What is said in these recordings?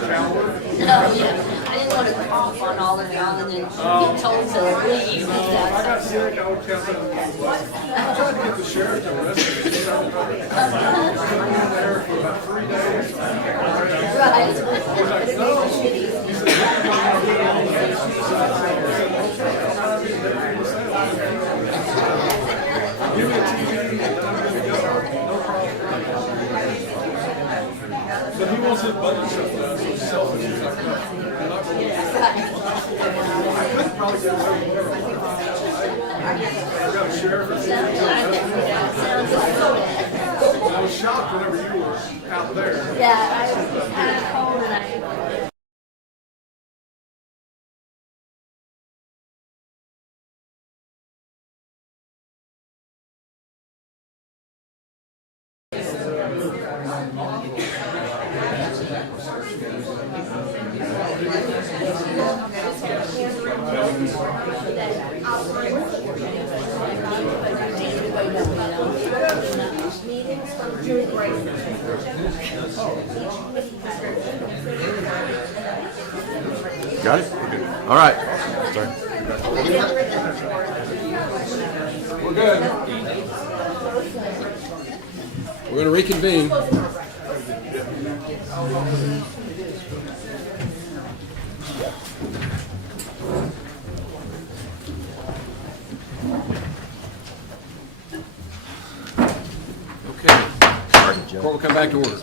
No, yeah, I didn't want to cough on all of y'all and then be told to leave. I got sick. I would count I tried to get the sheriff to arrest me. I was in there for about 3 days. Right. He's like, no. He said, give me a TV and then I'm going to go. No problem. So he wants his budget shut down, so he's selfish. He's like, no, I'm not going to. I could probably get away with it. I got a sheriff or something. I was shocked whenever you were out there. Yeah, I was kind of cold and I. Got it? All right. Sorry. We're good. We're going to reconvene. Okay. Court will come back to order.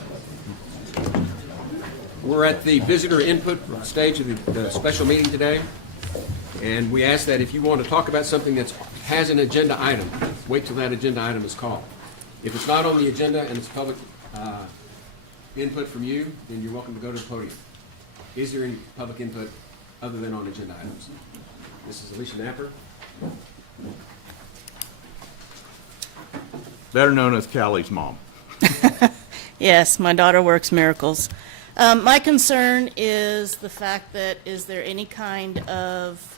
We're at the visitor input stage of the special meeting today, and we ask that if you want to talk about something that has an agenda item, wait till that agenda item is called. If it's not on the agenda and it's public input from you, then you're welcome to go to the podium. Is there any public input other than on agenda items? This is Alicia Napper. Better known as Callie's mom. Yes, my daughter works miracles. My concern is the fact that is there any kind of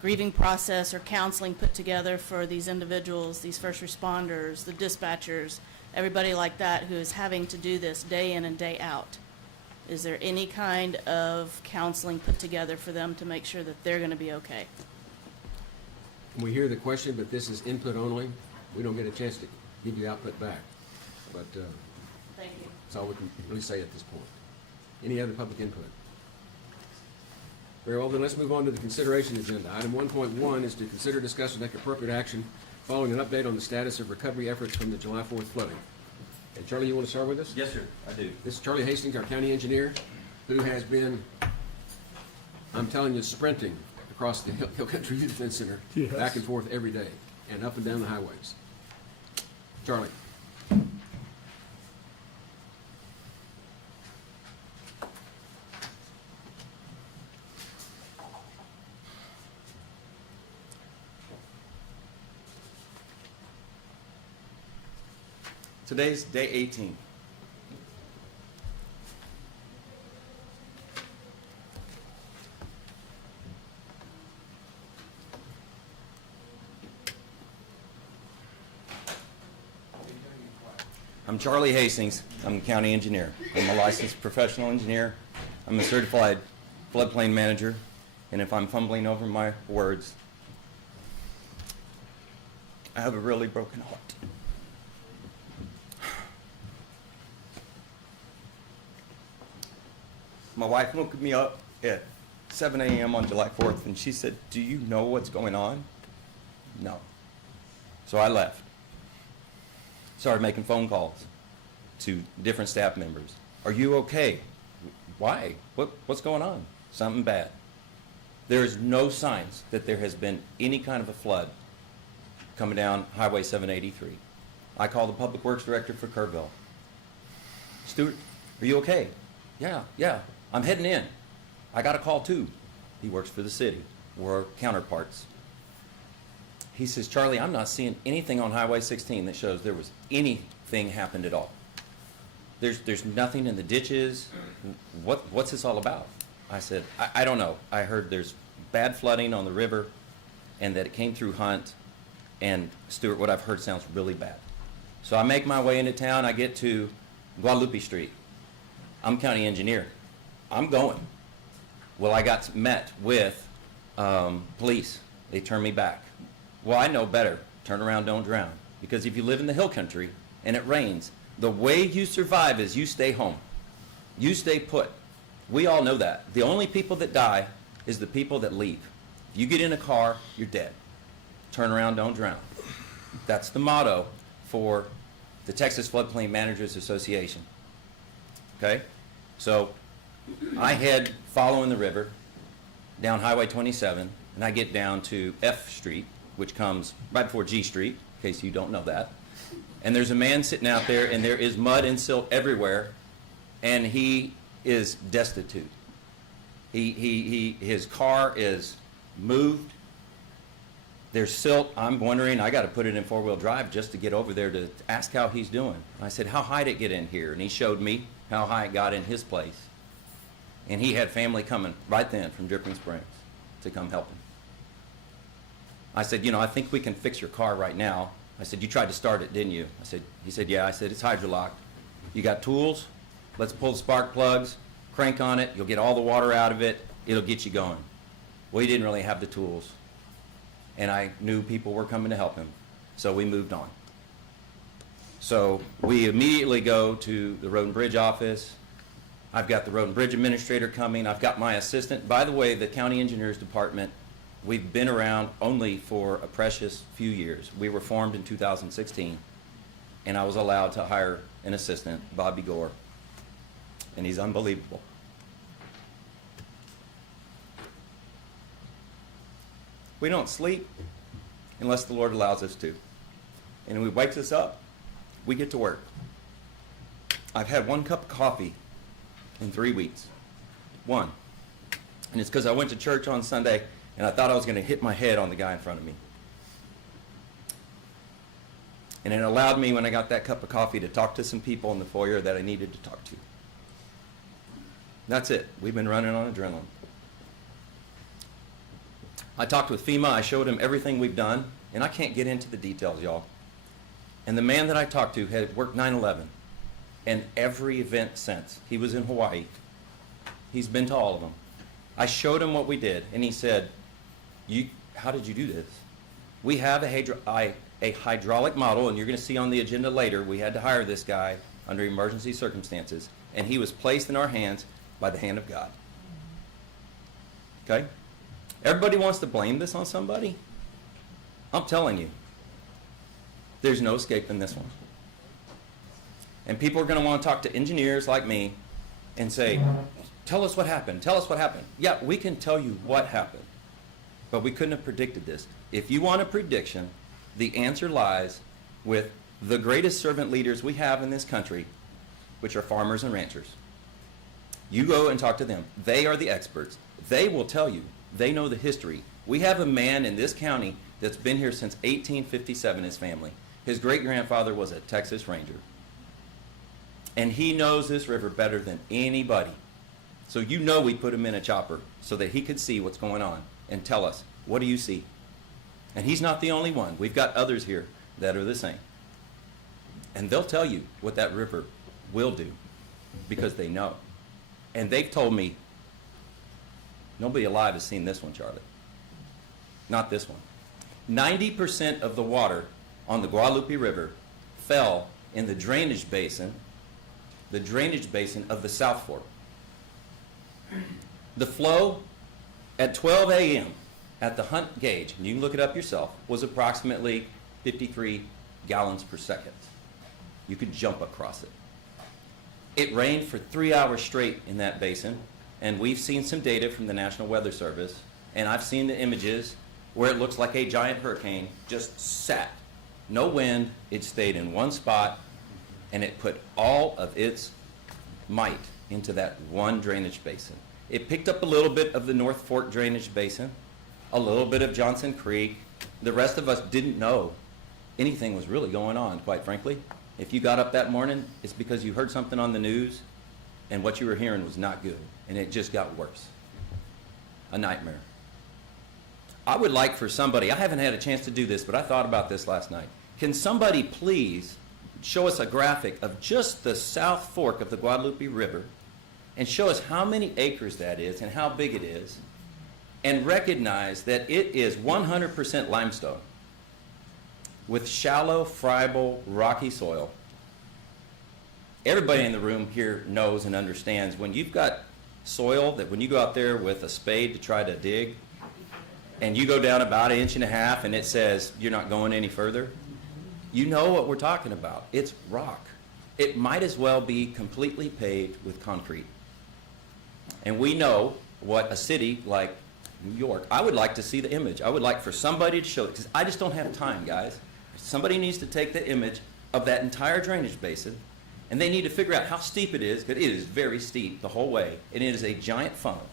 grieving process or counseling put together for these individuals, these first responders, the dispatchers, everybody like that who is having to do this day in and day out? Is there any kind of counseling put together for them to make sure that they're going to be okay? We hear the question, but this is input only. We don't get a chance to give you the output back. But Thank you. that's all we can really say at this point. Any other public input? Very well, then let's move on to the consideration agenda. Item 1.1 is to consider, discuss, and take appropriate action following an update on the status of recovery efforts from the July 4th flooding. And Charlie, you want to start with us? Yes, sir, I do. This is Charlie Hastings, our county engineer, who has been, I'm telling you, sprinting across the Hill Country Youth Defense Center, Yes. back and forth every day, and up and down the highways. Charlie. Today's day 18. I'm Charlie Hastings. I'm a county engineer. I'm a licensed professional engineer. I'm a certified floodplain manager. And if I'm fumbling over my words, I have a really broken heart. My wife woke me up at 7 a.m. on July 4th, and she said, "Do you know what's going on?" No. So I left. Started making phone calls to different staff members. "Are you okay?" "Why? What's going on?" "Something bad." There is no signs that there has been any kind of a flood coming down Highway 783. I called the Public Works Director for Kerrville. "Stuart, are you okay?" Yeah. "I'm heading in. I got a call too." He works for the city. We're counterparts. He says, "Charlie, I'm not seeing anything on Highway 16 that shows there was anything happened at all. There's nothing in the ditches. What's this all about?" I said, I don't know. I heard there's bad flooding on the river and that it came through Hunt. And Stuart, what I've heard sounds really bad." So I make my way into town. I get to Guadalupe Street. I'm county engineer. I'm going. Well, I got met with police. They turned me back. Well, I know better. Turn around, don't drown. Because if you live in the hill country and it rains, the way you survive is you stay home. You stay put. We all know that. The only people that die is the people that leave. If you get in a car, you're dead. Turn around, don't drown. That's the motto for the Texas Floodplain Managers Association. Okay? So I head following the river down Highway 27, and I get down to F Street, which comes right before G Street, in case you don't know that. And there's a man sitting out there, and there is mud and silt everywhere, and he is destitute. His car is moved. There's silt. I'm wondering, I got to put it in four-wheel drive just to get over there to ask how he's doing. I said, how high did it get in here? And he showed me how high it got in his place. And he had family coming right then from Dripping Springs to come help him. I said, you know, I think we can fix your car right now. I said, you tried to start it, didn't you? He said, yeah. I said, it's hydrolocked. You got tools? Let's pull the spark plugs, crank on it. You'll get all the water out of it. It'll get you going. Well, he didn't really have the tools. And I knew people were coming to help him. So we moved on. So we immediately go to the Road and Bridge office. I've got the Road and Bridge administrator coming. I've got my assistant. By the way, the county engineers department, we've been around only for a precious few years. We were formed in 2016, and I was allowed to hire an assistant, Bobby Gore, and he's unbelievable. We don't sleep unless the Lord allows us to. And when He wakes us up, we get to work. I've had 1 cup of coffee in 3 weeks. 1. And it's because I went to church on Sunday and I thought I was going to hit my head on the guy in front of me. And it allowed me, when I got that cup of coffee, to talk to some people in the foyer that I needed to talk to. That's it. We've been running on adrenaline. I talked with FEMA. I showed him everything we've done, and I can't get into the details, y'all. And the man that I talked to had worked 9/11 and every event since. He was in Hawaii. He's been to all of them. I showed him what we did, and he said, how did you do this? We have a hydraulic model, and you're going to see on the agenda later, we had to hire this guy under emergency circumstances, and he was placed in our hands by the hand of God. Okay? Everybody wants to blame this on somebody. I'm telling you, there's no escaping this one. And people are going to want to talk to engineers like me and say, tell us what happened, tell us what happened. Yeah, we can tell you what happened, but we couldn't have predicted this. If you want a prediction, the answer lies with the greatest servant leaders we have in this country, which are farmers and ranchers. You go and talk to them. They are the experts. They will tell you. They know the history. We have a man in this county that's been here since 1857, his family. His great-grandfather was a Texas Ranger. And he knows this river better than anybody. So you know we put him in a chopper so that he could see what's going on and tell us, what do you see? And he's not the only one. We've got others here that are the same. And they'll tell you what that river will do because they know. And they've told me, nobody alive has seen this one, Charlie. Not this one. 90% of the water on the Guadalupe River fell in the drainage basin of the South Fork. The flow at 12 a.m. at the Hunt gauge, and you can look it up yourself, was approximately 53 gallons per second. You could jump across it. It rained for 3 hours straight in that basin, and we've seen some data from the National Weather Service, and I've seen the images where it looks like a giant hurricane just sat. No wind, it stayed in one spot, and it put all of its might into that one drainage basin. It picked up a little bit of the North Fork drainage basin, a little bit of Johnson Creek. The rest of us didn't know anything was really going on, quite frankly. If you got up that morning, it's because you heard something on the news, and what you were hearing was not good, and it just got worse. A nightmare. I would like for somebody, I haven't had a chance to do this, but I thought about this last night. Can somebody please show us a graphic of just the South Fork of the Guadalupe River and show us how many acres that is and how big it is, and recognize that it is 100% limestone with shallow, friable, rocky soil. Everybody in the room here knows and understands when you've got soil that when you go out there with a spade to try to dig, and you go down about 1.5 inches and it says you're not going any further, you know what we're talking about. It's rock. It might as well be completely paved with concrete. And we know what a city like New York, I would like to see the image. I would like for somebody to show it, because I just don't have time, guys. Somebody needs to take the image of that entire drainage basin, and they need to figure out how steep it is, because it is very steep the whole way, and it is a giant funnel.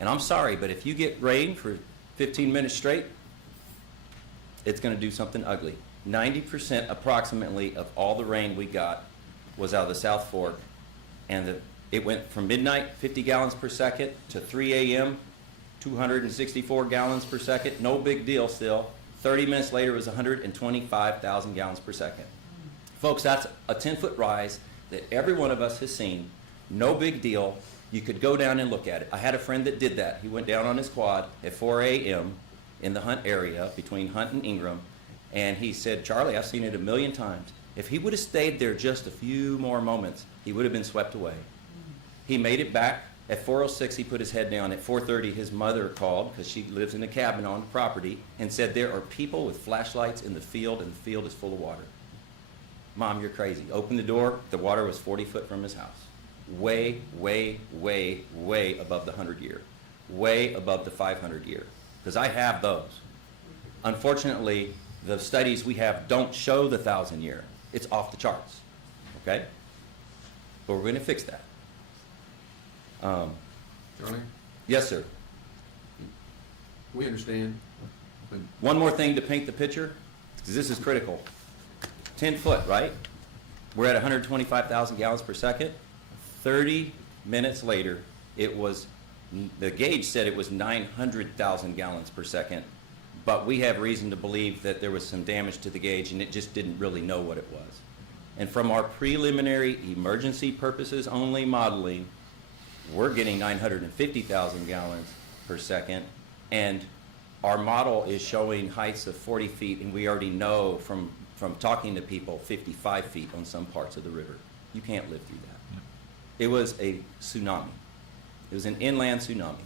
And I'm sorry, but if you get rain for 15 minutes straight, it's going to do something ugly. 90% approximately of all the rain we got was out of the South Fork, and it went from midnight, 50 gallons per second, to 3 a.m., 264 gallons per second. No big deal still. 30 minutes later, it was 125,000 gallons per second. Folks, that's a 10-foot rise that every one of us has seen. No big deal. You could go down and look at it. I had a friend that did that. He went down on his quad at 4 a.m. in the Hunt area between Hunt and Ingram, and he said, Charlie, I've seen it 1,000,000 times. If he would have stayed there just a few more moments, he would have been swept away. He made it back. At 4:06, he put his head down. At 4:30, his mother called, because she lives in a cabin on the property, and said, there are people with flashlights in the field, and the field is full of water. Mom, you're crazy. Open the door. The water was 40 foot from his house. Way, way, way, way above the 100-year. Way above the 500-year. Because I have those. Unfortunately, the studies we have don't show the 1,000-year. It's off the charts. Okay? But we're going to fix that. Charlie, Yes, sir. we understand, but One more thing to paint the picture, because this is critical. 10 foot, right? We're at 125,000 gallons per second. 30 minutes later, the gauge said it was 900,000 gallons per second, but we have reason to believe that there was some damage to the gauge and it just didn't really know what it was. And from our preliminary emergency purposes only modeling, we're getting 950,000 gallons per second, and our model is showing heights of 40 feet, and we already know from talking to people 55 feet on some parts of the river. You can't live through that. It was a tsunami. It was an inland tsunami,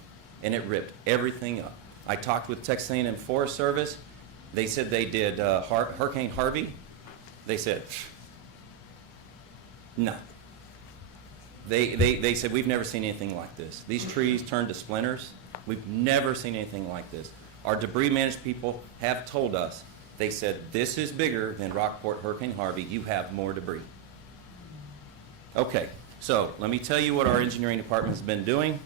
and it ripped everything up. I talked with Texas A&M Forest Service. They said they did Hurricane Harvey. They said, nothing. They said, we've never seen anything like this. These trees turned to splinters. We've never seen anything like this. Our debris management people have told us, they said, this is bigger than Rockport Hurricane Harvey. You have more debris. Okay, so let me tell you what our engineering department has been doing.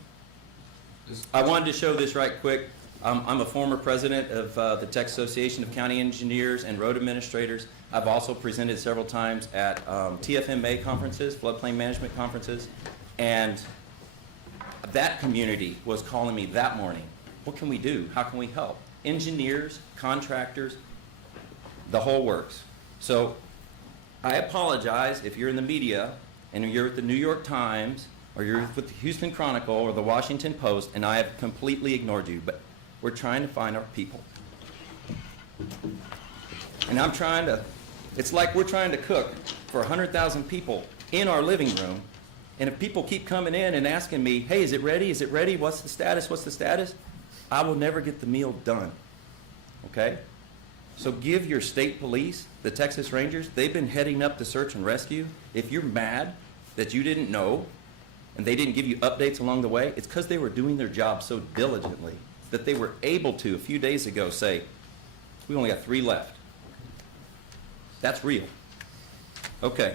I wanted to show this right quick. I'm a former president of the Texas Association of County Engineers and Road Administrators. I've also presented several times at TFMA conferences, floodplain management conferences, and that community was calling me that morning. What can we do? How can we help? Engineers, contractors, the whole works. So I apologize if you're in the media and you're at the New York Times or you're with the Houston Chronicle or the Washington Post, and I have completely ignored you, but we're trying to find our people. And it's like we're trying to cook for 100,000 people in our living room, and if people keep coming in and asking me, hey, is it ready? Is it ready? What's the status? What's the status? I will never get the meal done, okay? So give your state police, the Texas Rangers, they've been heading up to search and rescue. If you're mad that you didn't know and they didn't give you updates along the way, it's because they were doing their job so diligently that they were able to, a few days ago, say, we only got 3 left. That's real. Okay.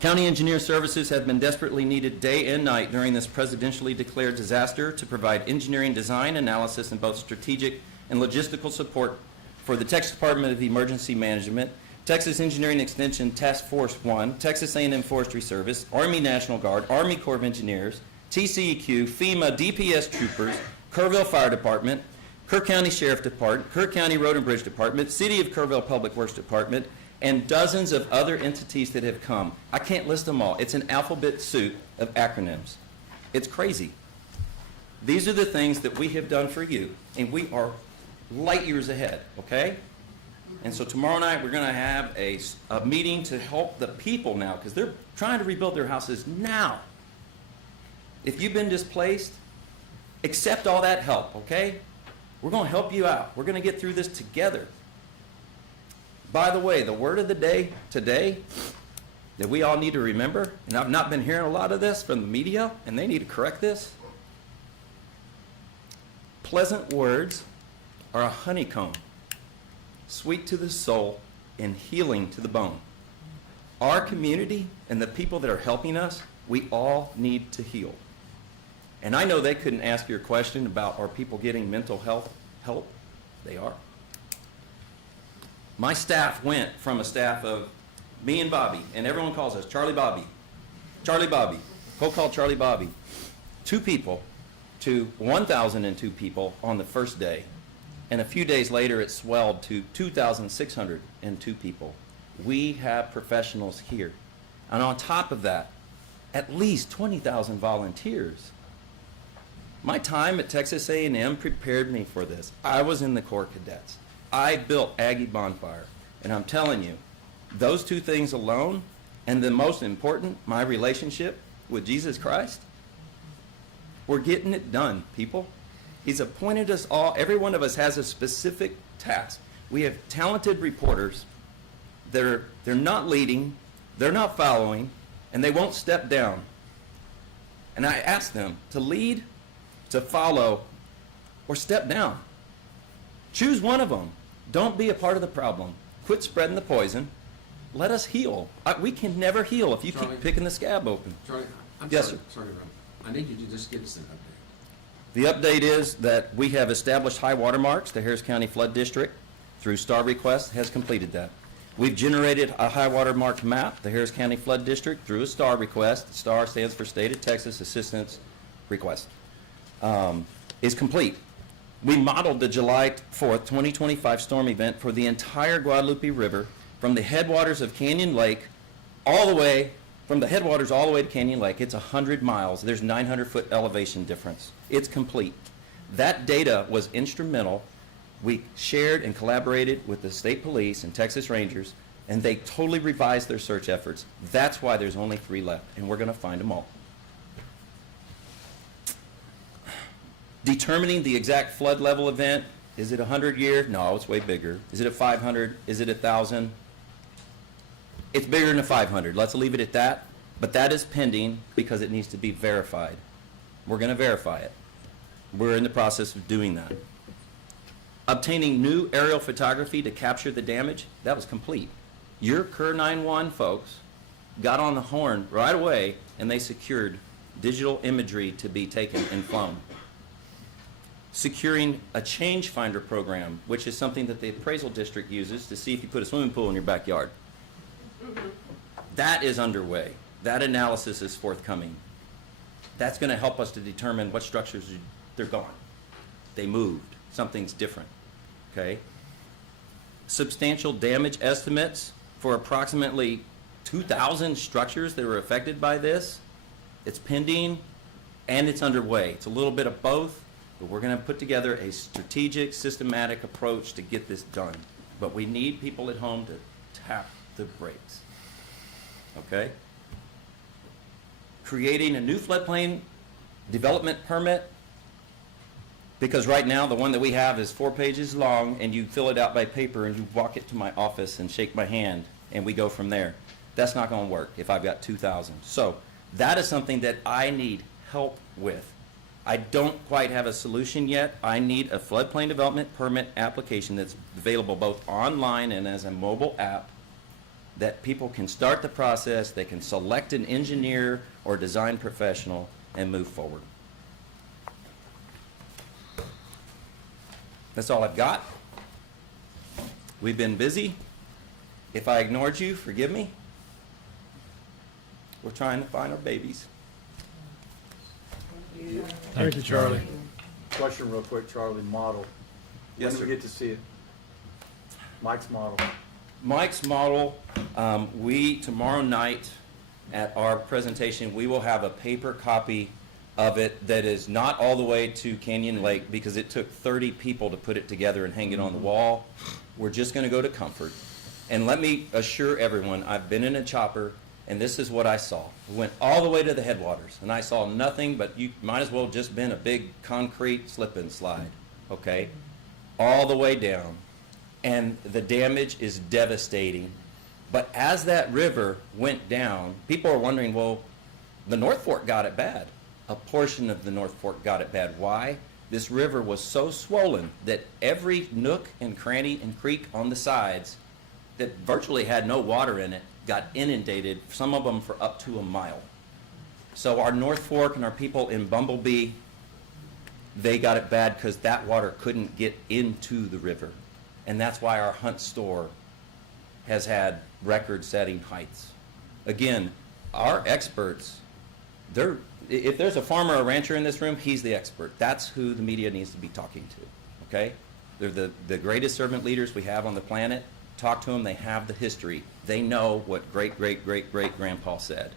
County Engineer Services have been desperately needed day and night during this presidentially declared disaster to provide engineering design analysis and both strategic and logistical support for the Texas Department of Emergency Management, Texas Engineering Extension Task Force 1, Texas A&M Forestry Service, Army National Guard, Army Corps of Engineers, TCEQ, FEMA, DPS troopers, Kerrville Fire Department, Kerr County Sheriff Department, Kerr County Road and Bridge Department, City of Kerrville Public Works Department, and dozens of other entities that have come. I can't list them all. It's an alphabet soup of acronyms. It's crazy. These are the things that we have done for you, and we are light years ahead, okay? And so tomorrow night we're going to have a meeting to help the people now, because they're trying to rebuild their houses now. If you've been displaced, accept all that help, okay? We're going to help you out. We're going to get through this together. By the way, the word of the day today that we all need to remember, and I've not been hearing a lot of this from the media, and they need to correct this. Pleasant words are a honeycomb, sweet to the soul and healing to the bone. Our community and the people that are helping us, we all need to heal. And I know they couldn't ask your question about are people getting mental health help? They are. My staff went from a staff of me and Bobby, and everyone calls us Charlie Bobby. Charlie Bobby. Go call Charlie Bobby. 2 people to 1,002 people on the first day. And a few days later, it swelled to 2,602 people. We have professionals here. And on top of that, at least 20,000 volunteers. My time at Texas A&M prepared me for this. I was in the Corps Cadets. I built Aggie Bonfire. And I'm telling you, those 2 things alone, and the most important, my relationship with Jesus Christ, we're getting it done, people. He's appointed us all. Every one of us has a specific task. We have talented reporters that they're not leading, they're not following, and they won't step down. And I ask them to lead, to follow, or step down. Choose one of them. Don't be a part of the problem. Quit spreading the poison. Let us heal. We can never heal if you Charlie? keep picking the scab open. Charlie, I'm Yes, sorry, sir. sorry, Rob. I need you to just give us an update. The update is that we have established high water marks. The Harris County Flood District, through STAR request, has completed that. We've generated a high water mark map. The Harris County Flood District, through a STAR request, STAR stands for State of Texas Assistance Request, is complete. We modeled the July 4th, 2025 storm event for the entire Guadalupe River from the headwaters of Canyon Lake all the way, from the headwaters all the way to Canyon Lake. It's 100 miles. There's 900-foot elevation difference. It's complete. That data was instrumental. We shared and collaborated with the state police and Texas Rangers, and they totally revised their search efforts. That's why there's only 3 left, and we're going to find them all. Determining the exact flood level event, is it 100 year? No, it's way bigger. Is it a 500? Is it 1,000? It's bigger than a 500. Let's leave it at that. But that is pending because it needs to be verified. We're going to verify it. We're in the process of doing that. Obtaining new aerial photography to capture the damage, that was complete. Your Kerr 911 folks got on the horn right away, and they secured digital imagery to be taken and flown. Securing a change finder program, which is something that the appraisal district uses to see if you put a swimming pool in your backyard. That is underway. That analysis is forthcoming. That's going to help us to determine what structures they're gone. They moved. Something's different. Okay? Substantial damage estimates for approximately 2,000 structures that were affected by this. It's pending and it's underway. It's a little bit of both, but we're going to put together a strategic, systematic approach to get this done. But we need people at home to tap the brakes. Okay? Creating a new floodplain development permit, because right now the one that we have is 4 pages long, and you fill it out by paper and you walk it to my office and shake my hand and we go from there. That's not going to work if I've got 2,000. So that is something that I need help with. I don't quite have a solution yet. I need a floodplain development permit application that's available both online and as a mobile app, that people can start the process, they can select an engineer or design professional and move forward. That's all I've got. We've been busy. If I ignored you, forgive me. We're trying to find our babies. Thank you, Charlie. Question real quick, Charlie, model. Yes, When do sir. we get to see it? Mike's model. Mike's model, tomorrow night at our presentation, we will have a paper copy of it that is not all the way to Canyon Lake because it took 30 people to put it together and hang it on the wall. We're just going to go to Comfort. And let me assure everyone, I've been in a chopper, and this is what I saw. We went all the way to the headwaters, and I saw nothing but you might as well have just been a big concrete slip and slide, okay? All the way down. And the damage is devastating. But as that river went down, people are wondering, well, the North Fork got it bad. A portion of the North Fork got it bad. Why? This river was so swollen that every nook and cranny and creek on the sides that virtually had no water in it got inundated, some of them for up to a mile. So our North Fork and our people in Bumblebee, they got it bad because that water couldn't get into the river. And that's why our Hunt store has had record-setting heights. Again, our experts, if there's a farmer or rancher in this room, he's the expert. That's who the media needs to be talking to, okay? They're the greatest servant leaders we have on the planet. Talk to them. They have the history. They know what great-great-great-great-grandpa said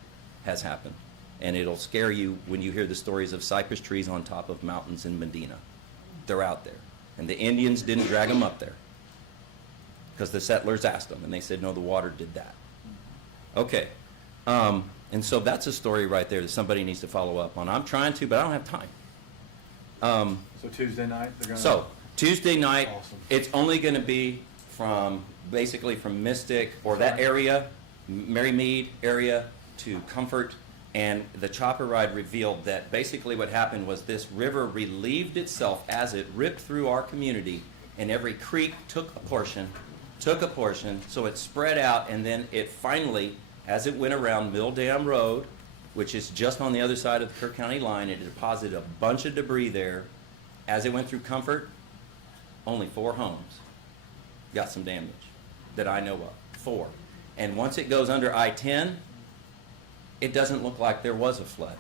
has happened. And it'll scare you when you hear the stories of cypress trees on top of mountains in Medina. They're out there. And the Indians didn't drag them up there because the settlers asked them, and they said, no, the water did that. Okay. And so that's a story right there that somebody needs to follow up on. I'm trying to, but I don't have time. So Tuesday night, they're gonna. So Tuesday night, Awesome. it's only going to be basically from Mystic or that area, Mary Mead area to Comfort. And the chopper ride revealed that basically what happened was this river relieved itself as it ripped through our community, and every creek took a portion, so it spread out, and then it finally, as it went around Mill Dam Road, which is just on the other side of the Kerr County line, it deposited a bunch of debris there. As it went through Comfort, only 4 homes got some damage that I know of, 4. And once it goes under I-10, it doesn't look like there was a flood.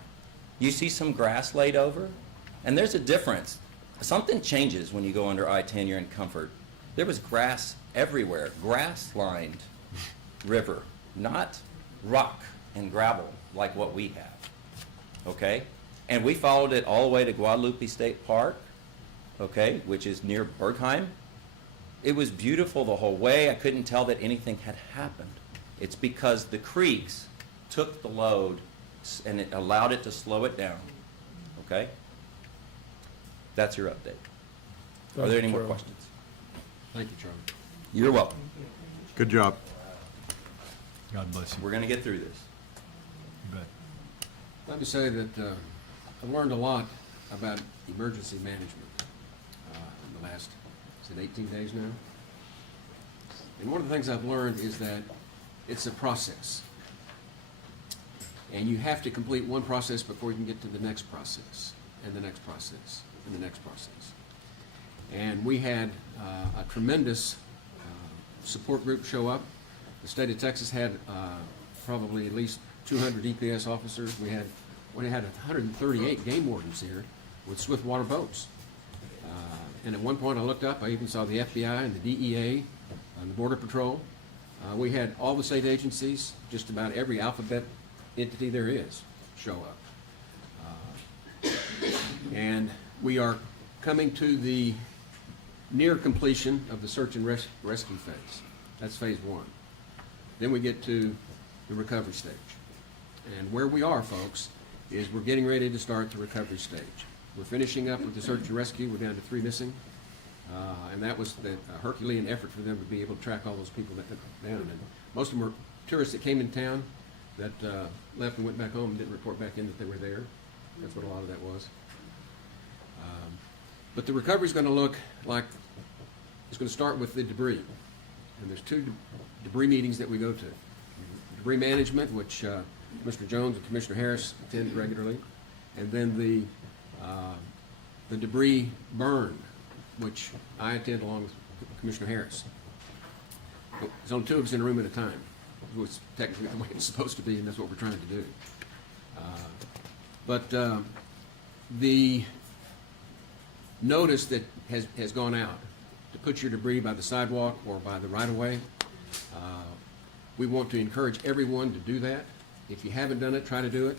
You see some grass laid over, and there's a difference. Something changes when you go under I-10, you're in Comfort. There was grass everywhere, grass-lined river, not rock and gravel like what we have, okay? And we followed it all the way to Guadalupe State Park, okay, which is near Bergheim. It was beautiful the whole way. I couldn't tell that anything had happened. It's because the creeks took the load and it allowed it to slow it down, okay? That's your update. Are there any more questions? Thank you, Charlie. You're welcome. Good job. God bless you. We're going to get through this. You bet. Let me say that I've learned a lot about emergency management in the last, is it 18 days now? And one of the things I've learned is that it's a process. And you have to complete one process before you can get to the next process, and the next process, and the next process. And we had a tremendous support group show up. The state of Texas had probably at least 200 EPS officers. We had 138 game wardens here with swiftwater boats. And at one point I looked up, I even saw the FBI and the DEA and the Border Patrol. We had all the state agencies, just about every alphabet entity there is, show up. And we are coming to the near completion of the search and rescue phase. That's phase 1. Then we get to the recovery stage. And where we are, folks, is we're getting ready to start the recovery stage. We're finishing up with the search and rescue. We're down to 3 missing. And that was the Herculean effort for them to be able to track all those people that down. And most of them were tourists that came in town that left and went back home and didn't report back in that they were there. That's what a lot of that was. But the recovery is going to look like, it's going to start with the debris. And there's 2 debris meetings that we go to. Debris management, which Mr. Jones and Commissioner Harris attend regularly. And then the debris burn, which I attend along with Commissioner Harris. There's only 2 of us in a room at a time. It's technically the way it's supposed to be, and that's what we're trying to do. But the notice that has gone out to put your debris by the sidewalk or by the right-of-way, We want to encourage everyone to do that. If you haven't done it, try to do it.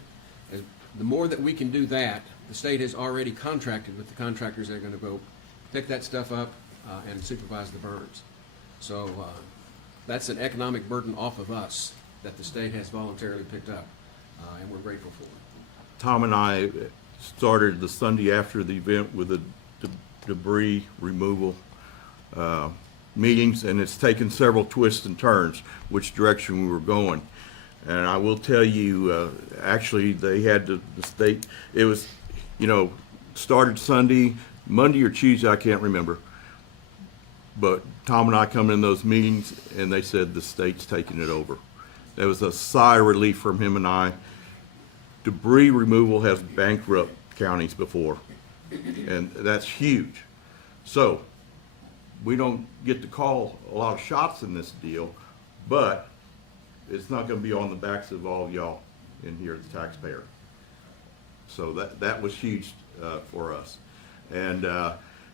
The more that we can do that, the state has already contracted with the contractors that are going to go pick that stuff up and supervise the burns. So that's an economic burden off of us that the state has voluntarily picked up, and we're grateful for it. Tom and I started the Sunday after the event with the debris removal meetings, and it's taken several twists and turns which direction we were going. And I will tell you, actually, they had the state, it was, started Sunday, Monday or Tuesday, I can't remember. But Tom and I come in those meetings, and they said the state's taking it over. There was a sigh of relief from him and I. Debris removal has bankrupt counties before, and that's huge. So we don't get to call a lot of shots in this deal, but it's not going to be on the backs of all of y'all in here, the taxpayer. So that was huge for us. And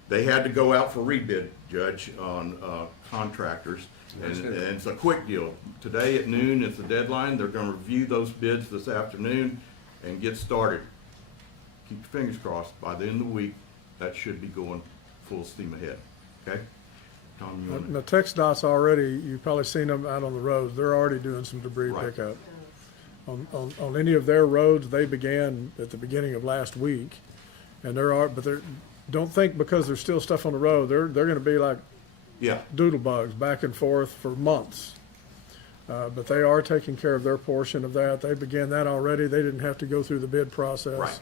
they had to go out for rebid, Judge, on contractors. And it's a quick deal. Today at noon is the deadline. They're going to review those bids this afternoon and get started. Keep your fingers crossed. By the end of the week, that should be going full steam ahead. Okay? Tom, you want Now, TxDOT's already, you've probably seen them out on the roads, they're already doing some debris Right. pickup. On any of their roads, they began at the beginning of last week, and don't think because there's still stuff on the road, they're gonna be like Yeah. doodle bugs back and forth for months. But they are taking care of their portion of that. They began that already. They didn't have to go through the bid process. Right.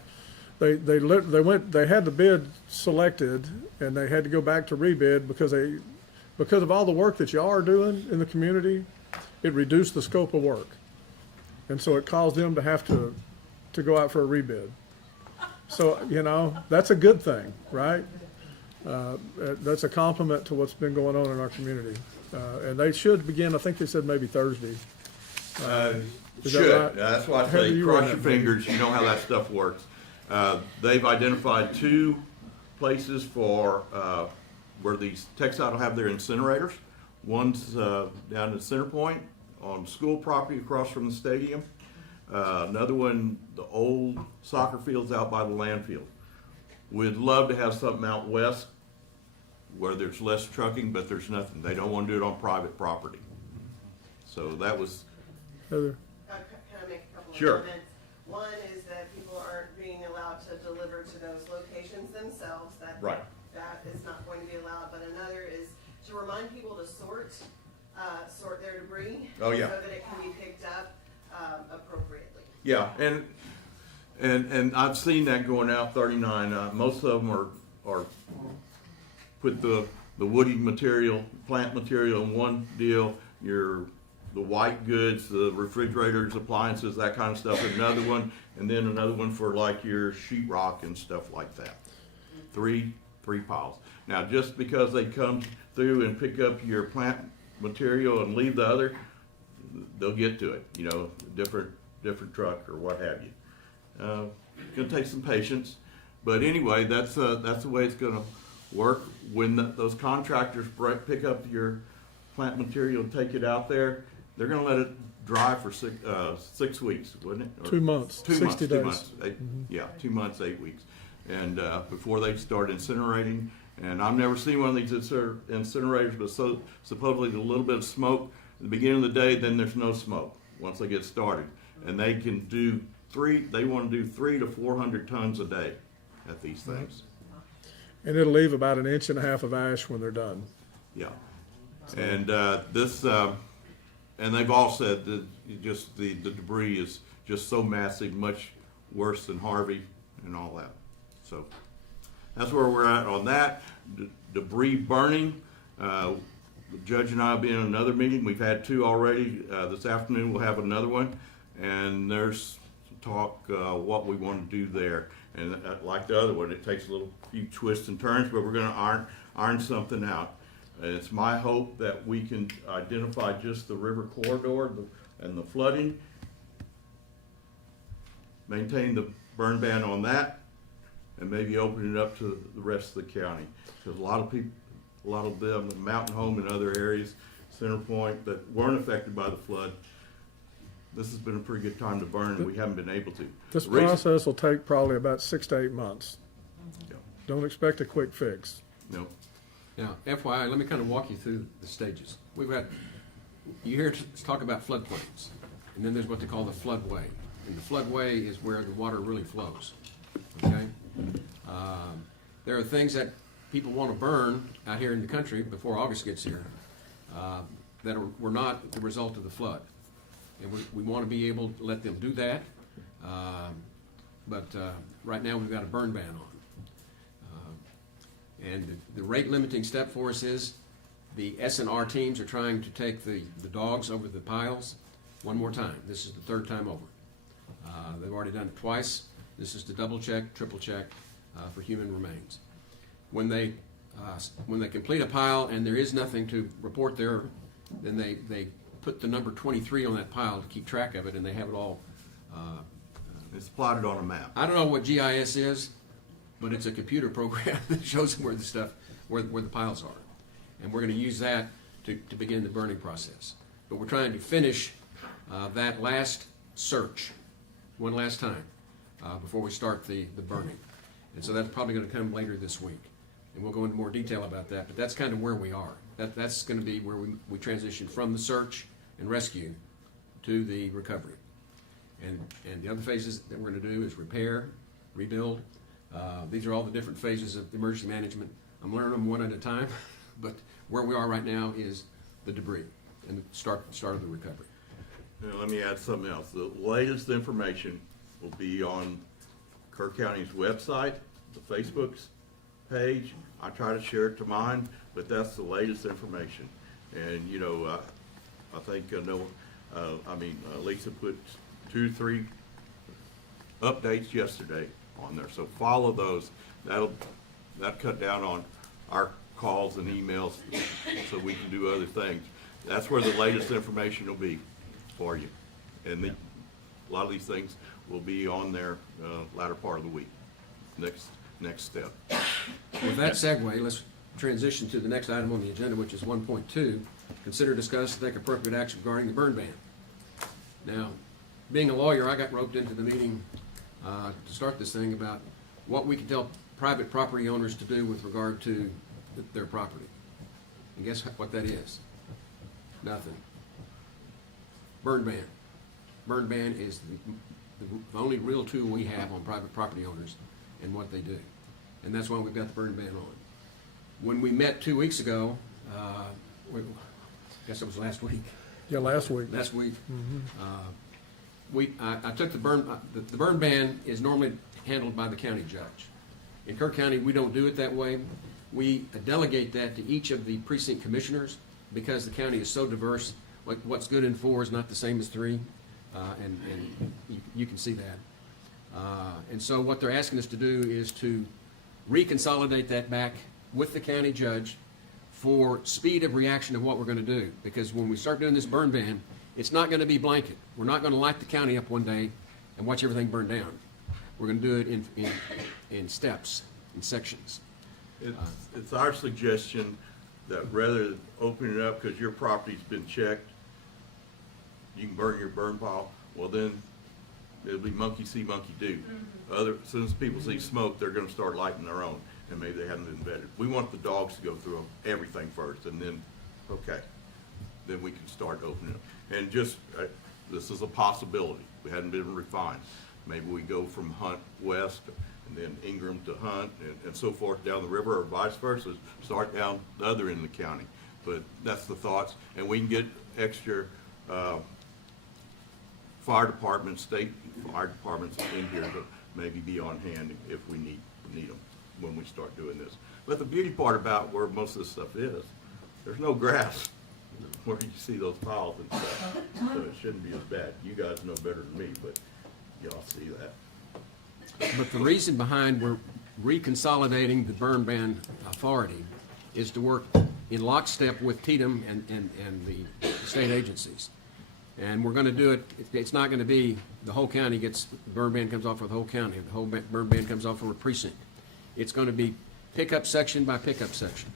They had the bid selected, and they had to go back to rebid because of all the work that y'all are doing in the community, it reduced the scope of work. And so it caused them to have to go out for a rebid. So, that's a good thing, right? That's a compliment to what's been going on in our community. And they should begin, I think they said maybe Thursday. Is that Should. right? That's why I How do say you cross run your that meeting? fingers. You know how that stuff works. They've identified 2 places for where these TxDOT will have their incinerators. One's down at Center Point on school property across from the stadium. Another one, the old soccer fields out by the landfill. We'd love to have something out west where there's less trucking, but there's nothing. They don't want to do it on private property. So that was, Heather? Can I make a couple of Sure. comments? One is that people aren't being allowed to deliver to those locations themselves. Right. That is not going to be allowed. But another is to remind people to sort their debris. Oh, yeah. So that it can be picked up appropriately. yeah, and I've seen that going out 39. Most of them are put the woody material, plant material in one deal, the white goods, the refrigerators, appliances, that kind of stuff in another one, and then another one for like your sheetrock and stuff like that. Three piles. Now, just because they come through and pick up your plant material and leave the other, they'll get to it, different truck or what have you. It's gonna take some patience, but anyway, that's the way it's gonna work. When those contractors pick up your plant material and take it out there, they're gonna let it dry for 6 weeks, wouldn't it? Or 2 months, 2 months, 60 2 days. months, 2 months, 8 weeks. And before they start incinerating, and I've never seen one of these incinerators, but supposedly a little bit of smoke at the beginning of the day, then there's no smoke once they get started. And they can do they want to do 300 to 400 tons a day at these things. And it'll leave about 1.5 inches of ash when they're done. Yeah. And and they've all said that the debris is just so massive, much worse than Harvey and all that. So that's where we're at on that. Debris burning. The judge and I will be in another meeting. We've had 2 already. This afternoon we'll have another one. And there's talk what we want to do there. And like the other one, it takes a few twists and turns, but we're going to iron something out. And it's my hope that we can identify just the river corridor and the flooding, maintain the burn ban on that, and maybe open it up to the rest of the county. Because a lot of them, the Mountain Home and other areas, Center Point, that weren't affected by the flood, this has been a pretty good time to burn, and we haven't been able to. This The reason- process will take probably about 6 to 8 months. Yeah. Don't expect a quick fix. No, Now, FYI, let me kind of walk you through the stages. We've got, you hear us talk about floodplains, and then there's what they call the floodway. And the floodway is where the water really flows, okay? There are things that people want to burn out here in the country before August gets here that were not the result of the flood. And we want to be able to let them do that, but right now we've got a burn ban on. And the rate limiting step for us is the S&R teams are trying to take the dogs over the piles one more time. This is the third time over. They've already done it twice. This is to double check, triple check for human remains. When they complete a pile and there is nothing to report there, then they put the number 23 on that pile to keep track of it, and they have it all. it's plotted on a map. I don't know what GIS is, but it's a computer program that shows them where the stuff, where the piles are. And we're going to use that to begin the burning process. But we're trying to finish that last search one last time before we start the burning. And so that's probably going to come later this week. And we'll go into more detail about that, but that's kind of where we are. That's going to be where we transition from the search and rescue to the recovery. And the other phases that we're going to do is repair, rebuild. These are all the different phases of emergency management. I'm learning them one at a time, but where we are right now is the debris and the start of the recovery. Now, let me add something else. The latest information will be on Kerr County's website, the Facebook's page. I try to share it to mine, but that's the latest information. And, you know, I think, Lisa put 2, 3 updates yesterday on there. So follow those. That cut down on our calls and emails so we can do other things. That's where the latest information will be for you. And a lot of these things will be on there latter part of the week. Next step. With that segue, let's transition to the next item on the agenda, which is 1.2, consider, discuss, and take appropriate action regarding the burn ban. Now, being a lawyer, I got roped into the meeting to start this thing about what we can tell private property owners to do with regard to their property. And guess what that is? Nothing. Burn ban. Burn ban is the only real tool we have on private property owners and what they do. And that's why we've got the burn ban on. When we met 2 weeks ago, I guess it was last week. Yeah, last week. Last week, I took the burn ban is normally handled by the county judge. In Kerr County, we don't do it that way. We delegate that to each of the precinct commissioners because the county is so diverse. Like what's good in 4 is not the same as 3, and you can see that. And so what they're asking us to do is to reconsolidate that back with the county judge for speed of reaction of what we're going to do. Because when we start doing this burn ban, it's not going to be blanket. We're not going to light the county up one day and watch everything burn down. We're going to do it in steps, in sections. It's our suggestion that rather than open it up because your property's been checked, you can burn your burn pile, well then it'll be monkey see, monkey do. As soon as people see smoke, they're gonna start lighting their own, and maybe they haven't been vetted. We want the dogs to go through everything first, and then, okay, then we can start opening it. And just, this is a possibility. We hadn't been refined. Maybe we go from Hunt west, and then Ingram to Hunt, and so forth down the river, or vice versa, start down the other end of the county. But that's the thoughts, and we can get extra fire departments, state fire departments in here to maybe be on hand if we need them when we start doing this. But the beauty part about where most of this stuff is, there's no grass where you see those piles and stuff, so it shouldn't be as bad. You guys know better than me, but y'all see that. But the reason behind we're reconsolidating the burn ban authority is to work in lockstep with TDM and the state agencies. And we're going to do it, it's not going to be the whole county gets, the burn ban comes off for the whole county, the whole burn ban comes off for a precinct. It's going to be pickup section by pickup section.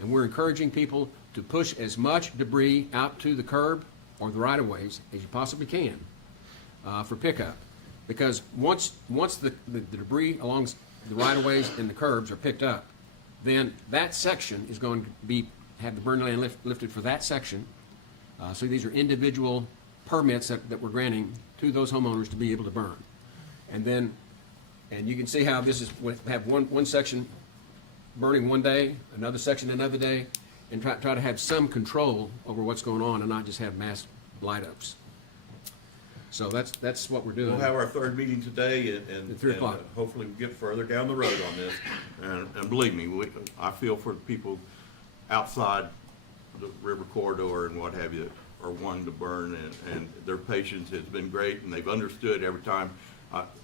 And we're encouraging people to push as much debris out to the curb or the right-of-ways as you possibly can for pickup. Because once the debris along the right-of-ways and the curbs are picked up, then that section is going to have the burn ban lifted for that section. So these are individual permits that we're granting to those homeowners to be able to burn. And you can see how this is, have one section burning one day, another section another day, and try to have some control over what's going on and not just have mass light-ups. So that's what we're doing. We'll have our third meeting today, and At 3 o'clock. hopefully we'll get further down the road on this. And believe me, I feel for the people outside the river corridor and what have you that are wanting to burn, and their patience has been great, and they've understood every time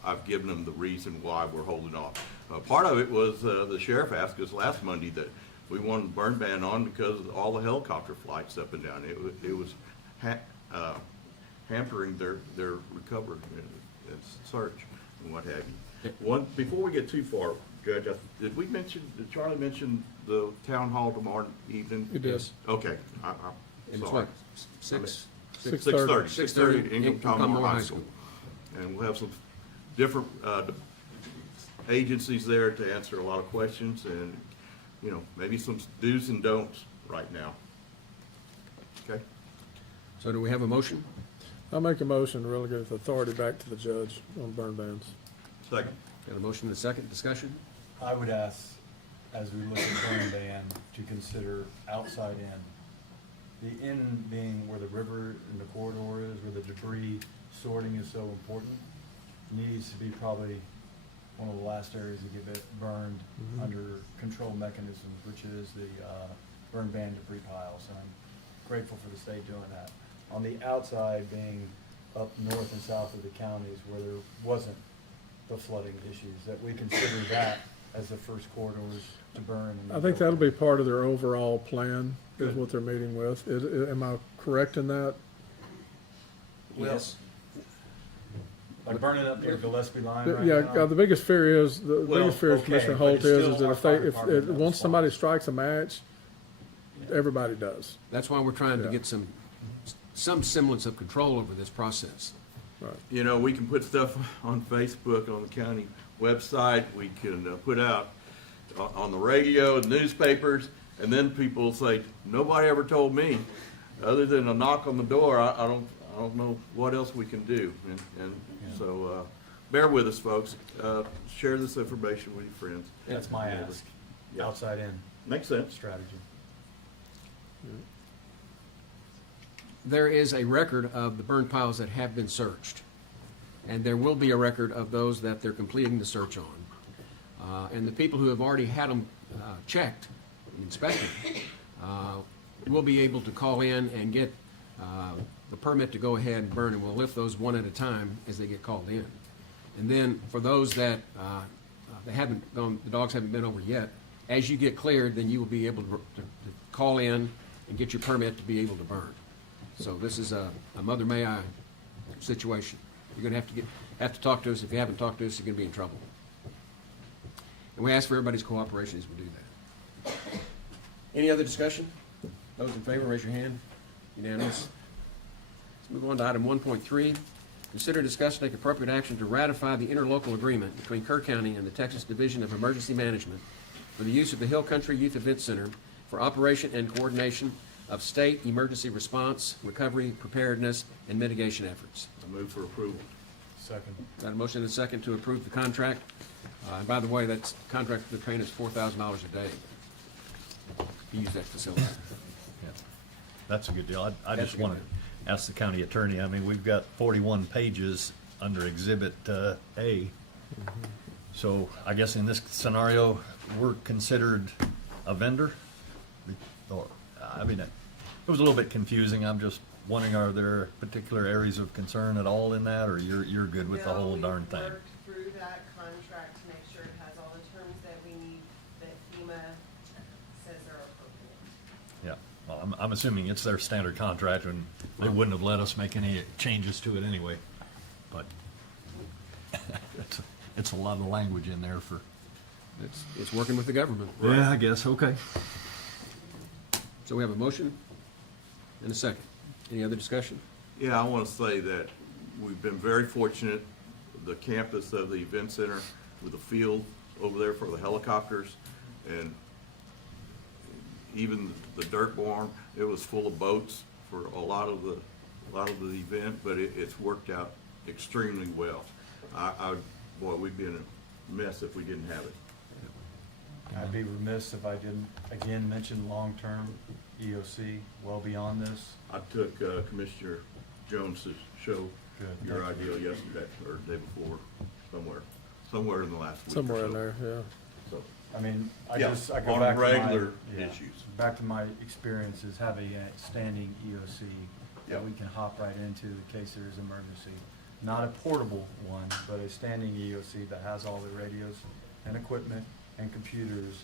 I've given them the reason why we're holding off. Part of it was the sheriff asked us last Monday that we wanted the burn ban on because of all the helicopter flights up and down. It was hampering their recovery and search and what have you. Before we get too far, Judge, did Charlie mention the town hall tomorrow evening? It is. Okay, I'm And it's sorry. what, 6? 6:30. 6:30, at Ingham Common High School. And we'll have some different agencies there to answer a lot of questions and, maybe some do's and don'ts right now. Okay? So do we have a motion? I make a motion to relegate the authority back to the judge on burn bans. Second. Got a motion and a second, discussion? I would ask, as we look at burn ban, to consider outside in. The in being where the river and the corridor is, where the debris sorting is so important, needs to be probably one of the last areas to get it burned under control mechanisms, which is the burn ban debris piles. And I'm grateful for the state doing that. On the outside being up north and south of the counties where there wasn't the flooding issues, that we consider that as the first corridors to burn. I think that'll be part of their overall plan, is what they're meeting with. Am I correct in that? Yes. Like burning up near Gillespie line right Yeah, now? the biggest fear is, okay, Commissioner but Holt it's still is that our if fire they, department that once somebody responds. strikes a match, everybody does. That's why we're trying to Yeah. get some semblance of control over this process. Right. We can put stuff on Facebook, on the county website, we can put out on the radio, newspapers, and then people will say, nobody ever told me, other than a knock on the door, I don't know what else we can do. And so, bear with us, folks. Share this information with your friends. That's my ask, Yeah. outside in Makes sense. strategy. There is a record of the burn piles that have been searched, and there will be a record of those that they're completing the search on. And the people who have already had them checked, inspected, will be able to call in and get the permit to go ahead and burn, and we'll lift those one at a time as they get called in. And then for those that they haven't gone, the dogs haven't been over yet, as you get cleared, then you will be able to call in and get your permit to be able to burn. So this is a Mother May I situation. You're gonna have to talk to us. If you haven't talked to us, you're gonna be in trouble. And we ask for everybody's cooperation as we do that. Any other discussion? Those in favor, raise your hand. Unanimous. Let's move on to item 1.3. Consider, discuss, and take appropriate action to ratify the interlocal agreement between Kerr County and the Texas Division of Emergency Management for the use of the Hill Country Youth Event Center for operation and coordination of state emergency response, recovery, preparedness, and mitigation efforts. I move for approval. Second. Got a motion and a second to approve the contract. And by the way, that's contract they're paying us $4,000 a day to use that facility. Yeah, that's a good deal. I That's just a good want to ask the county attorney, I mean, we've got 41 pages under Exhibit A. So I guess in this scenario, we're considered a vendor? Or, I mean, it was a little bit confusing. I'm just wondering, are there particular areas of concern at all in that, or you're good with the No, whole we've darn thing? worked through that contract to make sure it has all the terms that we need, that FEMA says are appropriate. Yeah, well, I'm assuming it's their standard contract, and they wouldn't have let us make any changes to it anyway. But it's a lot of language in there for. It's working with the government. Yeah, I guess, okay. Is So we have a motion and a second. Any other discussion? Yeah, I want to say that we've been very fortunate, the campus of the event center with the field over there for the helicopters, and even the dirt barn, it was full of boats for a lot of the event, but it's worked out extremely well. Boy, we'd be in a mess if we didn't have it. I'd be remiss if I didn't again mention long-term EOC, well beyond this. I took Commissioner Jones to show Good, your thank idea yesterday, or the day before, somewhere in the last week or Somewhere in so. there, yeah. So, I mean, I Yeah, go on back to my. regular yeah, issues. Back to my experiences, having a standing EOC Yeah. that we can hop right into in case there's emergency. Not a portable one, but a standing EOC that has all the radios and equipment and computers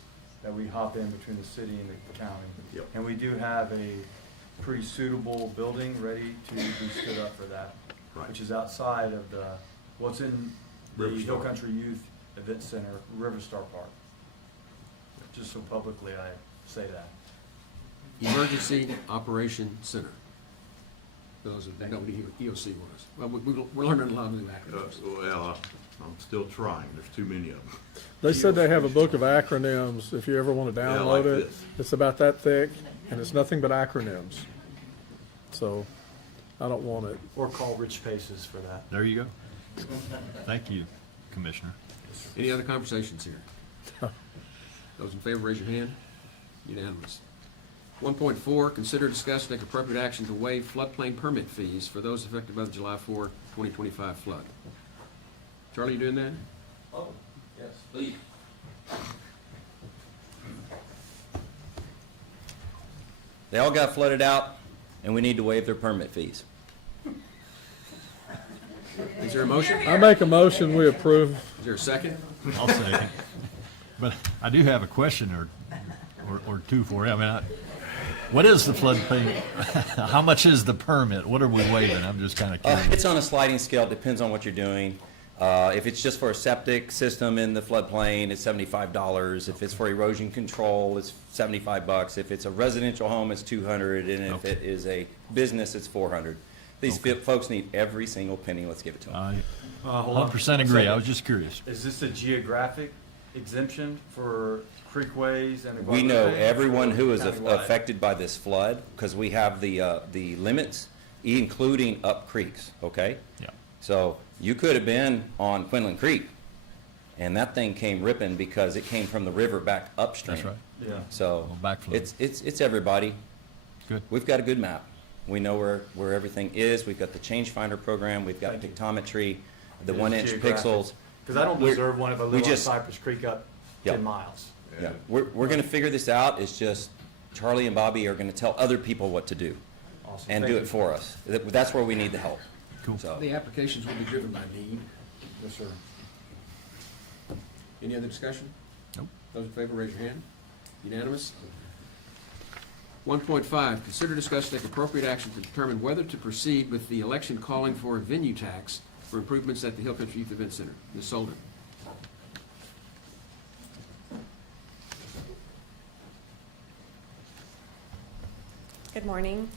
that we hop in between the city and the county. Yep. And we do have a pretty suitable building ready to be stood up for that. Right. Which is outside of what's in the River Hill Star. Country Youth Event Center, River Star Park. Just so publicly I say that. Emergency Operation Center. For those that know what EOC was. Well, we're learning a lot of new acronyms. well, I'm still trying, there's too many of them. They said they have a book of acronyms, if you ever want to Yeah, like download it. this. It's about that thick, and it's nothing but acronyms. So, I don't want it. Or call Rich Paces for that. There you go. Thank you, Commissioner. Any other conversations here? Those in favor, raise your hand. Unanimous. 1.4, consider, discuss, take appropriate action to waive floodplain permit fees for those affected by the July 4, 2025 flood. Charlie, you doing that? Oh, yes, please. They all got flooded out, and we need to waive their permit fees. Is there a motion? I make a motion, we approve. Is there a second? I'll say. But I do have a question or two for you. I mean, what is the floodplain? How much is the permit? What are we waiving? I'm just kind of curious. It's on a sliding scale, it depends on what you're doing. If it's just for a septic system in the floodplain, it's $75. If it's for erosion control, it's $75. If it's a residential home, it's $200, and if Okay. it is a business, it's $400. These Okay. folks need every single penny, let's give it to them. I Hold on 100% agree. I was just curious. Is this a geographic exemption for creekways and? We know other things, everyone or who is countywide? affected by this flood, because we have the limits, including up creeks, okay? Yeah. So you could have been on Quinlan Creek, and that thing came ripping because it came from the river back upstream. That's right. Yeah. So Well, backflow. it's everybody. Good. We've got a good map. We know where everything is. We've got the change finder program. We've got Thank you. pictometry, the It is 1-inch geographic. pixels. Because I don't We're- deserve one if I we live on just- Cypress Creek up Yep. 10 miles. Yeah, we're going to figure this out. It's just Charlie and Bobby are going to tell other people what to do Awesome. and Thank do you. it for us. That's where we need the help. Cool. So, The applications will be driven by need. Yes, sir. Any other discussion? Nope. Those in favor, raise your hand. Unanimous. 1.5, consider, discuss, take appropriate action to determine whether to proceed with the election calling for a venue tax for improvements at the Hill Country Youth Event Center. Ms. Solden. Good morning.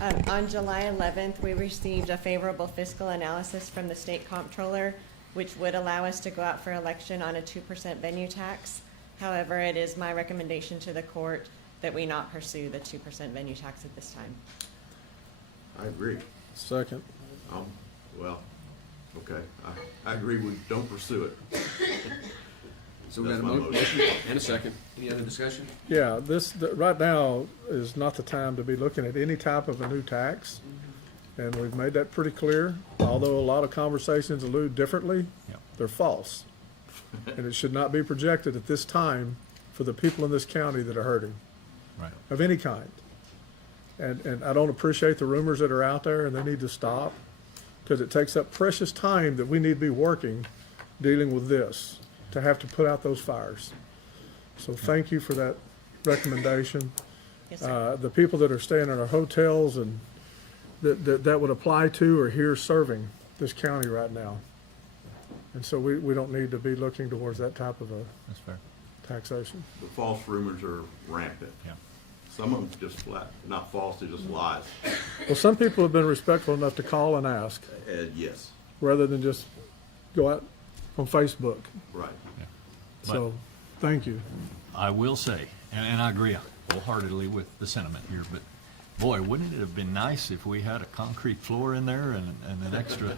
On July 11th, we received a favorable fiscal analysis from the state comptroller, which would allow us to go out for election on a 2% venue tax. However, it is my recommendation to the court that we not pursue the 2% venue tax at this time. I agree. Second. Well, okay, I agree, we don't pursue it. So we got a That's my motion. motion and a second. Any other discussion? Yeah, right now is not the time to be looking at any type of a new tax. And we've made that pretty clear, although a lot of conversations allude differently, Yeah. they're false. And it should not be projected at this time for the people in this county that are hurting, Right. of any kind. And I don't appreciate the rumors that are out there, and they need to stop, because it takes up precious time that we need to be working, dealing with this, to have to put out those fires. So thank you for that recommendation. Yes, sir. The people that are staying in our hotels and that would apply to are here serving this county right now. And so we don't need to be looking towards that type of a That's fair. taxation. The false rumors are rampant. Yeah. Some of them just flat, not false, they're just lies. Well, some people have been respectful enough to call and ask, Yes, rather than just go out on Facebook. right. So, thank you. I will say, and I agree wholeheartedly with the sentiment here, but boy, wouldn't it have been nice if we had a concrete floor in there and an extra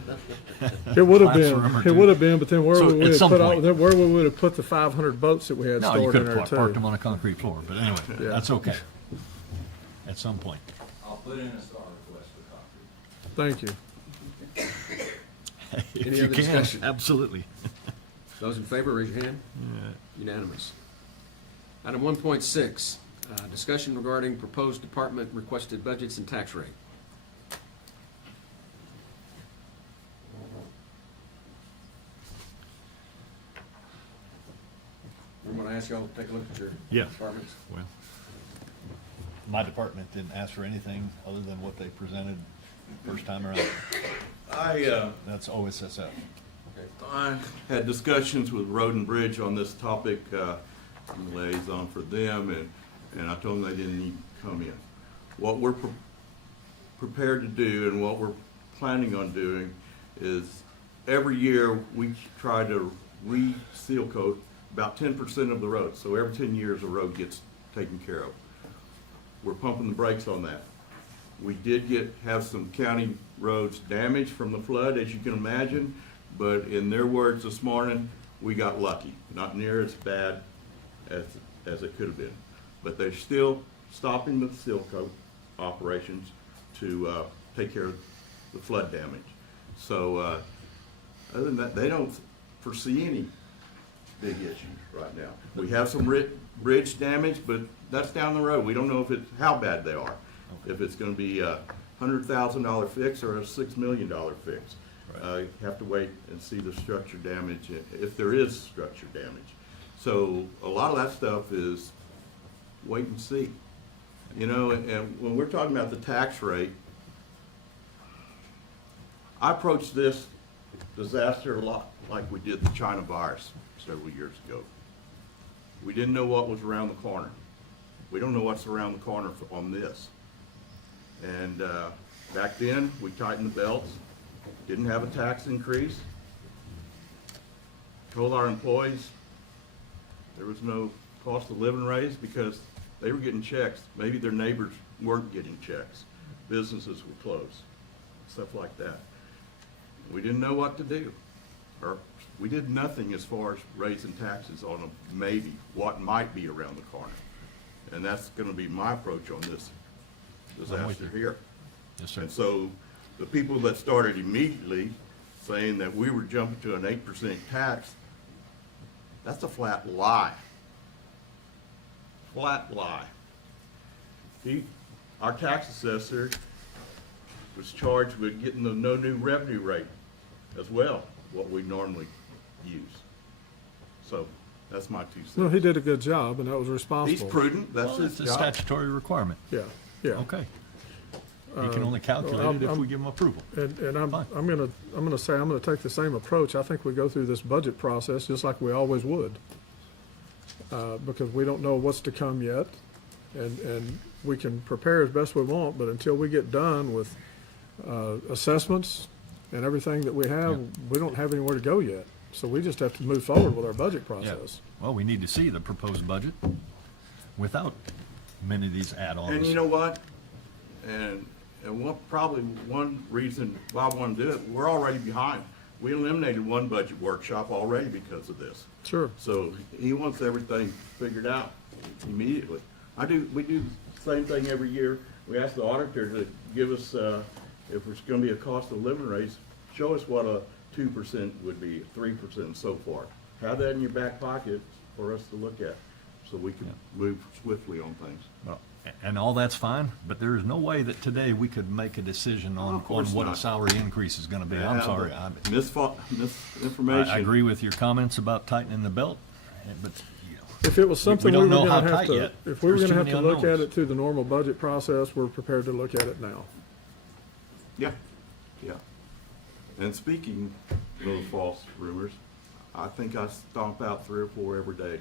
It would have classroom or been, it two? would have been, but then where So, would we at have some put all, point. then where we would have put the 500 boats that we had No, you stored in could there have parked them too? on a concrete floor, but anyway, Yeah. that's okay. At some point. I'll put in a star request for concrete. Thank you. If Any you other can, discussion? absolutely. Those in favor, raise your hand. Unanimous. Item 1.6, discussion regarding proposed department requested budgets and tax rate. I'm going to ask y'all to take a look at your Yeah. departments. Well, my department didn't ask for anything other than what they presented first time around. That's OSSF. I had discussions with Road and Bridge on this topic, I'm the liaison for them, and I told them they didn't need to come in. What we're prepared to do and what we're planning on doing is every year we try to re-seal coat about 10% of the road. So every 10 years a road gets taken care of. We're pumping the brakes on that. We did have some county roads damaged from the flood, as you can imagine, but in their words this morning, we got lucky. Not near as bad as it could have been. But they're still stopping the seal coat operations to take care of the flood damage. So other than that, they don't foresee any big issues right now. We have some bridge damage, but that's down the road. We don't know how bad they are. If it's gonna be a $100,000 fix or a $6 million fix. You have to wait and see the structure damage, if there is structure damage. So a lot of that stuff is wait and see. You know, and when we're talking about the tax rate, I approached this disaster a lot like we did the China virus several years ago. We didn't know what was around the corner. We don't know what's around the corner on this. And back then, we tightened the belts, didn't have a tax increase, told our employees there was no cost of living raise because they were getting checks. Maybe their neighbors weren't getting checks. Businesses were closed, stuff like that. We didn't know what to do. Or we did nothing as far as raising taxes on what might be around the corner. And that's gonna be my approach on this disaster here. Yes, sir. And so the people that started immediately saying that we were jumping to an 8% tax, that's a flat lie. Flat lie. Our tax assessor was charged with getting the no new revenue rate as well, what we normally use. So that's my 2 cents. No, he did a good job, and that was He's responsible. prudent, that's Well, his it's a job. statutory requirement. Yeah, yeah. Okay. You can only calculate it if we give them approval. And I'm Fine. gonna say, I'm gonna take the same approach. I think we go through this budget process just like we always would. Because we don't know what's to come yet, and we can prepare as best we want, but until we get done with, assessments and everything that we have, we don't have anywhere to go yet. So we just have to move forward with our budget Yeah. process. Well, we need to see the proposed budget without many of these add-ons. And you know what? And probably one reason why I want to do it, we're already behind. We eliminated one budget workshop already because of this. Sure. So he wants everything figured out immediately. We do the same thing every year. We ask the auditor to give us, if there's gonna be a cost of living raise, show us what a 2% would be, 3% and so forth. Have that in your back pocket for us to look at, so we can move swiftly on things. Well, and all that's fine, but there is no way that today we could make a decision on Of course what a not. salary increase is gonna be. I'm sorry. Misinformation. I agree with your comments about tightening the belt, but, you know. If it was something we don't were know how gonna have tight to, yet. if we were There's gonna too have to many look at unknowns. it through the normal budget process, we're prepared to look at it now. Yeah, yeah. And speaking of those false rumors, I think I stomp out 3 or 4 every day.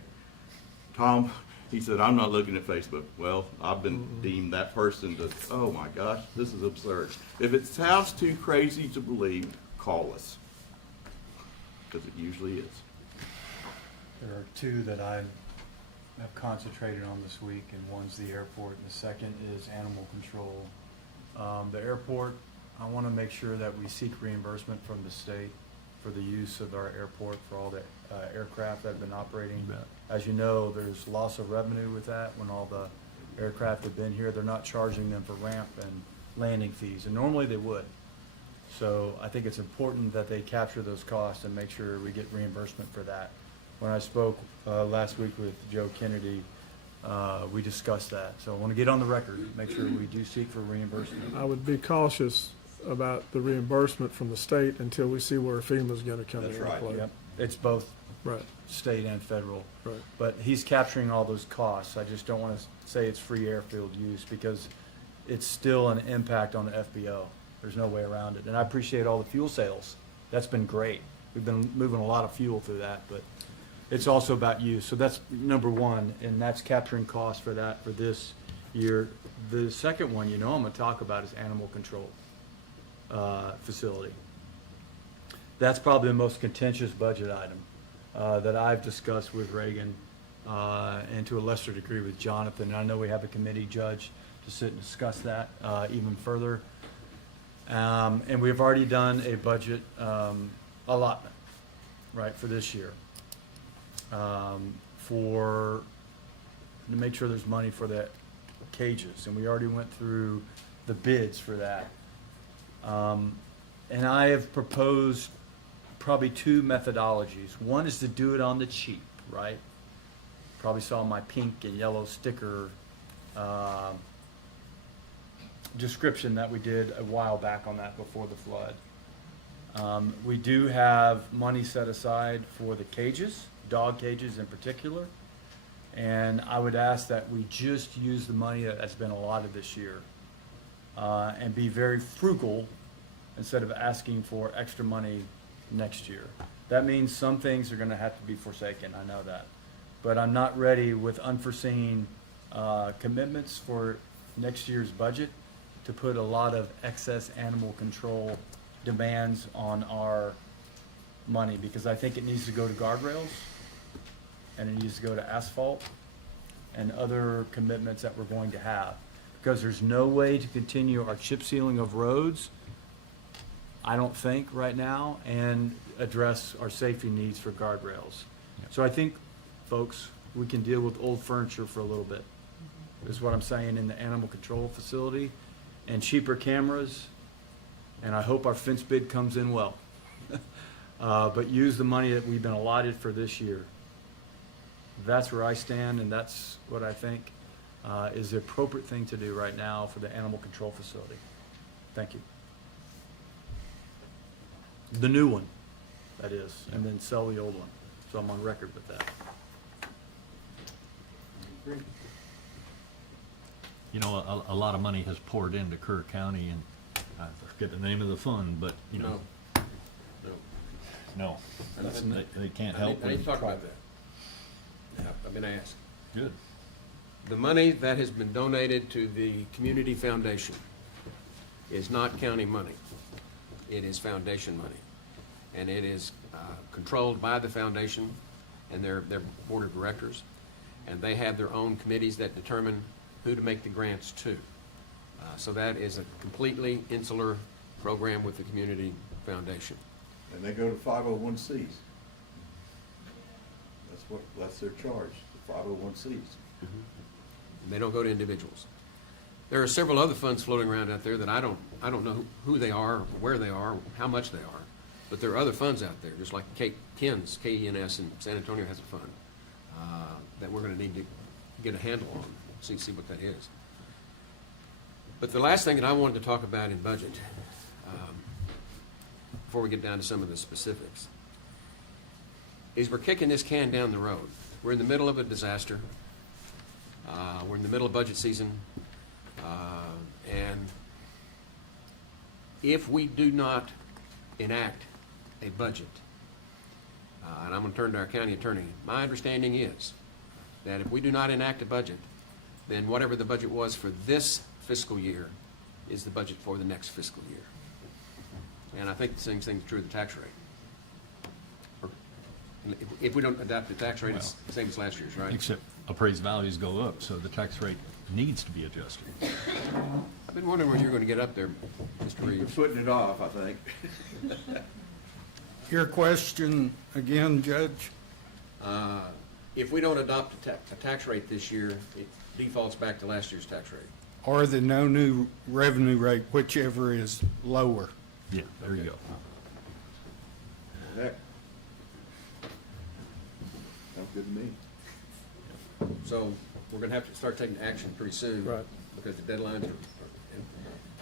Tom, He said, I'm not looking at Facebook. Well, I've been deemed that person to, oh my gosh, this is absurd. If it sounds too crazy to believe, call us. Because it usually is. There are two that I have concentrated on this week, and one's the airport, and the second is animal control. The airport, I want to make sure that we seek reimbursement from the state for the use of our airport for all the aircraft that have been operating. You bet. As you know, there's loss of revenue with that. When all the aircraft have been here, they're not charging them for ramp and landing fees, and normally they would. So I think it's important that they capture those costs and make sure we get reimbursement for that. When I spoke last week with Joe Kennedy, we discussed that. So I want to get on the record, make sure we do seek for reimbursement. I would be cautious about the reimbursement from the state until we see where FEMA's gonna come That's into right. play. Yep, it's both Right, state and federal. right. But he's capturing all those costs. I just don't want to say it's free airfield use because it's still an impact on the FBO. There's no way around it. And I appreciate all the fuel sales. That's been great. We've been moving a lot of fuel through that, but it's also about use. So that's number one, and that's capturing costs for that for this year. The second one, I'm going to talk about is animal control facility. That's probably the most contentious budget item that I've discussed with Reagan and to a lesser degree with Jonathan. And I know we have a committee judge to sit and discuss that even further. And we've already done a budget allotment, right, for this year. To make sure there's money for the cages, and we already went through the bids for that. And I have proposed probably two methodologies. One is to do it on the cheap, right? Probably saw my pink and yellow sticker description that we did a while back on that before the flood. We do have money set aside for the cages, dog cages in particular, and I would ask that we just use the money that's been allotted this year and be very frugal instead of asking for extra money next year. That means some things are going to have to be forsaken, I know that. But I'm not ready with unforeseen commitments for next year's budget to put a lot of excess animal control demands on our money, because I think it needs to go to guardrails and it needs to go to asphalt and other commitments that we're going to have. Because there's no way to continue our chip sealing of roads, I don't think, right now, and address our safety needs for guardrails. So I think, folks, we can deal with old furniture for a little bit, is what I'm saying, in the animal control facility, and cheaper cameras, and I hope our fence bid comes in well. But use the money that we've been allotted for this year. That's where I stand, and that's what I think is the appropriate thing to do right now for the animal control facility. Thank you. The new one, that is, and then sell the old one. So I'm on record with that. You know, a lot of money has poured into Kerr County, and I forget the name of the fund, but, you know, no, they can't help. I need to talk about that. Yeah, I've been asked. Good. The money that has been donated to the community foundation is not county money. It is foundation money. And it is controlled by the foundation and their board of directors. And they have their own committees that determine who to make the grants to. So that is a completely insular program with the community foundation. And they go to 501Cs. That's their charge, the 501Cs. And they don't go to individuals. There are several other funds floating around out there that I don't know who they are, where they are, how much they are. But there are other funds out there, just like KENS, K-E-N-S, in San Antonio has a fund that we're going to need to get a handle on, see what that is. But the last thing that I wanted to talk about in budget, before we get down to some of the specifics, is we're kicking this can down the road. We're in the middle of a disaster. We're in the middle of budget season. And if we do not enact a budget, and I'm going to turn to our county attorney, my understanding is that if we do not enact a budget, then whatever the budget was for this fiscal year is the budget for the next fiscal year. And I think the same thing's true of the tax rate. Or, if we don't adopt the tax rate, it's the same as last year's, right? Except appraised values go up, so the tax rate needs to be adjusted. I've been wondering when you're going to get up there, Mr. We're Reeves. putting it off, I think. Your question again, Judge? If we don't adopt a tax rate this year, it defaults back to last year's tax rate. Or the no new revenue rate, whichever is lower. Yeah, there you go. Heck. Sounds good to me. So we're going to have to start taking action pretty soon. Right. Because the deadlines are, and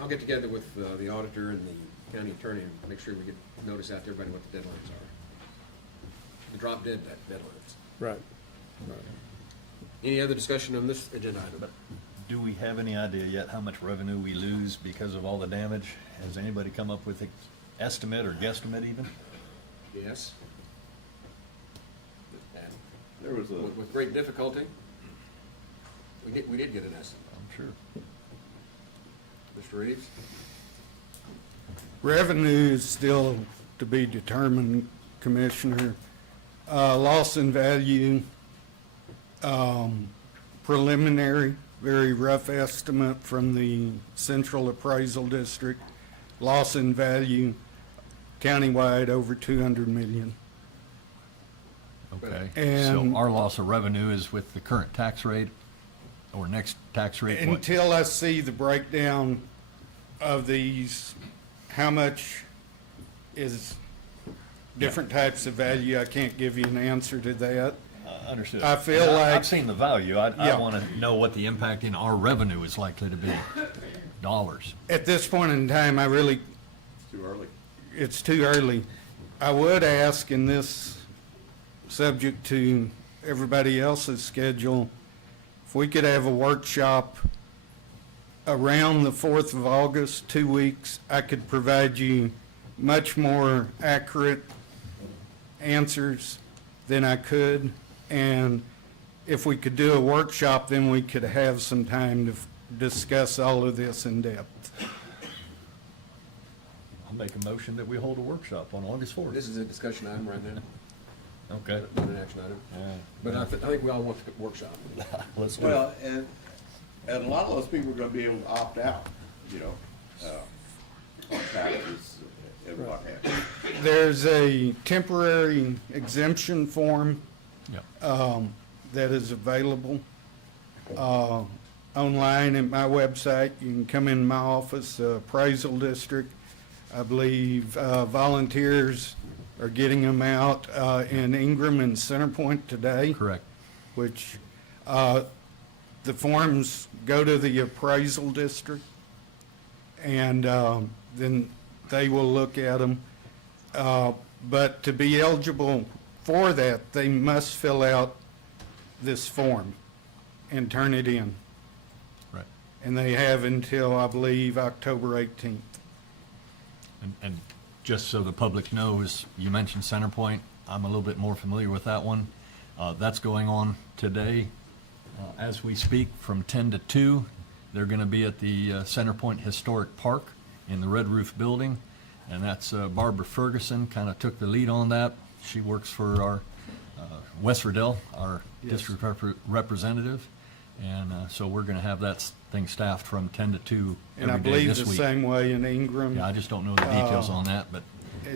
I'll get together with the auditor and the county attorney and make sure we get notice out to everybody what the deadlines are. The drop dead deadlines. Right. Right. Any other discussion on this agenda item? Do we have any idea yet how much revenue we lose because of all the damage? Has anybody come up with an estimate or guesstimate even? Yes. And There was a, with great difficulty, we did get an estimate. I'm sure. Mr. Reeves? Revenue is still to be determined, Commissioner. Loss in value, preliminary, very rough estimate from the Central Appraisal District. Loss in value countywide over 200 million. Okay. And- So our loss of revenue is with the current tax rate or next tax rate? what? Until I see the breakdown of these, how much is different types of value, I can't give you an answer to that. Understood. I feel I've like- seen the value. I Yeah. want to know what the impact in our revenue is likely to be. Dollars. At this point in time, I really, it's too early. it's too early. I would ask in this, subject to everybody else's schedule, if we could have a workshop around the 4th of August, 2 weeks, I could provide you much more accurate answers than I could. And if we could do a workshop, then we could have some time to discuss all of this in depth. I'll make a motion that we hold a workshop on August 4th. This is a discussion item right now, Okay. not an action item. But I think we all want the workshop. Let's do it. Well, and a lot of those people are gonna be able to opt out, you know, on taxes and what have you. There's a temporary exemption form Yep. that is available online at my website. You can come in my office, appraisal district. I believe volunteers are getting them out in Ingram and Centerpoint today. Correct. Which the forms go to the appraisal district, and then they will look at them. But to be eligible for that, they must fill out this form and turn it in. Right. And they have until, I believe, October 18th. And just so the public knows, you mentioned Centerpoint. I'm a little bit more familiar with that one. That's going on today as we speak from 10 to 2. They're going to be at the Centerpoint Historic Park in the Red Roof Building. And that's Barbara Ferguson kind of took the lead on that. She works for our West Riddell, our district representative. And so we're going to have that thing staffed from 10 to 2 And I every day believe this the week. same way in Ingram. Yeah, I just don't know the details on that, but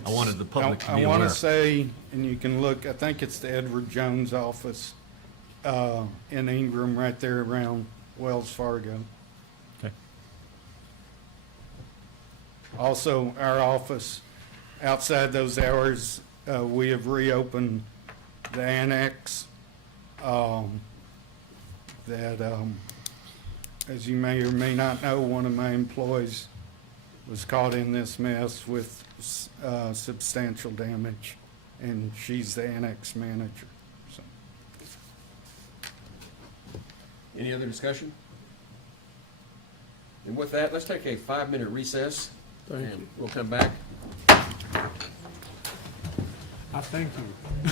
I wanted the public to be I want aware. to say, and you can look, I think it's the Edward Jones office in Ingram, right there around Wells Fargo. Okay. Also, our office, outside those hours, we have reopened the annex. That, as you may or may not know, one of my employees was caught in this mess with substantial damage, and she's the annex manager. So, Any other discussion? And with that, let's take a 5-minute recess. Thank you. And we'll come back. I thank you.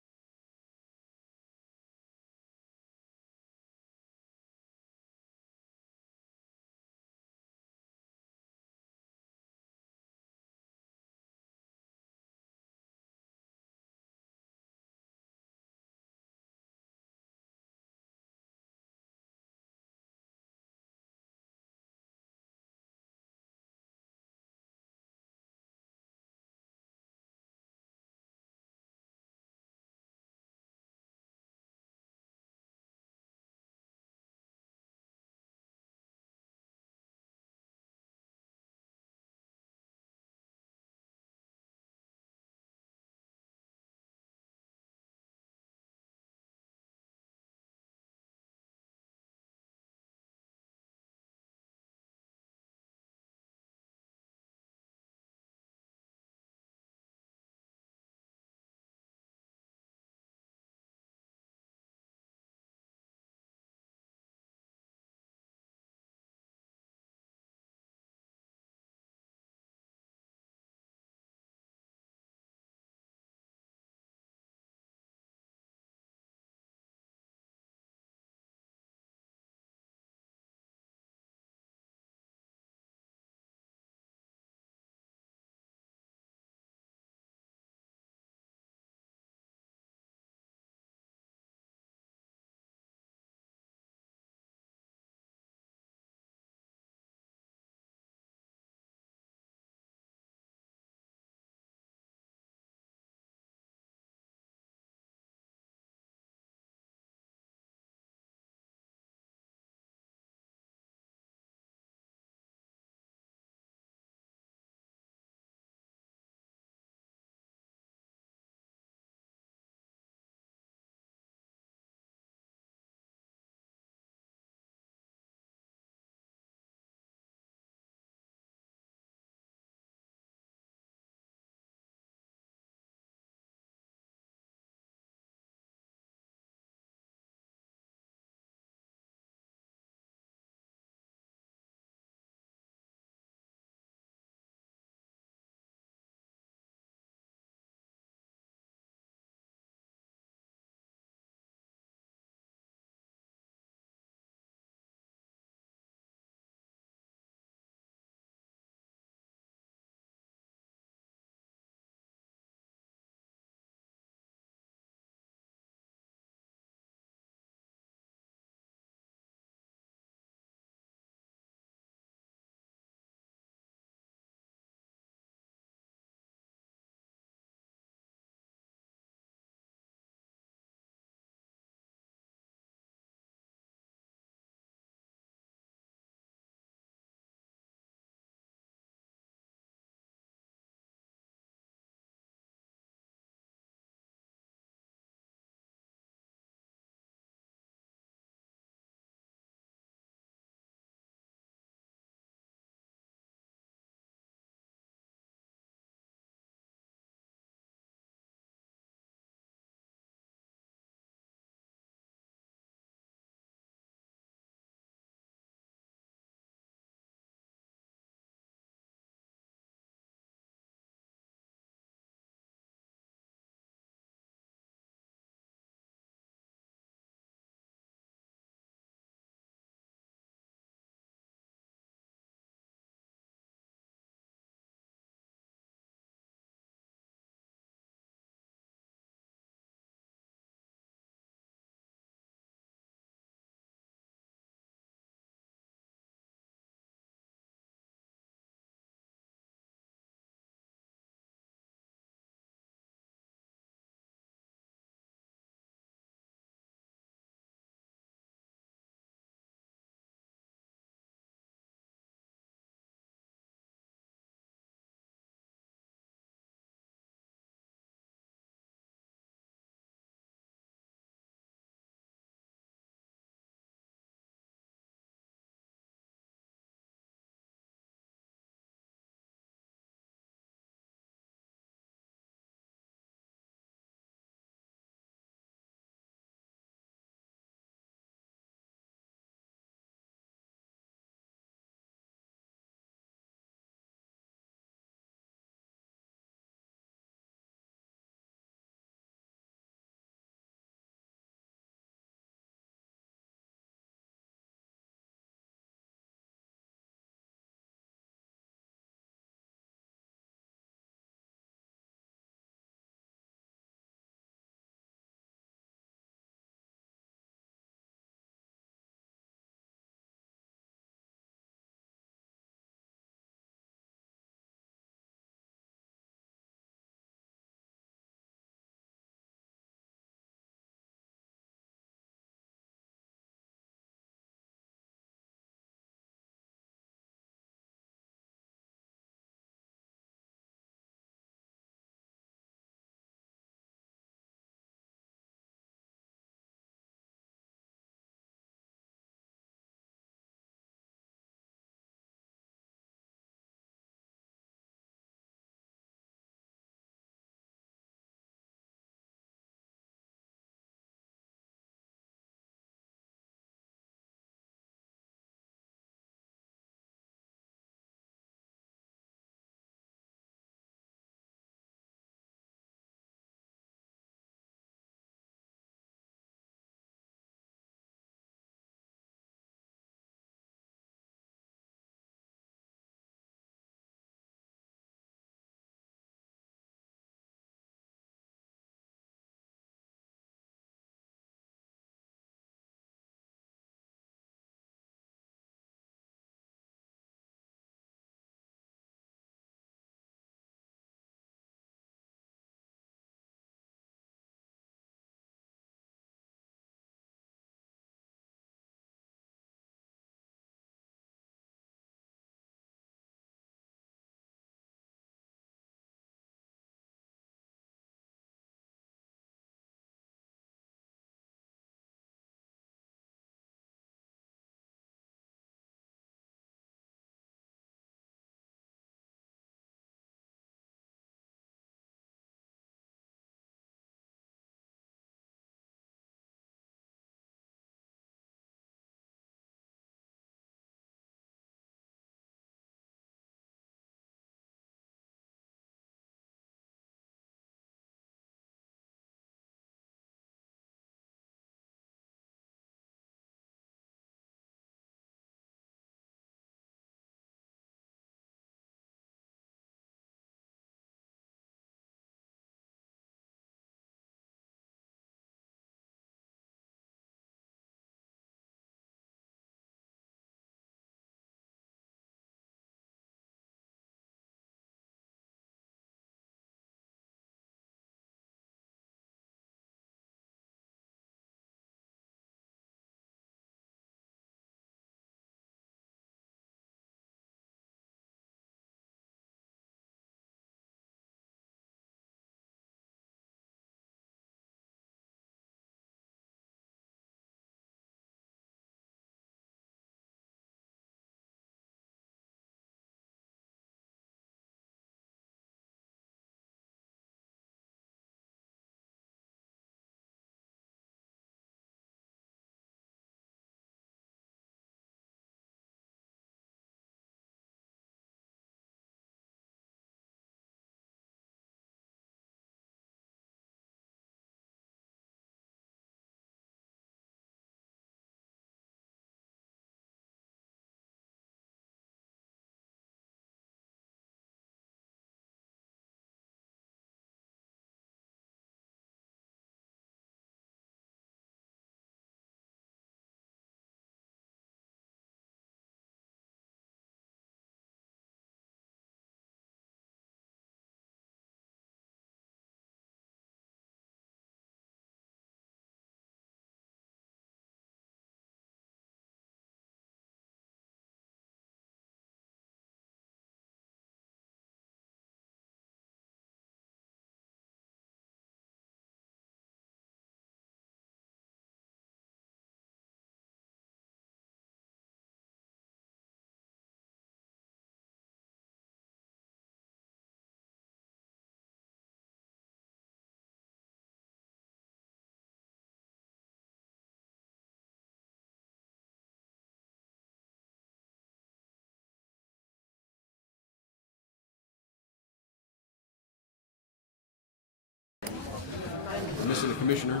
the commissioner.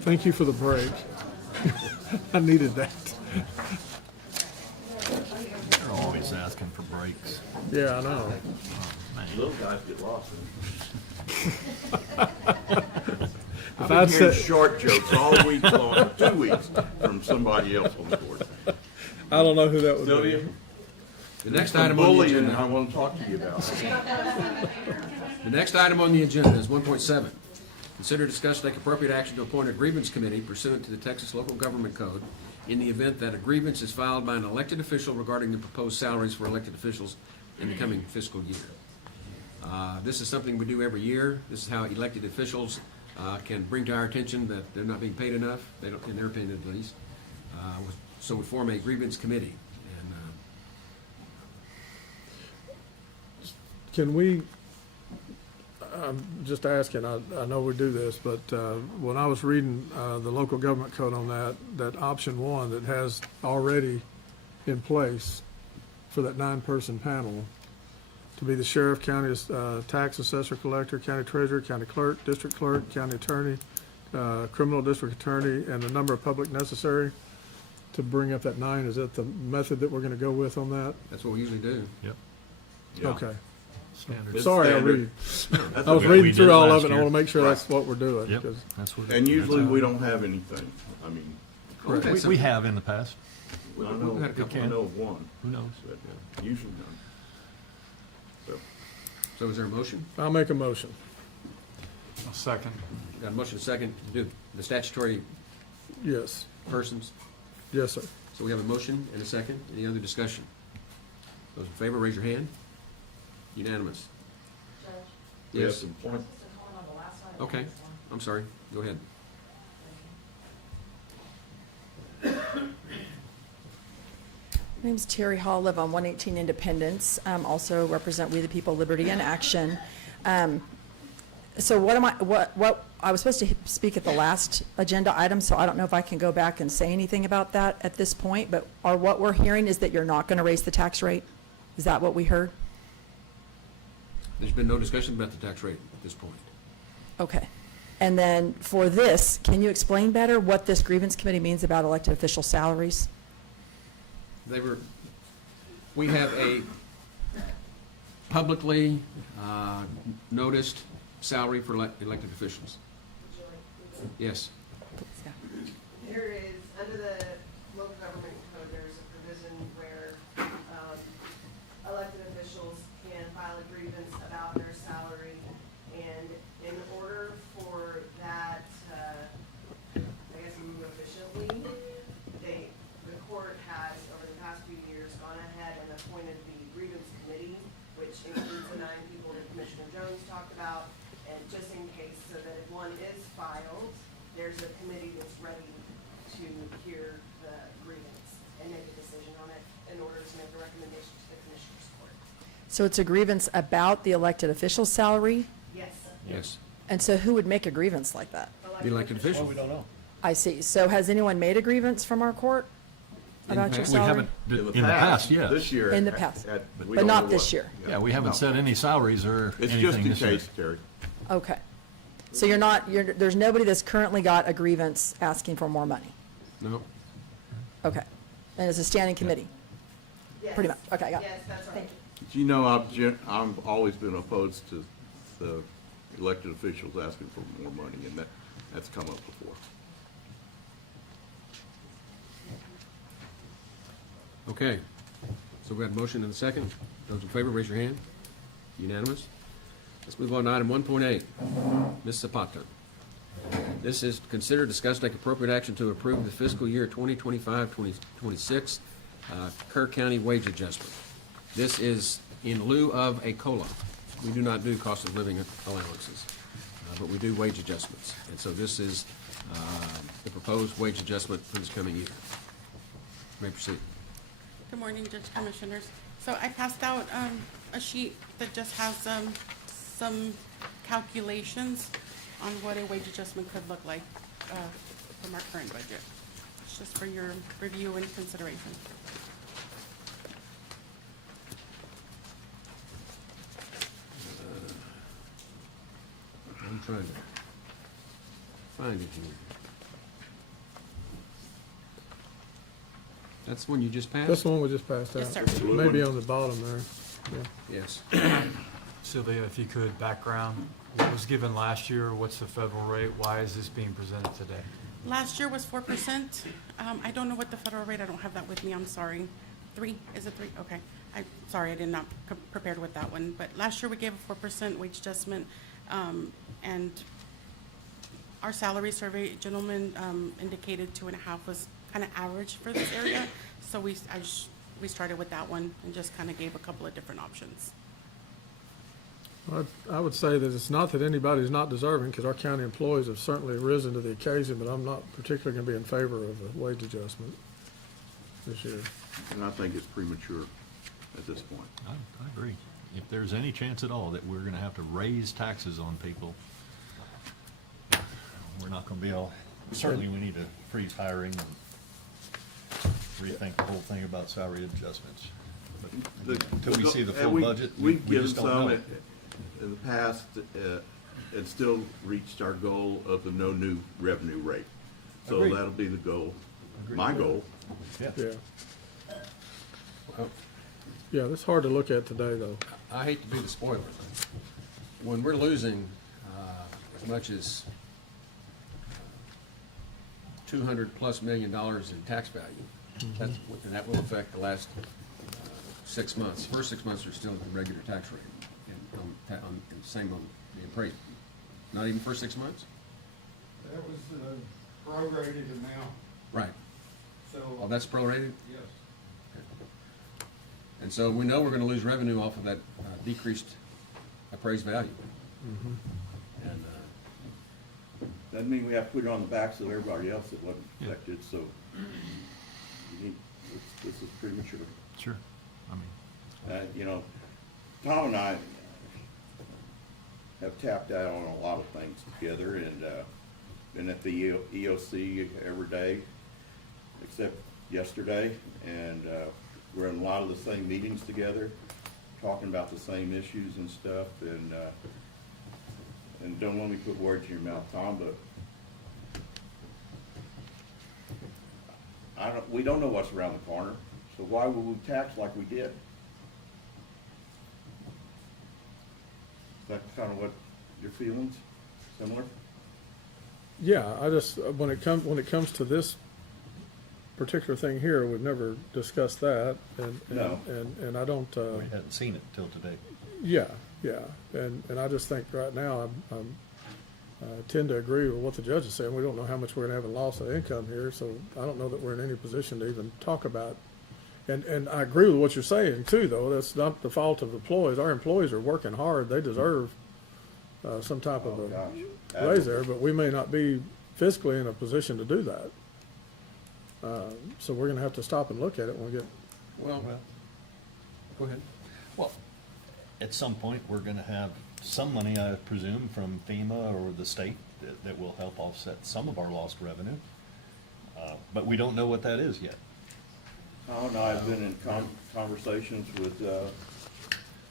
Thank you for the break. I needed that. They're always asking for breaks. Yeah, I know. Little guys get lost. If I've been I'd hearing said, short jokes all week long, 2 weeks, from somebody else on the board. I don't know who that would Sylvia? be. The next Some item on the bullying I agenda. want to talk to you about. The next item on the agenda is 1.7. Consider, discuss, take appropriate action to appoint a grievance committee pursuant to the Texas Local Government Code in the event that a grievance is filed by an elected official regarding the proposed salaries for elected officials in the coming fiscal year. This is something we do every year. This is how elected officials can bring to our attention that they're not being paid enough, they don't, in their opinion at least. So we form a grievance committee. And Can we, I'm just asking, I know we do this, but when I was reading the local government code on that option 1 that has already in place for that 9-person panel to be the sheriff, county tax assessor, collector, county treasurer, county clerk, district clerk, county attorney, criminal district attorney, and the number of public necessary to bring up that 9, is that the method that we're gonna go with on that? that's what we usually do. Yep. Yeah. Okay. Standard. It's Sorry, standard. I was what reading we through did all last of it, and I year. wanna make sure that's what we're doing. Yep, 'cause- that's what. And usually that's we how- don't have anything. I mean, We have in the past. I We've know, had a couple. I know of one, Who knows? but usually none. So, So is there a motion? I'll make a motion. A second. Got a motion and a second to do the statutory Yes, persons. yes, sir. So we have a motion and a second. Any other discussion? Those in favor, raise your hand. Unanimous. we have Yes? some point. Okay, I'm sorry. Go ahead. My name's Terry Hall, live on 118 Independence, also represent We the People, Liberty in Action. So what, I was supposed to speak at the last agenda item, so I don't know if I can go back and say anything about that at this point, but what we're hearing is that you're not going to raise the tax rate? Is that what we heard? There's been no discussion about the tax rate at this point. Okay. And then for this, can you explain better what this grievance committee means about elected official salaries? We have a publicly noticed salary for elected officials. Yes. Yeah. There is, under the local government code, there's a provision where elected officials can file a grievance about their salary, and in order for that, I guess, move efficiently, the court has, over the past few years, gone ahead and appointed the grievance committee, which includes the 9 people that Commissioner Jones talked about, and just in case, so that if one is filed, there's a committee that's ready to hear the grievance and make a decision on it in order to make a recommendation to the Commissioner's Court. So it's a grievance about the elected official's salary? Yes. Yes. And so who would make a grievance like that? The elected official. We don't know. I see. So has anyone made a grievance from our court In the about your past. We salary? haven't, in the past, yes. This year. In the past. we But don't not know this what. year. Yeah, we haven't No. set any salaries or It's anything just in this year. case, Terry. Okay. So there's nobody that's currently got a grievance asking for more money? No. Okay. And it's a standing committee? Yes. Pretty much. Okay, I got it. Yes, that's right. Thank you. You know, I've always been opposed to the elected officials asking for more money, and that's come up before. Okay. So we have a motion and a second. Those in favor, raise your hand. Unanimous. Let's move on to item 1.8. Ms. Zapata. This is consider, discuss, take appropriate action to approve the fiscal year 2025-2026 Kerr County wage adjustment. This is in lieu of a COLA. We do not do cost of living allowances, but we do wage adjustments. And so this is the proposed wage adjustment for this coming year. You may proceed. Good morning, Judge Commissioners. So I passed out a sheet that just has some calculations on what a wage adjustment could look like from our current budget. It's just for your review and consideration. I'm trying to. find it here. That's the one you just passed? That's the one we just passed out. Yes, sir. Maybe on the bottom there. Yeah. Yes. Sylvia, if you could, background, what was given last year, what's the federal rate, why is this being presented today? Last year was 4%. I don't know what the federal rate, I don't have that with me, I'm sorry. 3, is it 3? Okay. Sorry, I did not prepared with that one. But last year we gave a 4% wage adjustment, and our salary survey gentleman indicated 2.5 was kind of average for this area. So we started with that one and just kind of gave a couple of different options. I would say that it's not that anybody's not deserving, because our county employees have certainly risen to the occasion, but I'm not particularly going to be in favor of a wage adjustment this year. And I think it's premature at this point. I agree. If there's any chance at all that we're gonna have to raise taxes on people, we're not gonna be able, certainly we need to freeze hiring and rethink the whole thing about salary adjustments. But until we see the full budget, we We've just given don't know. some in the past, and still reached our goal of the no new revenue rate. So Agreed. that'll be the goal, Agreed. my goal. Yeah. Yeah. Well, Yeah, that's hard to look at today, though. I hate to be the spoiler. When we're losing as much as $200+ million in tax value, and that will affect the last 6 months. First 6 months are still the regular tax rate, and same on the appraisal. Not even first 6 months? That was a prorated amount, Right. so. Oh, that's prorated? Yes. And so we know we're gonna lose revenue off of that decreased appraised value. And, Doesn't mean we have to put it on the backs of everybody else that wasn't affected, so this is premature. Sure. I mean, You know, Tom and I have tapped out on a lot of things together, and been at the EOC every day, except yesterday, and we're in a lot of the same meetings together, talking about the same issues and stuff, and don't let me put words in your mouth, Tom, but we don't know what's around the corner, so why would we tax like we did? Is that kind of what your feelings, similar? Yeah, I just, when it comes to this particular thing here, we've never discussed that, No. and I don't, we hadn't seen it till today. yeah, and I just think right now, I tend to agree with what the judge is saying. We don't know how much we're gonna have a loss of income here, so I don't know that we're in any position to even talk about. And I agree with what you're saying too, though. That's not the fault of the employees. Our employees are working hard. They deserve some type of a raise there, but we may not be fiscally in a position to do that. So we're gonna have to stop and look at it when we get. well, go ahead. Well, at some point, we're gonna have some money, I presume, from FEMA or the state that will help offset some of our lost revenue. But we don't know what that is yet. Tom and I have been in conversations with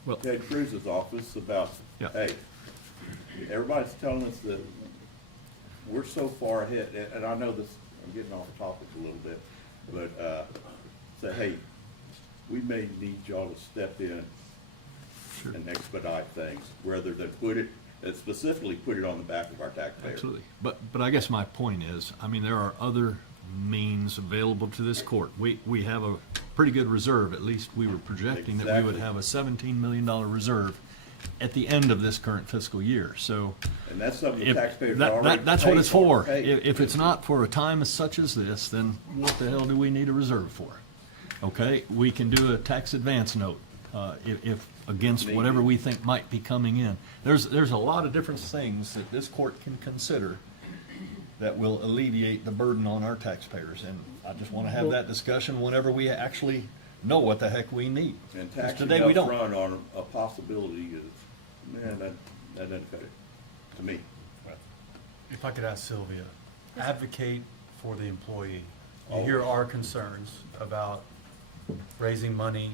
Well- Ted Cruz's office about, Yeah. hey, everybody's telling us that we're so far ahead, and I know this, I'm getting off topic a little bit, but say, hey, we may need y'all to step in and expedite things, rather than specifically put it on the back of our taxpayers. Absolutely. But I guess my point is, I mean, there are other means available to this court. We have a pretty good reserve, at least we were projecting that we would Exactly. have a $17 million reserve at the end of this current fiscal year, so. And that's something the If, taxpayers already that's what it's for. paid If it's not for a time such as this, then what the hell do we need a reserve for? Okay, we can do a tax advance note, if against whatever we think might be coming in. There's a lot of different things that this court can consider that will alleviate the burden on our taxpayers, and I just wanna have that discussion whenever we actually know what the heck we need. And 'Cause taxing today we don't. upfront on a possibility is, man, that doesn't cut it, to me. If I could ask Sylvia, advocate for the employee. You hear our concerns about raising money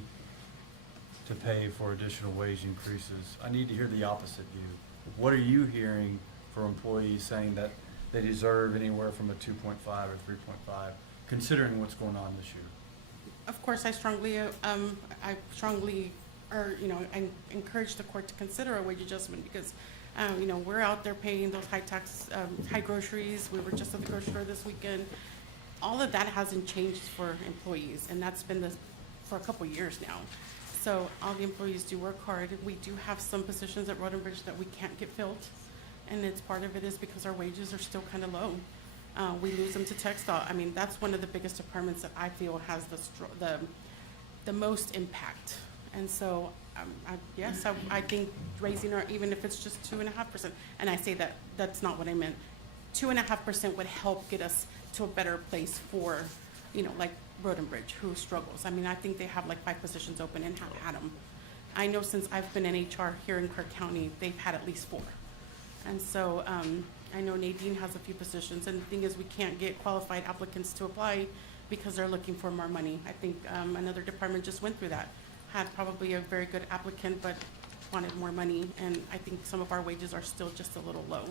to pay for additional wage increases. I need to hear the opposite view. What are you hearing for employees saying that they deserve anywhere from a 2.5 or 3.5, considering what's going on this year. Of course, I strongly, I encourage the court to consider a wage adjustment because, we're out there paying those high tax, high groceries. We were just at the grocery store this weekend. All of that hasn't changed for employees, and that's been for a couple years now. So all the employees do work hard. We do have some positions at Road and Bridge that we can't get filled, and it's part of it is because our wages are still kind of low. We lose them to textile. I mean, that's one of the biggest departments that I feel has the most impact. And so, I think raising our, even if it's just 2.5%, and I say that's not what I meant. 2.5% would help get us to a better place for, like Road and Bridge, who struggles. I mean, I think they have like 5 positions open and have had them. I know since I've been in HR here in Kerr County, they've had at least 4. And so, I know Nadine has a few positions, and the thing is we can't get qualified applicants to apply because they're looking for more money. I think another department just went through that, had probably a very good applicant but wanted more money, and I think some of our wages are still just a little low.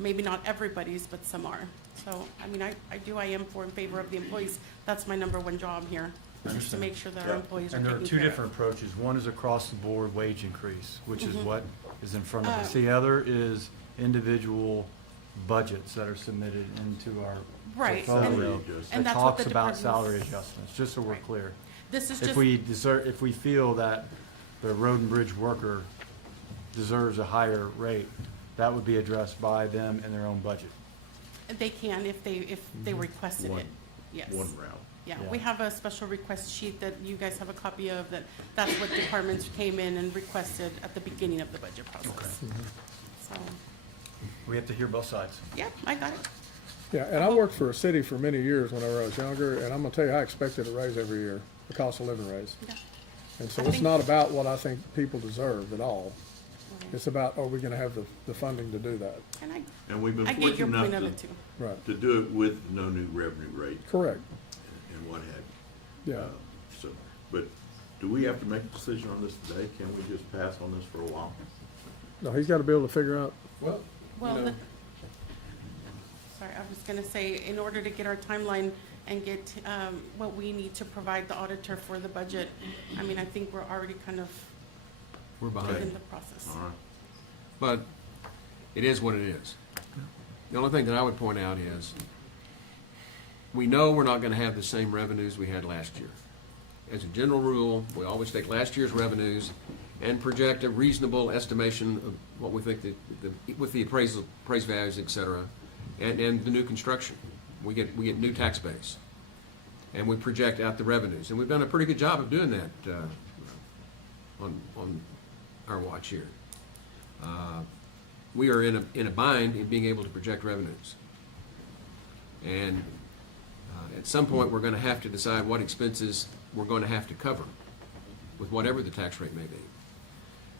Maybe not everybody's, but some are. So, I mean, I am in favor of the employees. That's my number 1 job here, just to make sure that our employees are And taken there are care two of. different approaches. One is across the board wage increase, which is Mhm. what is in front of us. The other is individual budgets that are submitted into our Right, portfolio. and That that's what talks the about departments- salary adjustments, just so we're Right. clear. This is If we feel that the road and bridge worker deserves a higher rate, that would be addressed by them in their own budget. They can if they requested it, yes. One route. Yeah, Yeah. we have a special request sheet that you guys have a copy of, that's what departments came in and requested at the beginning of the budget process. So, We have to hear both sides. yeah, I got it. Yeah, and I worked for a city for many years whenever I was younger, and I'm gonna tell you, I expected a raise every year, a cost of living raise. Yeah. And so I it's think- not about what I think people deserve at all. It's about, are we gonna have the funding to do that? And And we've been I get your fortunate point of enough it too. Right, to do it with no new revenue rate correct, and what have you. yeah. So, but do we have to make a decision on this today? Can we just pass on this for a while? No, he's gotta be able to figure out, Well, Well, sorry, I was gonna say, in order to get our timeline and get what we need to provide the auditor for the budget, I mean, I think we're already kind of we're in behind. the process. All right. But it is what it is. The only thing that I would point out is, we know we're not gonna have the same revenues we had last year. As a general rule, we always take last year's revenues and project a reasonable estimation of what we think with the appraised values, et cetera, and the new construction. We get new tax base, and we project out the revenues, and we've done a pretty good job of doing that on our watch here. We are in a bind in being able to project revenues. And at some point, we're gonna have to decide what expenses we're gonna have to cover with whatever the tax rate may be.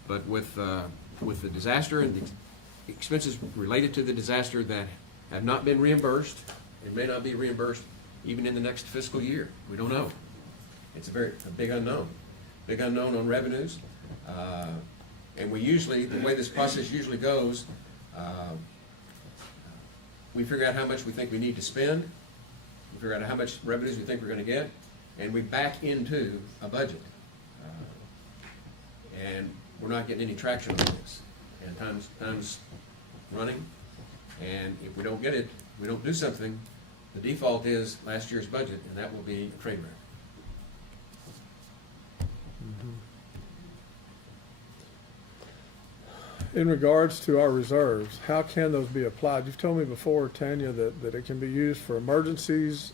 But with the disaster and the expenses related to the disaster that have not been reimbursed, and may not be reimbursed even in the next fiscal year, we don't know. It's a big unknown on revenues. And we usually, the way this process usually goes, we figure out how much we think we need to spend, we figure out how much revenues we think we're gonna get, and we back into a budget. And we're not getting any traction on this. And time's running, and if we don't get it, we don't do something, the default is last year's budget, and that will be a train wreck. In regards to our reserves, how can those be applied? You've told me before, Tanya, that it can be used for emergencies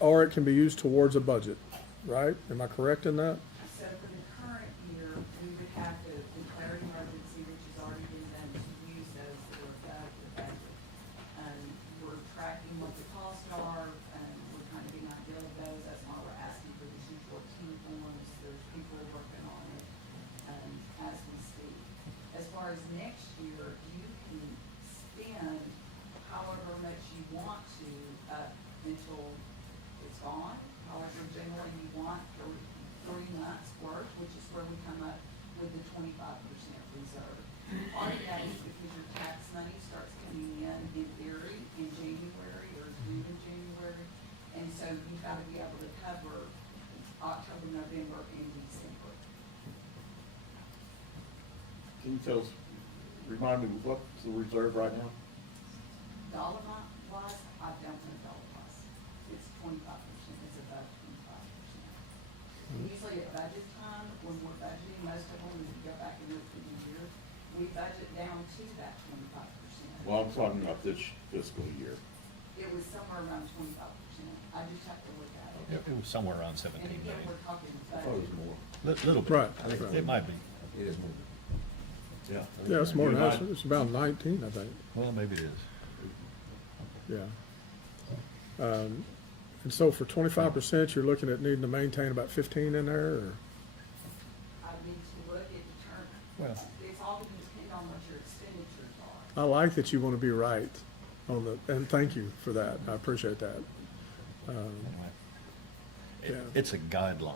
or it can be used towards a budget, right? Am I correct in that? So for the current year, we would have to declare an emergency, which has already been done, to use those that are above the budget. We're tracking what the costs are, we're trying to get an idea of those, that's why we're asking for these U-14 forms, there's people working on it, as we speak. As far as next year, you can spend however much you want to, until it's gone. However, generally you want 3 months' worth, which is where we come up with the 25% reserve. Part of that is because your tax money starts coming in Can you tell us, remind me, what's the reserve right now? Dollar amount wise, I don't know dollar wise. It's 25%, it's about 25%. Usually at budget time, when we're budgeting, most of them, we go back and look through the year, we budget down to that 25%. Well, I'm talking about this fiscal year. It was somewhere around 25%. I just have to look at it. It was somewhere around 17 And again, million. we're talking I thought it budget. was more. Little bit. Right, I think right. it might be. It is moving. Yeah. Yeah, it's more than that. You It's about 19, I think. Well, maybe it is. Yeah. And so for 25%, you're looking at needing to maintain about 15 in there, or? I need to look at the Well, it's all going to depend on what your expenditures are. I like that you want to be right on the, and thank you for that. I appreciate that. anyway. Yeah. It's a guideline.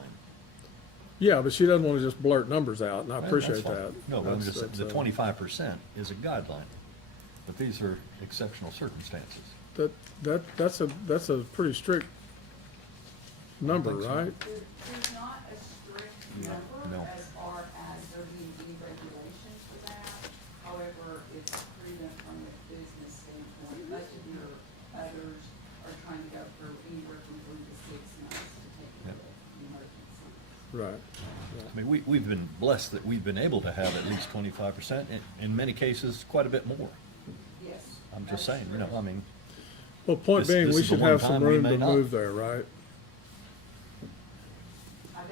Yeah, but she doesn't want to just blurt numbers out, and I Well, appreciate that's fine. that. No, but I'm That's- just, the that's, 25% is a guideline. But these are exceptional circumstances. That's a pretty strict number, think so. right? There's not a strict No. number as far as there being any regulations for that. However, it's prudent from a business standpoint. Most of your others are trying to go for anywhere from 3 to 6 months to take care Yep. of emergencies. Right. I mean, we've been blessed that we've been able to have at least 25%, in many cases, quite a bit more. Yes. I'm just that's saying, you know, true. I mean, Well, point This- being, this we is the should one have some time we room may to not. move there, right? I don't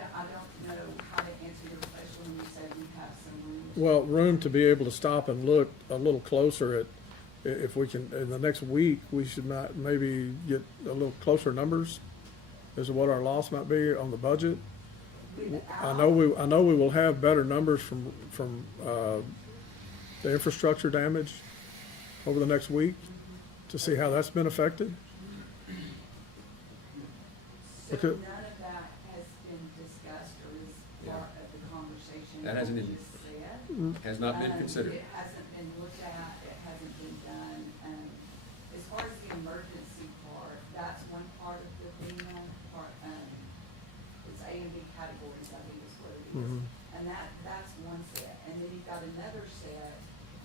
know how to answer your question when you say we have some room. Well, room to be able to stop and look a little closer at, if we can, in the next week, we should not, maybe get a little closer numbers as to what our loss might be on the budget. I know we will have better numbers from the infrastructure damage over the next week to see how that's been affected. So Okay. none of that has been discussed or is part of the conversation. That hasn't you been- just said. Has not been considered. It hasn't been looked at, it hasn't been done. As far as the emergency part, that's one part of the FEMA part, it's A and B categories, I think is what it is. Mhm. And that's one set. And then you've got another set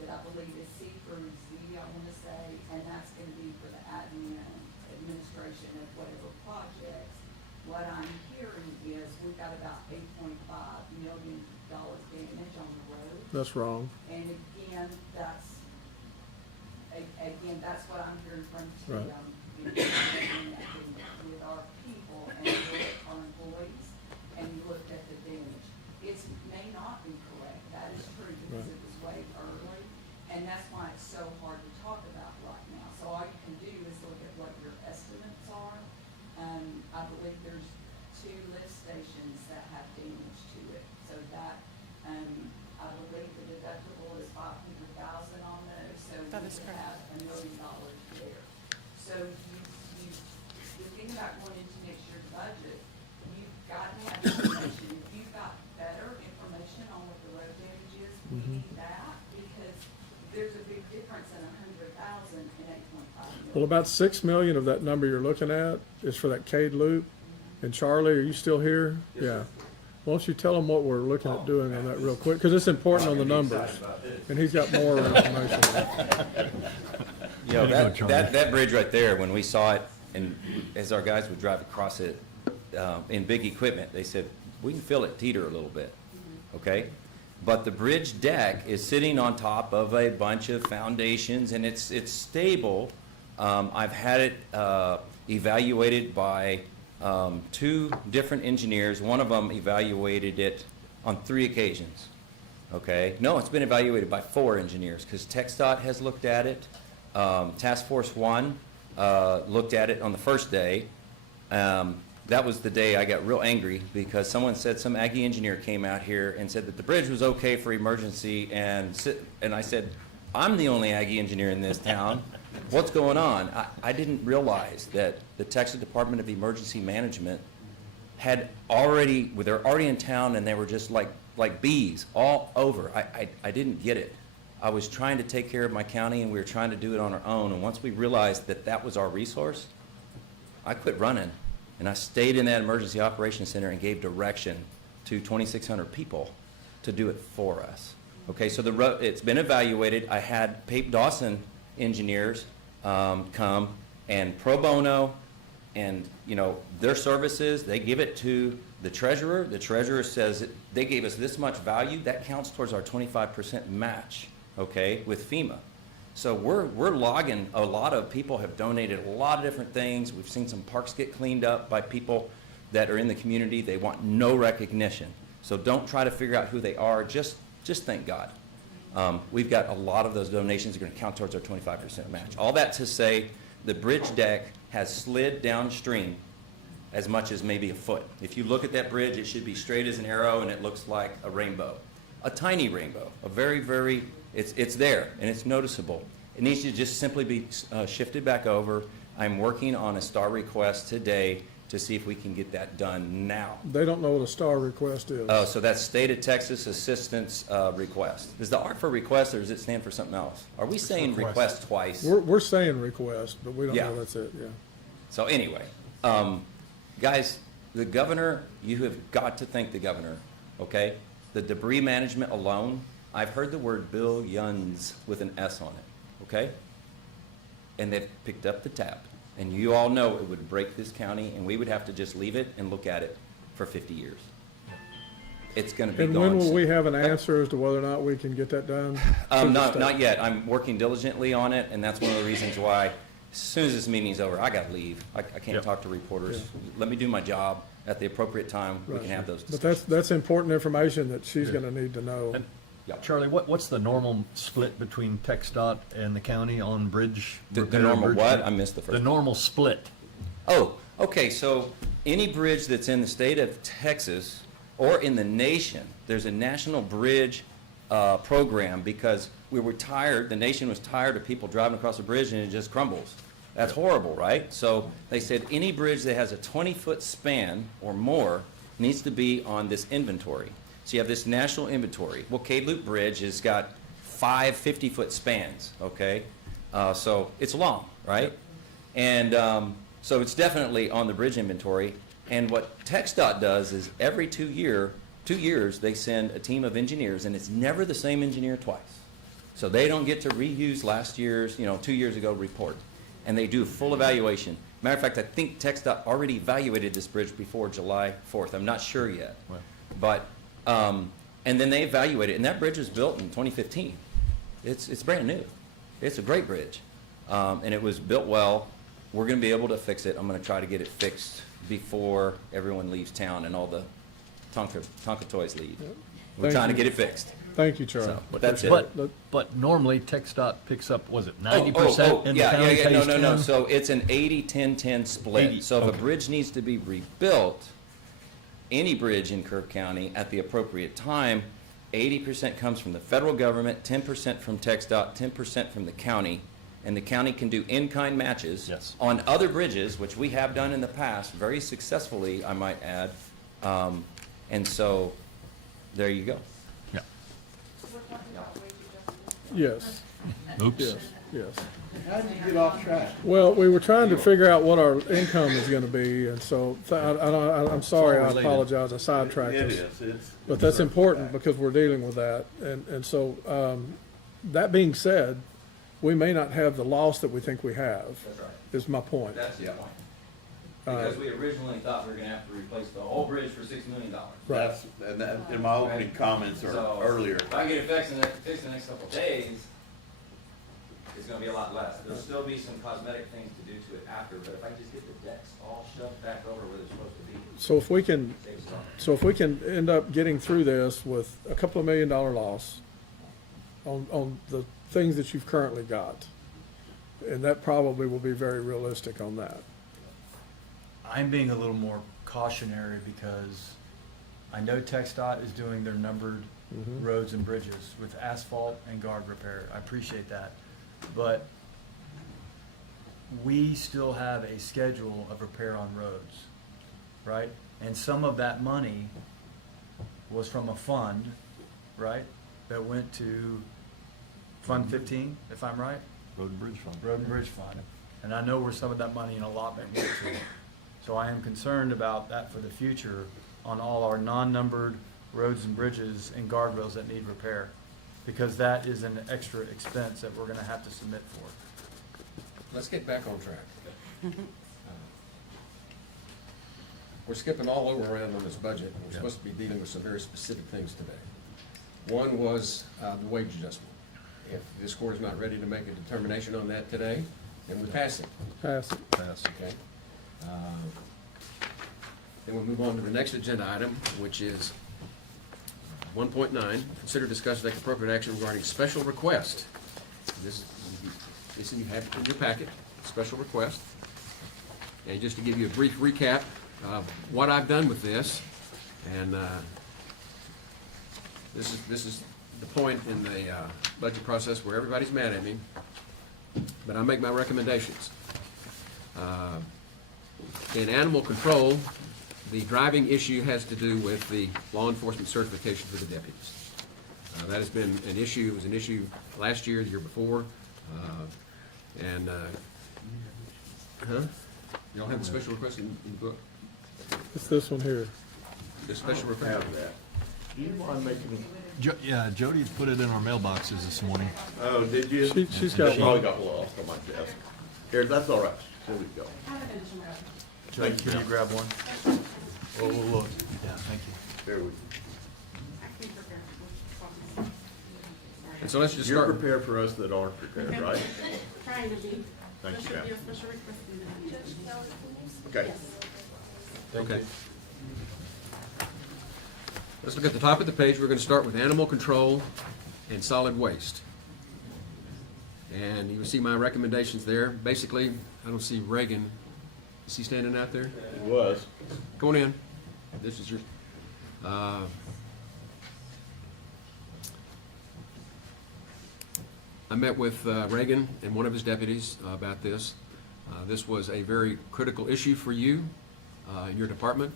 that I believe is C through Z, I wanna say, and that's gonna be for the admin, administration of whatever projects. What I'm hearing is we've got about $8.5 million damage on the road. That's wrong. And again, that's what I'm hearing from Tim. Right. With our people and with our employees, and you looked at the damage. It may not be correct, that is true, because Right. it was way early, and that's why it's so hard to talk about right now. So all you can do is look at what your estimates are. I believe there's 2 lift stations that have damage to it, so that, I believe the deductible is 500,000 on those, so we That is could correct. have $1 million there. So the thing about going into next year's budget, you've got to have information. If you've got better information on what the road damage is, we need that, because there's a big difference in 100,000 and 8.5 million. Well, about 6 million of that number you're looking at is for that Cade loop. And Charlie, are you still here? Yeah. Why don't you tell them what we're looking at doing on that real quick, because it's important on the numbers. And he's got more information. You know, There you go, Charlie. that bridge right there, when we saw it, and as our guys would drive across it, in big equipment, they said, we can feel it teeter a little bit, okay? But the bridge deck is sitting on top of a bunch of foundations, and it's stable. I've had it evaluated by 2 different engineers. One of them evaluated it on 3 occasions. Okay? No, it's been evaluated by 4 engineers, because TxDOT has looked at it. Task Force 1 looked at it on the first day. That was the day I got real angry, because someone said some Aggie engineer came out here and said that the bridge was okay for emergency, and I said, I'm the only Aggie engineer in this town. What's going on? I didn't realize that the Texas Department of Emergency Management they're already in town, and they were just like bees all over. I didn't get it. I was trying to take care of my county, and we were trying to do it on our own, and once we realized that that was our resource, I quit running, and I stayed in that emergency operations center and gave direction to 2,600 people to do it for us. Okay, so it's been evaluated. I had Pape Dawson engineers come and pro bono, and, you know, their services, they give it to the treasurer. The treasurer says that they gave us this much value. That counts towards our 25% match, okay, with FEMA. So we're logging, a lot of people have donated a lot of different things. We've seen some parks get cleaned up by people that are in the community. They want no recognition. So don't try to figure out who they are. Just thank God. We've got a lot of those donations are going to count towards our 25% match. All that to say, the bridge deck has slid downstream as much as maybe a foot. If you look at that bridge, it should be straight as an arrow, and it looks like a rainbow. A tiny rainbow, a very, very, it's there, and it's noticeable. It needs to just simply be shifted back over. I'm working on a STAR request today to see if we can get that done now. They don't know what a STAR request is. Oh, so that's State of Texas Assistance Request. Is the R for request, or does it stand for something else? Are we saying request twice? We're saying request, but we don't Yeah. know that's it, yeah. So anyway, guys, the governor, you have got to thank the governor, okay? The debris management alone, I've heard the word billions with an S on it, okay? And they've picked up the tab. And you all know it would break this county, and we would have to just leave it and look at it for 50 years. It's going to be And gone. when will we have an answer as to whether or not we can get that done? Not yet. I'm working diligently on it, and that's one of the reasons why, as soon as this meeting's over, I got to leave. I can't talk to reporters. Let me do my job. At the appropriate time, we can have those But discussions. that's important information that she's gonna need to know. And Yep. Charlie, what's the normal split between TxDOT and the county on bridge? The repair, normal bridge what? repair? I missed the first The one. normal split. Oh, okay, so any bridge that's in the state of Texas or in the nation, there's a national bridge program because we were tired, the nation was tired of people driving across a bridge and it just crumbles. That's horrible, right? So they said any bridge that has a 20-foot span or more needs to be on this inventory. So you have this national inventory. Well, K-Loop Bridge has got 5 50-foot spans, okay? So it's long, right? And so it's definitely on the bridge inventory. And what TxDOT does is every 2 years, they send a team of engineers, and it's never the same engineer twice. So they don't get to reuse last year's, 2 years ago report. And they do a full evaluation. Matter of fact, I think TxDOT already evaluated this bridge before July 4th. I'm not sure yet. Right. But, and then they evaluate it, and that bridge was built in 2015. It's brand new. It's a great bridge. And it was built well. We're gonna be able to fix it. I'm gonna try to get it fixed before everyone leaves town and all the Tonka toys leave. We're Thank trying to you. get it fixed. Thank you, Charlie. So, that's it. But normally TxDOT picks up, was it 90% in the yeah, county yeah, pays no. 10? So it's an 80-10-10 split. 80, So if okay. a bridge needs to be rebuilt, any bridge in Kerr County at the appropriate time, 80% comes from the federal government, 10% from TxDOT, 10% from the county, and the county can do in-kind matches Yes. on other bridges, which we have done in the past, very successfully, I might add. And so, there you go. Yeah. Yes, Oops. yes. How did you get off track? Well, we were trying to figure out what our income is gonna be, and so, I'm sorry, I apologize, I sidetracked It us. is, it's. But that's important because we're dealing with that. And so, that being said, we may not have the loss that we think we have, That's right. is my point. That's the point. Because we originally thought we were gonna have to replace the whole bridge for $6 million. Right. That's, and that, in my opening comments or So, earlier. If I get it fixed in the next couple of days, it's gonna be a lot less. There'll still be some cosmetic things to do to it after, but if I just get the decks all shoved back over where they're supposed to be, So if we can, it saves time. so if we can end up getting through this with a couple of $1 million loss on the things that you've currently got, and that probably will be very realistic on that. I'm being a little more cautionary because I know TxDOT is doing their numbered roads and bridges with asphalt and guard repair. I appreciate that. But we still have a schedule of repair on roads, right? And some of that money was from a fund, right? That went to Fund 15, if I'm right? Road and Bridge Fund. Road and Bridge Fund. And I know where some of that money in allotment went to. So I am concerned about that for the future on all our non-numbered roads and bridges and guardrails that need repair. because that is an extra expense that we're gonna have to submit for. Let's get back on track. We're skipping all over around on this budget. We're supposed to be dealing with some very specific things today. One was the wage adjustment. If this court is not ready to make a determination on that today, then we pass it. Pass it. Pass, okay. Then we'll move on to the next agenda item, which is 1.9, consider discuss take appropriate action regarding special request. This you have in your packet, special request. And just to give you a brief recap of what I've done with this, and this is the point in the budget process where everybody's mad at me, but I make my recommendations. In animal control, the driving issue has to do with the law enforcement certification for the deputies. That has been an issue. It was an issue last year, the year before, and you don't have the special request in the book. It's this one here. The special request. Have that. Do you mind making? Yeah, Jody put it in our mailboxes this morning. Oh, did you? She's got It probably one. got lost on my desk. Here, that's all right. There we go. Jody, Thank you, can you ma'am. grab one? Oh, look. Yeah, thank you. There we. And so let's just You're start. prepared for us that aren't prepared, right? Trying to be. Thank There you, should ma'am. be a special request in there. Okay. Okay. Let's look at the top of the page. We're going to start with animal control and solid waste. And you will see my recommendations there. Basically, I don't see Reagan. Is he standing out there? It was. Go on in. This is your, I met with Reagan and one of his deputies about this. This was a very critical issue for you in your department.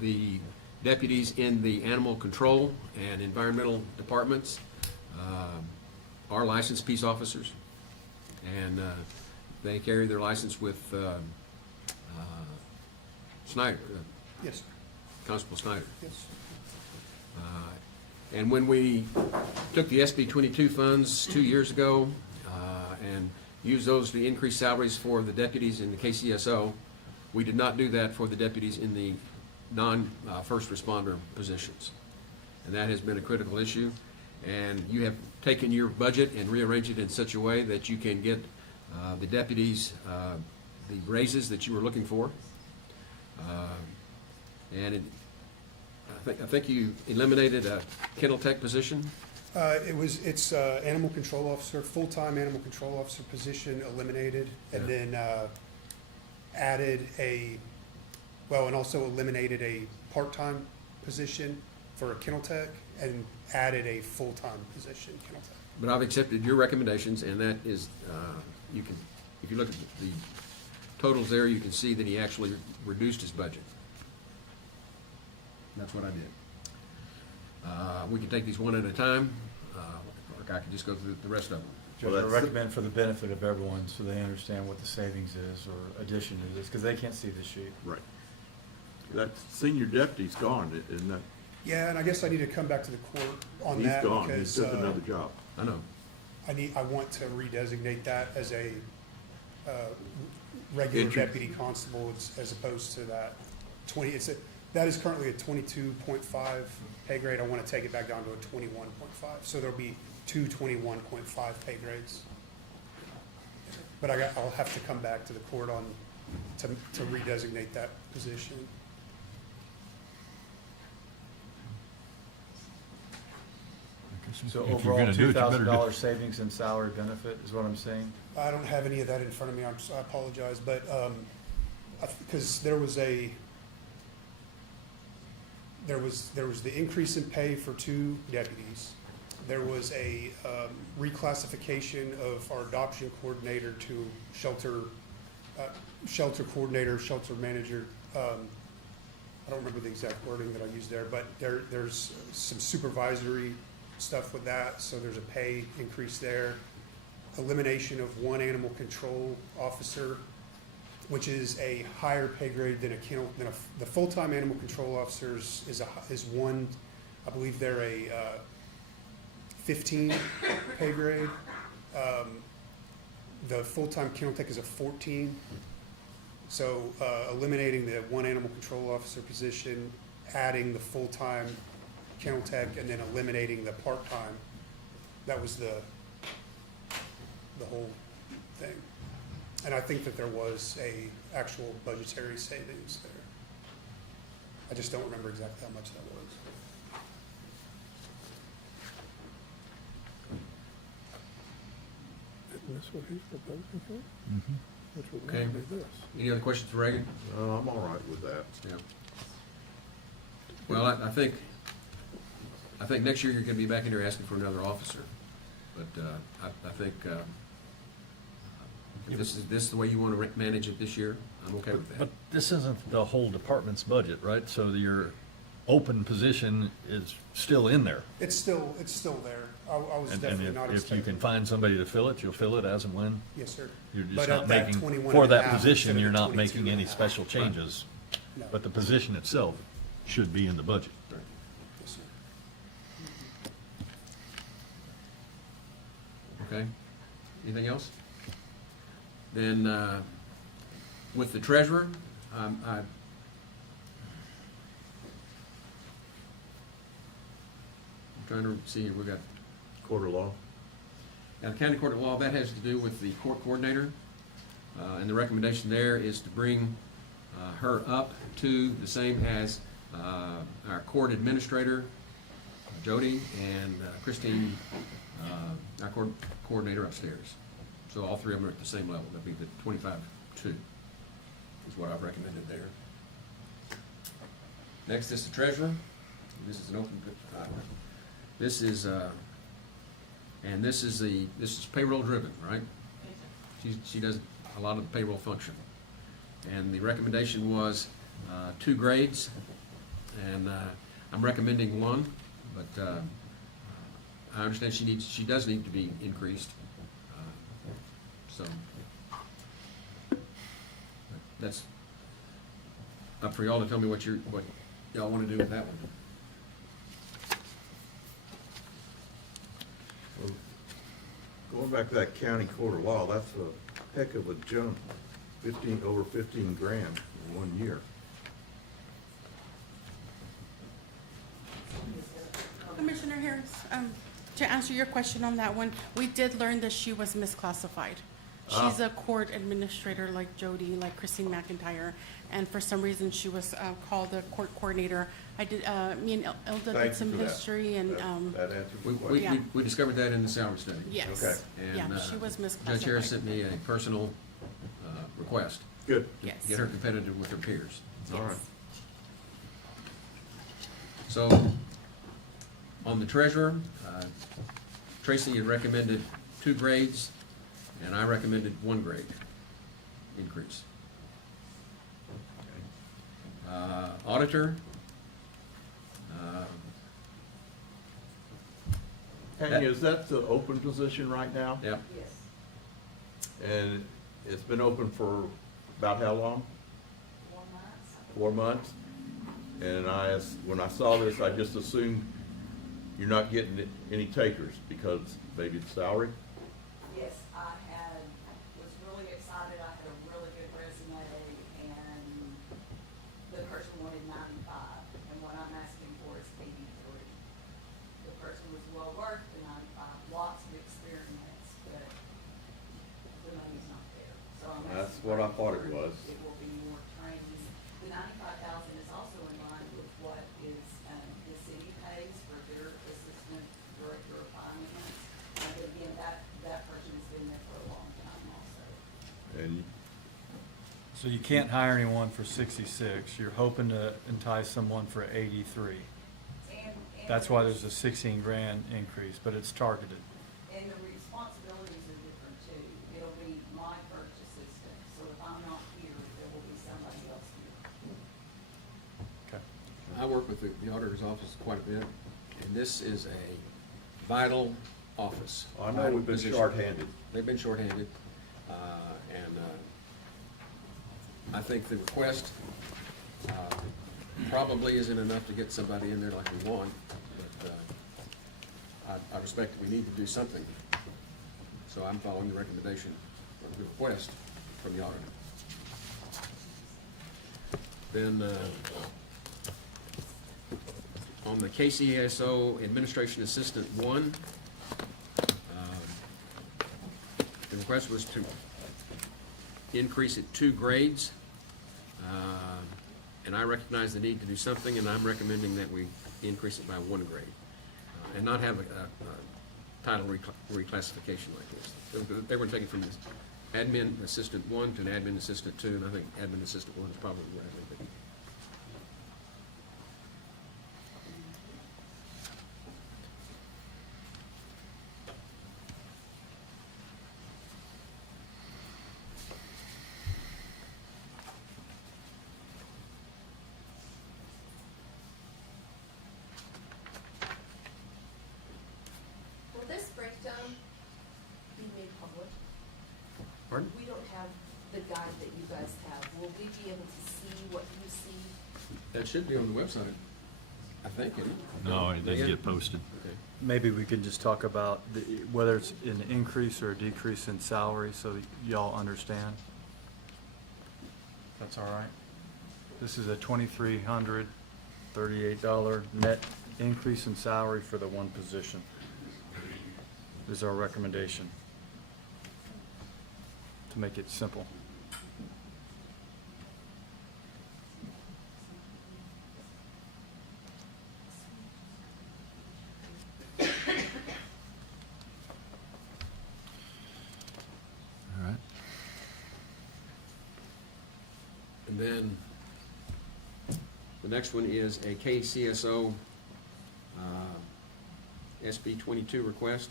The deputies in the animal control and environmental departments are licensed peace officers, and they carry their license with Snyder, Yes, sir. Constable Snyder. Yes. And when we took the SB 22 funds 2 years ago and used those to increase salaries for the deputies in the KCSO, we did not do that for the deputies in the non-first responder positions. And that has been a critical issue. And you have taken your budget and rearranged it in such a way that you can get the deputies the raises that you were looking for. And I think you eliminated a kennel tech position. It's animal control officer, full-time animal control officer position eliminated, and then added and also eliminated a part-time position for a kennel tech, and added a full-time position, kennel tech. But I've accepted your recommendations, and that is, you can, if you look at the totals there, you can see that he actually reduced his budget. That's what I did. We can take these one at a time, or I could just go through the rest of them. Judge, Well, I that's- recommend for the benefit of everyone, so they understand what the savings is or addition to this, because they can't see the sheet. Right. That senior deputy's gone, isn't that? Yeah, and I guess I need to come back to the court on He's that, gone. He because took another job. I know. I want to redesignate that as a regular Entry. deputy constable as opposed to that 20, that is currently a 22.5 pay grade. I want to take it back down to a 21.5. So there'll be two 21.5 pay grades. But I'll have to come back to the court to redesignate that position. So If you're overall, gonna do it, you better do- $2,000 savings in salary benefit is what I'm saying? I don't have any of that in front of me. I apologize, but because there was the increase in pay for 2 deputies. There was a reclassification of our adoption coordinator to shelter coordinator, shelter manager. I don't remember the exact wording that I used there, but there's some supervisory stuff with that, so there's a pay increase there. Elimination of 1 animal control officer, which is a higher pay grade than the full-time animal control officers is one, I believe they're 15 pay grade. The full-time kennel tech is a 14. So eliminating the one animal control officer position, adding the full-time kennel tech, and then eliminating the part-time. That was the whole thing. And I think that there was a actual budgetary savings there. I just don't remember exactly how much that was. Isn't this what he's proposing for? Which would Okay. be this. Any other questions for Reagan? I'm all right with that. Yeah. Well, I think next year you're gonna be back in here asking for another officer. But, I think, if this is the way you wanna manage it this year, I'm okay with that. But this isn't the whole department's budget, right? So your open position is still in there. It's still there. I was And definitely not if you expecting. can find somebody to fill it, you'll fill it as and when. Yes, sir. You're just But not at that making, 21 for and a that half position, instead you're of not 22 making and a any half. special changes. No. But the position itself should be in the budget. Yes, sir. Okay? Anything else? Then, with the treasurer, I'm trying to see, here. We've got, Court of law. now, the county court of law, that has to do with the court coordinator. And the recommendation there is to bring her up to the same as our court administrator, Jody, and Christine, our court coordinator upstairs. So all three of them are at the same level. That'd be the 25-2 is what I've recommended there. Next is the treasurer. This is an open, this is, and this is payroll driven, right? She does a lot of the payroll function. And the recommendation was 2 grades, and I'm recommending 1, but I understand she does need to be increased. So that's up for y'all to tell me what y'all want to do with that one. Well, going back to that county court of law, that's a heck of a jump, over 15 grand in 1 year. Commissioner Harris, to answer your question on that one, we did learn that she was misclassified. She's a court administrator like Jody, like Christine McIntyre, and for some reason she was called a court coordinator. I did, me and Elda Thank you did some for that. history and, That answers the question. Yeah. We discovered that in the salary study. yes. Okay. Yeah, And, she was Judge Harris misclassified. sent me a personal request Good. to Yes. get her competitive with her peers. All right. So, on the treasurer, Tracy had recommended 2 grades, and I recommended 1 grade increase. Auditor, Tanya, is that the open position right now? yep, Yes. And it's been open for about how long? 4 months. 4 months? And when I saw this, I just assumed you're not getting any takers because maybe it's salary? Yes, was really excited, I had a really good resume, and the person wanted 95, and what I'm asking for is 83. The person was well worth the 95, lots of experience, but the money's not there, so I'm asking. That's what I thought it was. It will be more training. The 95,000 is also in line with what is, the city pays for their assistant director of finance. But again, that person has been there for a long time also. And So you can't hire anyone for 66. You're hoping to entice someone for 83. And That's why there's a 16 grand increase, but it's targeted. And the responsibilities are different too. It'll be my first assistant, so if I'm not here, there will be somebody else here. Okay. I work with the auditor's office quite a bit, and this is a vital office. I know vital we've been position. shorthanded. They've been shorthanded, and I think the request probably isn't enough to get somebody in there like we want, but I respect that we need to do something. So I'm following the recommendation, or the request from the auditor. Then, on the KCSO Administration Assistant 1, the request was to increase it 2 grades. And I recognize the need to do something, and I'm recommending that we increase it by 1 grade. And not have a title reclassification like this. They were taking from this admin assistant 1 to an admin assistant 2, and I think admin assistant 1 is probably where I think. Will this breakdown be made public? Pardon? We don't have the guide that you guys have. Will we be able to see what you see? That should be on the website, I think, isn't it? No, it doesn't get posted. Okay. Maybe we could just talk about whether it's an increase or a decrease in salary so that y'all understand. That's all right. This is a $2,338 net increase in salary for the one position. Is our recommendation to make it simple. All right. And then the next one is a KCSO SB 22 request.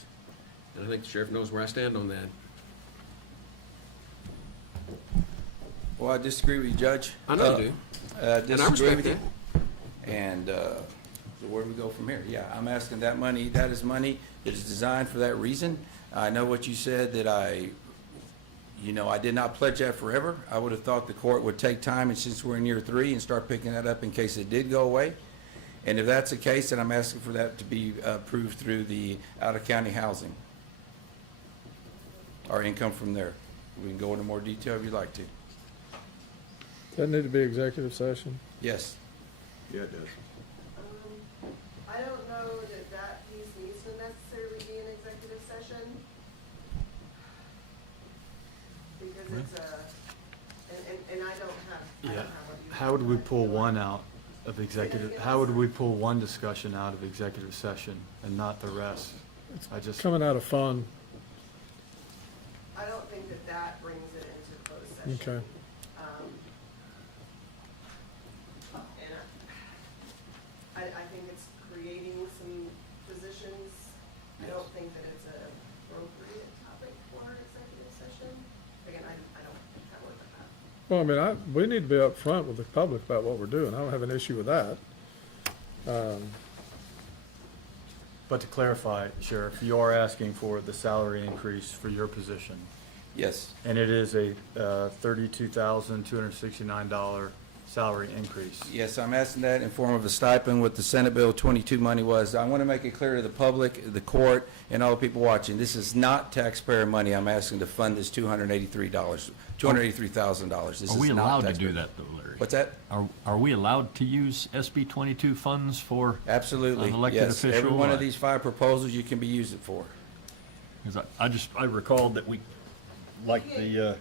And I think the sheriff knows where I stand on that. Well, I disagree with you, Judge. I know you do. And I Disagree respect with you. that. And so where do we go from here? Yeah, I'm asking that money, that is money that is designed for that reason. I know what you said, that I did not pledge that forever. I would have thought the court would take time, and since we're in year 3, and start picking that up in case it did go away. And if that's the case, then I'm asking for that to be approved through the out-of-county housing, our income from there. We can go into more detail if you'd like to. Does that need to be executive session? Yes. Yeah, it does. I don't know that that piece needs to necessarily be an executive session. Because it's and I don't have what you. How would we pull one out of executive, how would we pull one discussion out of executive session and not the rest? Coming out of fund. I don't think that that brings it into closed session. Okay. And I think it's creating some positions. I don't think that it's an appropriate topic for executive session. Again, I don't have one with that. Well, I mean, we need to be upfront with the public about what we're doing. I don't have an issue with that. But to clarify, Sheriff, you are asking for the salary increase for your position. Yes. And it is a $32,269 salary increase. Yes, I'm asking that in form of a stipend what the Senate Bill 22 money was. I want to make it clear to the public, the court, and all the people watching, this is not taxpayer money. I'm asking to fund this $283,000. This Are we is not allowed to taxpayer. do that though, Larry? What's that? Are we allowed to use SB 22 funds for Absolutely, an elected yes. official? Every one of these 5 proposals you can be used it for. Because I recalled that we, like you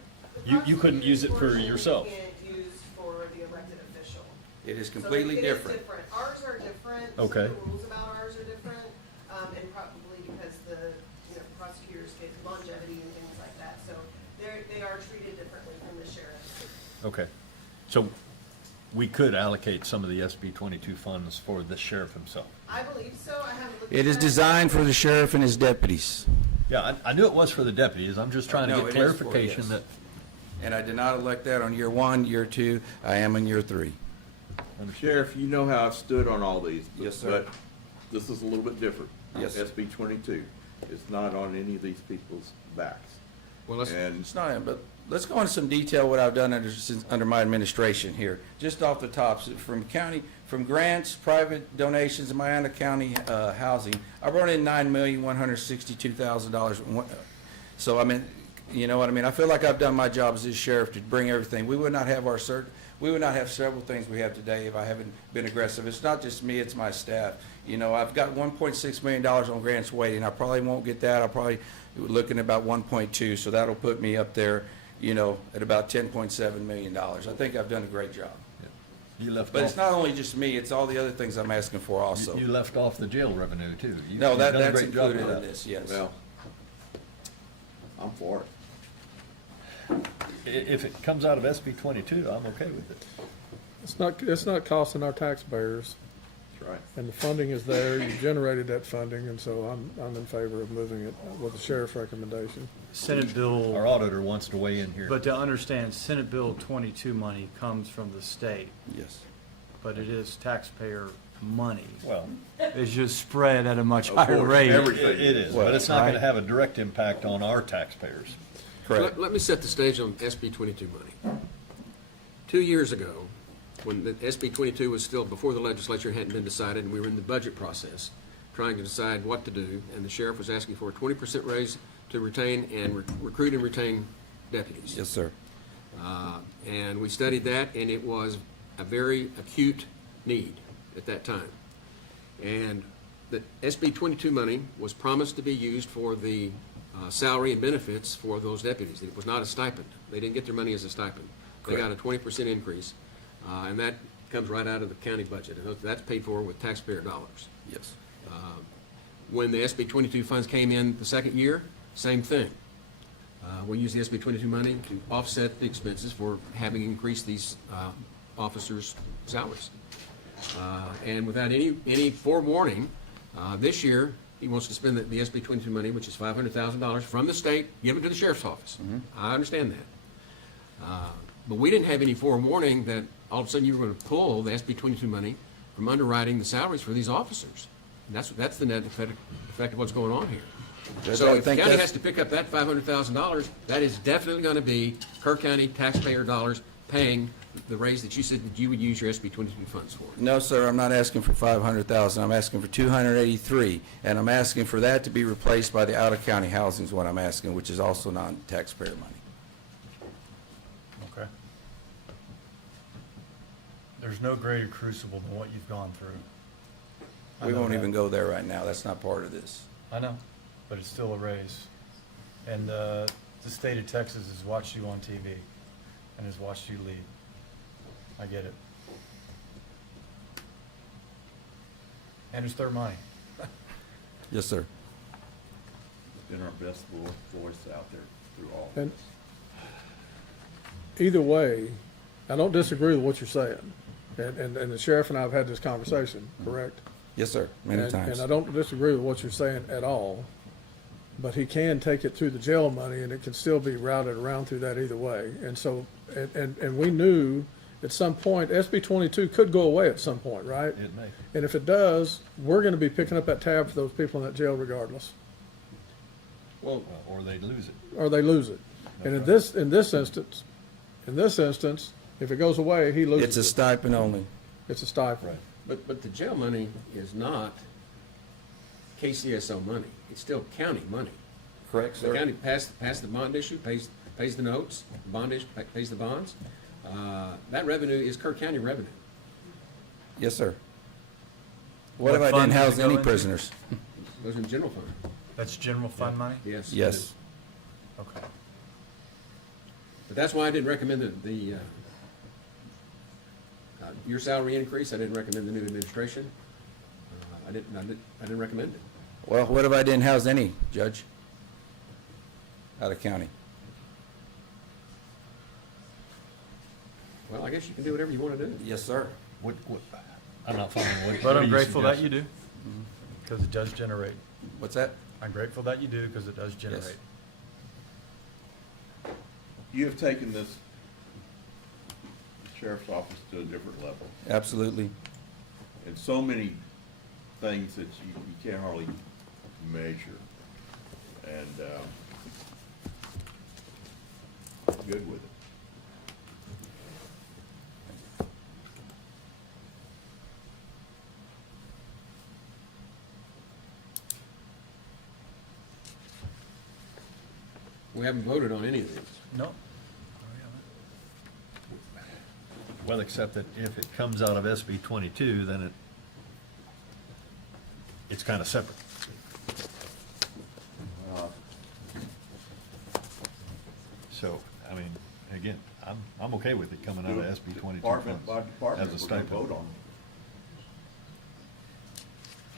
couldn't use it for yourself. You can't use for the elected official. It is So completely it is different. Ours are different. Okay. The rules about ours are different, and probably because the prosecutors get longevity and things like that. So they are treated differently from the sheriff. Okay. So we could allocate some of the SB 22 funds for the sheriff himself. I believe so. I haven't looked at It is that. designed for the sheriff and his deputies. Yeah, I knew it was for the deputies. I'm just trying to No, get it is for, clarification yes. that. And I did not elect that on year 1, year 2. I am in year 3. Sheriff, you know how I've stood on all these. Yes, sir. But this is a little bit different. Yes. SB 22. It's not on any of these people's backs. Well, let's, And It's not, but let's go into some detail what I've done under my administration here. Just off the top, so from grants, private donations, and Miami County housing, I brought in $9,162,000. So I mean, you know what I mean? I feel like I've done my job as this sheriff to bring everything. We would not have we would not have several things we have today if I haven't been aggressive. It's not just me, it's my staff. You know, I've got $1.6 million on grants waiting. I probably won't get that. I'll probably looking at about 1.2, so that'll put me up there, you know, at about $10.7 million. I think I've done a great job. You left But off, it's not only just me, it's all the other things I'm asking for also. you left off the jail revenue too. No, You've done a that's great job included with in that. this, yes. Well, I'm for it. If it comes out of SB 22, I'm okay with it. It's not costing our taxpayers, That's right. and the funding is there. You generated that funding, and so I'm in favor of moving it with the sheriff's recommendation. Senate Bill, Our auditor wants to weigh in here. but to understand, Senate Bill 22 money comes from the state, Yes. but it is taxpayer money. Well, It's just spread at a much Of higher course, rate. everything. it is, but it's not going to have a direct impact on our taxpayers. Correct. Let me set the stage on SB 22 money. 2 years ago, when the SB 22 was still before the legislature hadn't been decided, and we were in the budget process, trying to decide what to do, and the sheriff was asking for a 20% raise to retain and recruit and retain deputies. Yes, sir. And we studied that, and it was a very acute need at that time. And the SB 22 money was promised to be used for the salary and benefits for those deputies. It was not a stipend. They didn't get their money as a stipend. They got a 20% increase, and that comes right out of the county budget. And that's paid for with taxpayer dollars. Yes. When the SB 22 funds came in the second year, same thing. We used the SB 22 money to offset the expenses for having increased these officers' salaries. And without any forewarning, this year, he wants to spend the SB 22 money, which is $500,000 from the state, give it to the sheriff's office. I understand that. But we didn't have any forewarning that all of a sudden you were going to pull the SB 22 money from underwriting the salaries for these officers. And that's the net effect of what's going on here. So if the county has to pick up that $500,000, that is definitely going to be Kerr County taxpayer dollars paying the raise that you said that you would use your SB 22 funds for. No, sir, I'm not asking for 500,000. I'm asking for 283, and I'm asking for that to be replaced by the out-of-county housing is what I'm asking, which is also non-taxpayer money. Okay. There's no greater crucible than what you've gone through. I We know won't that. even go there right now. That's not part of this. I know, but it's still a raise. And the state of Texas has watched you on TV and has watched you lead. I get it. And it's their money. Yes, sir. Been our best voice out there through all And this. either way, I don't disagree with what you're saying. And the sheriff and I have had this conversation, correct? Yes, sir, many And times. I don't disagree with what you're saying at all, but he can take it through the jail money, and it can still be routed around through that either way. And so, and we knew at some point, SB 22 could go away at some point, right? It may. And if it does, we're gonna be picking up that tab for those people in that jail regardless, Well, or they lose it. or they lose it. And in this instance, if it goes away, he loses it. It's a stipend only. It's a stipend. But the jail money is not KCSO money. It's still county money. Correct, The sir? county passed the bond issue, pays the notes, the bond issue, pays the bonds. That revenue is Kerr County revenue. Yes, sir. What if What I fund didn't does it house go any into? prisoners? Goes in the general fund. That's general fund money? Yes. Yes. Okay. But that's why I didn't recommend your salary increase. I didn't recommend the new administration. I didn't recommend it. Well, what if I didn't house any, Judge? Out of county? Well, I guess you can do whatever you want to do. Yes, sir. I'm not following what. But what I'm do you grateful that suggest? you do, because it does generate. What's that? I'm grateful that you do, because it does generate. You have taken this sheriff's office to a different level. Absolutely. And so many things that you can't hardly measure. And good with it. We haven't voted on any of these. No. Well, except that if it comes out of SB 22, then it's kind of separate. So, I mean, again, I'm okay with it coming out of SB 22 Department by funds department, as a we're gonna stipend. vote on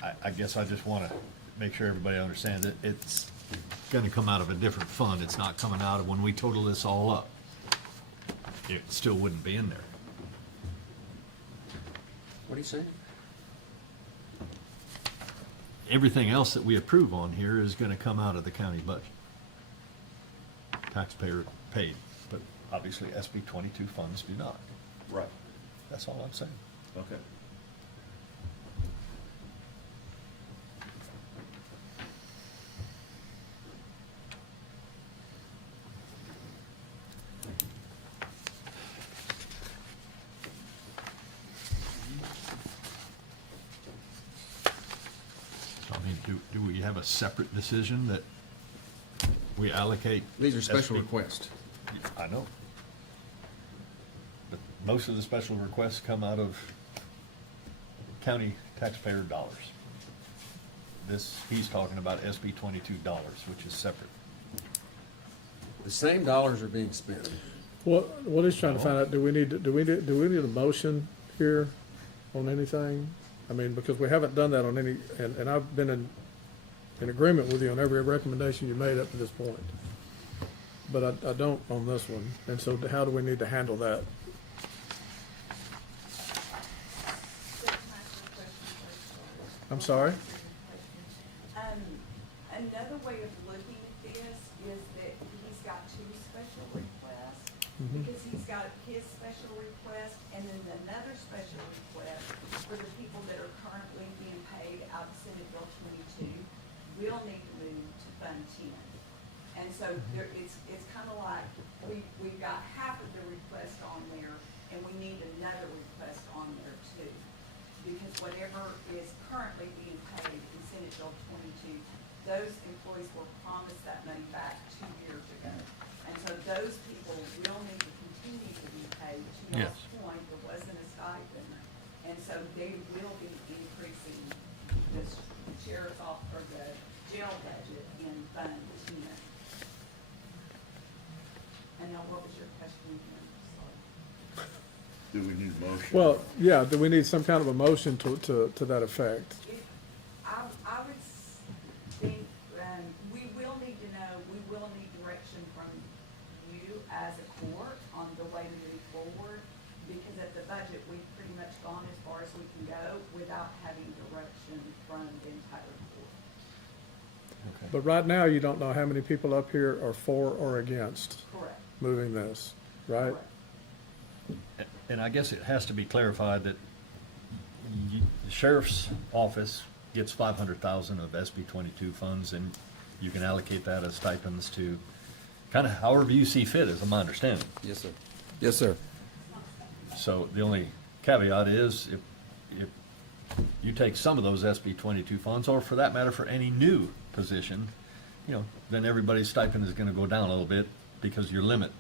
it. I guess I just want to make sure everybody understands that it's going to come out of a different fund. It's not coming out of, when we total this all up, it still wouldn't be in there. What are you saying? Everything else that we approve on here is going to come out of the county budget. Taxpayer paid, but obviously SB 22 funds do not. Right, That's all I'm saying. okay. So, I mean, do we have a separate decision that we allocate? These are special SB requests. I know. But most of the special requests come out of county taxpayer dollars. This, he's talking about SB 22 dollars, which is separate. The same dollars are being spent. What he's trying to find out, do we need a motion here on anything? I mean, because we haven't done that on any, and I've been in agreement with you on every recommendation you made up to this point. But I don't on this one, and so how do we need to handle that? I'm sorry? Another way of looking at this is that he's got two special requests, Mhm. because he's got his special request and then another special request for the people that are currently being paid out of Senate Bill 22 will need to move to Fund 10. And so there, it's kind of like, we've got half of the request on there, and we need another request on there too. Because whatever is currently being paid in Senate Bill 22, those employees were promised that money back 2 years ago. And so those people will need to continue to be paid. To Yes. Mike's point, there wasn't a stipend. And so they will be increasing the sheriff's office, or the jail budget in Fund 10. And now what was your question again? Sorry. Do we need a motion? Well, yeah, do we need some kind of a motion to that effect? I would think, we will need to know, we will need direction from you as a court on the way to move forward, because at the budget, we've pretty much gone as far as we can go without having direction from the entire court. Okay. But right now, you don't know how many people up here are for or against Correct. moving this, right? Correct. And I guess it has to be clarified that the sheriff's office gets 500,000 of SB 22 funds, and you can allocate that as stipends to kind of however you see fit, is my understanding. Yes, sir. Yes, sir. So the only caveat is if you take some of those SB 22 funds, or for that matter, for any new position, then everybody's stipend is going to go down a little bit because your limit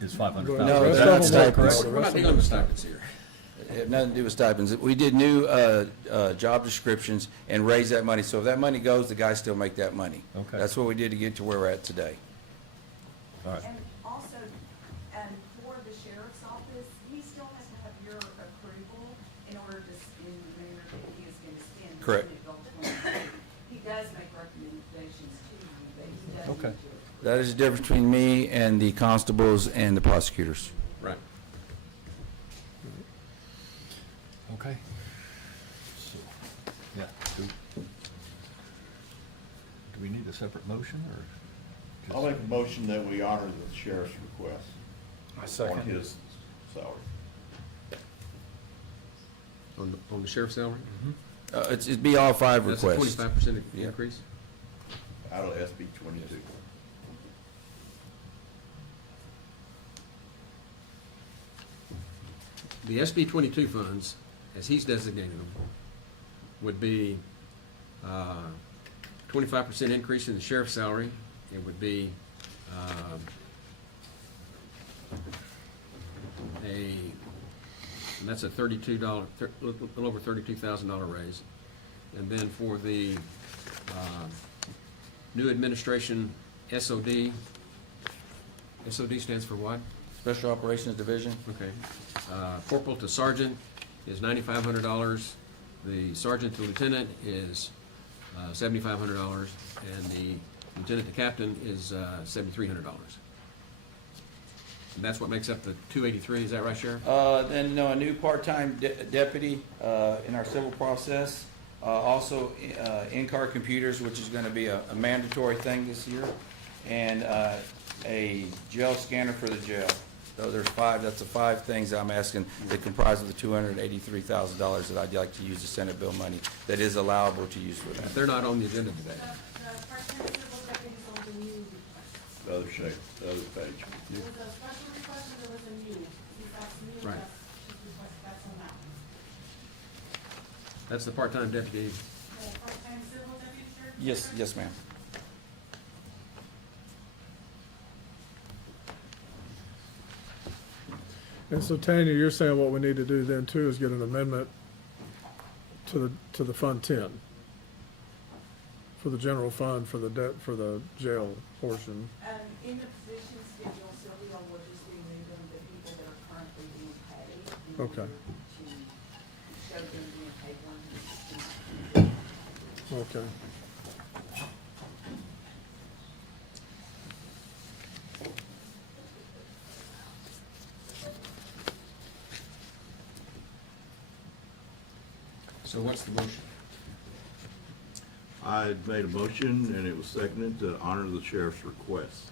is 500,000. No, The it's rest not of them stipends. won't. We're not dealing with stipends here. It had nothing to do with stipends. We did new job descriptions and raise that money. So if that money goes, the guys still make that money. Okay. That's what we did to get to where we're at today. All right. And also, for the sheriff's office, he still has to have your approval in order to, in the manner that he is going to spend. the Correct. Senate Bill 22. He does make recommendations to you, but he does Okay. need your That is the difference between me and the constables and the prosecutors. Right. Okay. So, yeah. Do we need a separate motion, or? just- I'll make a motion that we honor the sheriff's request on his salary. On the sheriff's salary? It'd be all five That's a requests. 25% Yeah. increase? Out of SB 22. the SB 22 funds, as he's designated them, would be 25% increase in the sheriff's salary. It would be and that's a little over $32,000 raise. And then for the new administration SOD stands for what? Special Operations Division. Okay. Corporal to sergeant is $9,500. The sergeant to lieutenant is $7,500, and the lieutenant to captain is $7,300. And that's what makes up the 283. Is that right, Sheriff? Then, no, a new part-time deputy in our civil process. Also, in-car computers, which is going to be a mandatory thing this year, and a jail scanner for the jail. So there's five. That's the five things I'm asking that comprise of the $283,000 that I'd like to use the Senate bill money that is allowable to use for But that. they're not on the agenda today. The other shape, the other page. There was a special request and there was a new. He's asked me, Right. that's on that one. That's the part-time deputy. The part-time civil deputy sheriff? Yes, ma'am. And so Tanya, you're saying what we need to do then too is get an amendment to the Fund 10 for the general fund for the jail portion. In the position schedule, Sylvia will just be moving the people that are currently being paid. in Okay. order To show them being paid one. Okay. So what's the motion? I made a motion and it was seconded to honor the sheriff's request.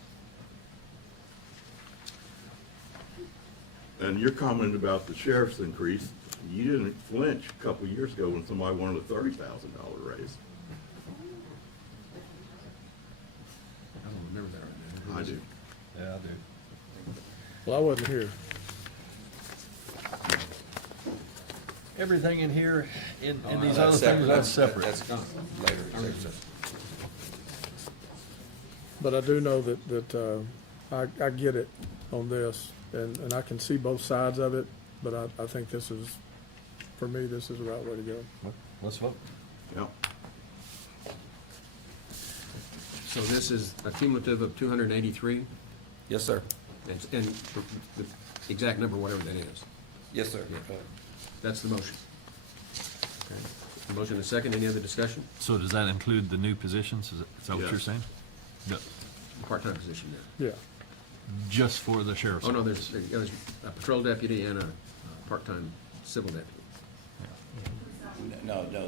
And your comment about the sheriff's increase, you didn't flinch a couple of years ago when somebody wanted a $30,000 raise. I don't remember that right now. I do. Yeah, I do. Well, I wasn't here. Everything in here, in these That's other things, that's separate. That's later. executive session. But I do know that I get it on this, and I can see both sides of it, but I think this is, for me, this is the right way to go. Let's vote. Yep. So this is a cumulative of 283, Yes, sir. and the exact number, whatever that is. Yes, sir. Yeah. That's the motion. Okay. The motion is second. Any other discussion? So does that include the new positions? Is that what you're Yes. saying? No, The part-time position there. Yeah. just for the sheriff's. Oh, no, there's a patrol deputy and a part-time civil deputy. No. I don't think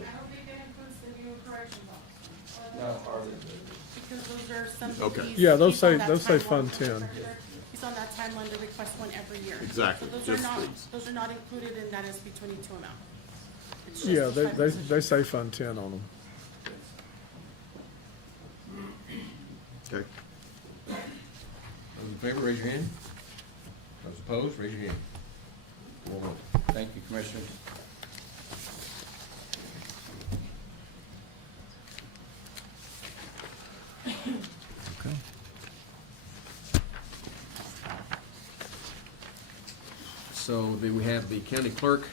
that includes the new corrections officer. Because those are some of Okay. these. Yeah, those he's on say- that those say timeline. Fund 10. He's on that timeline to request one every year. Exactly, So just these. those are not included in that SB 22 amount. It's just Yeah, the five they positions. say Fund 10 on them. Okay. Those in favor, raise your hand. Those opposed, raise your hand. 4-1. Thank you, Commissioner. Okay. So then we have the county clerk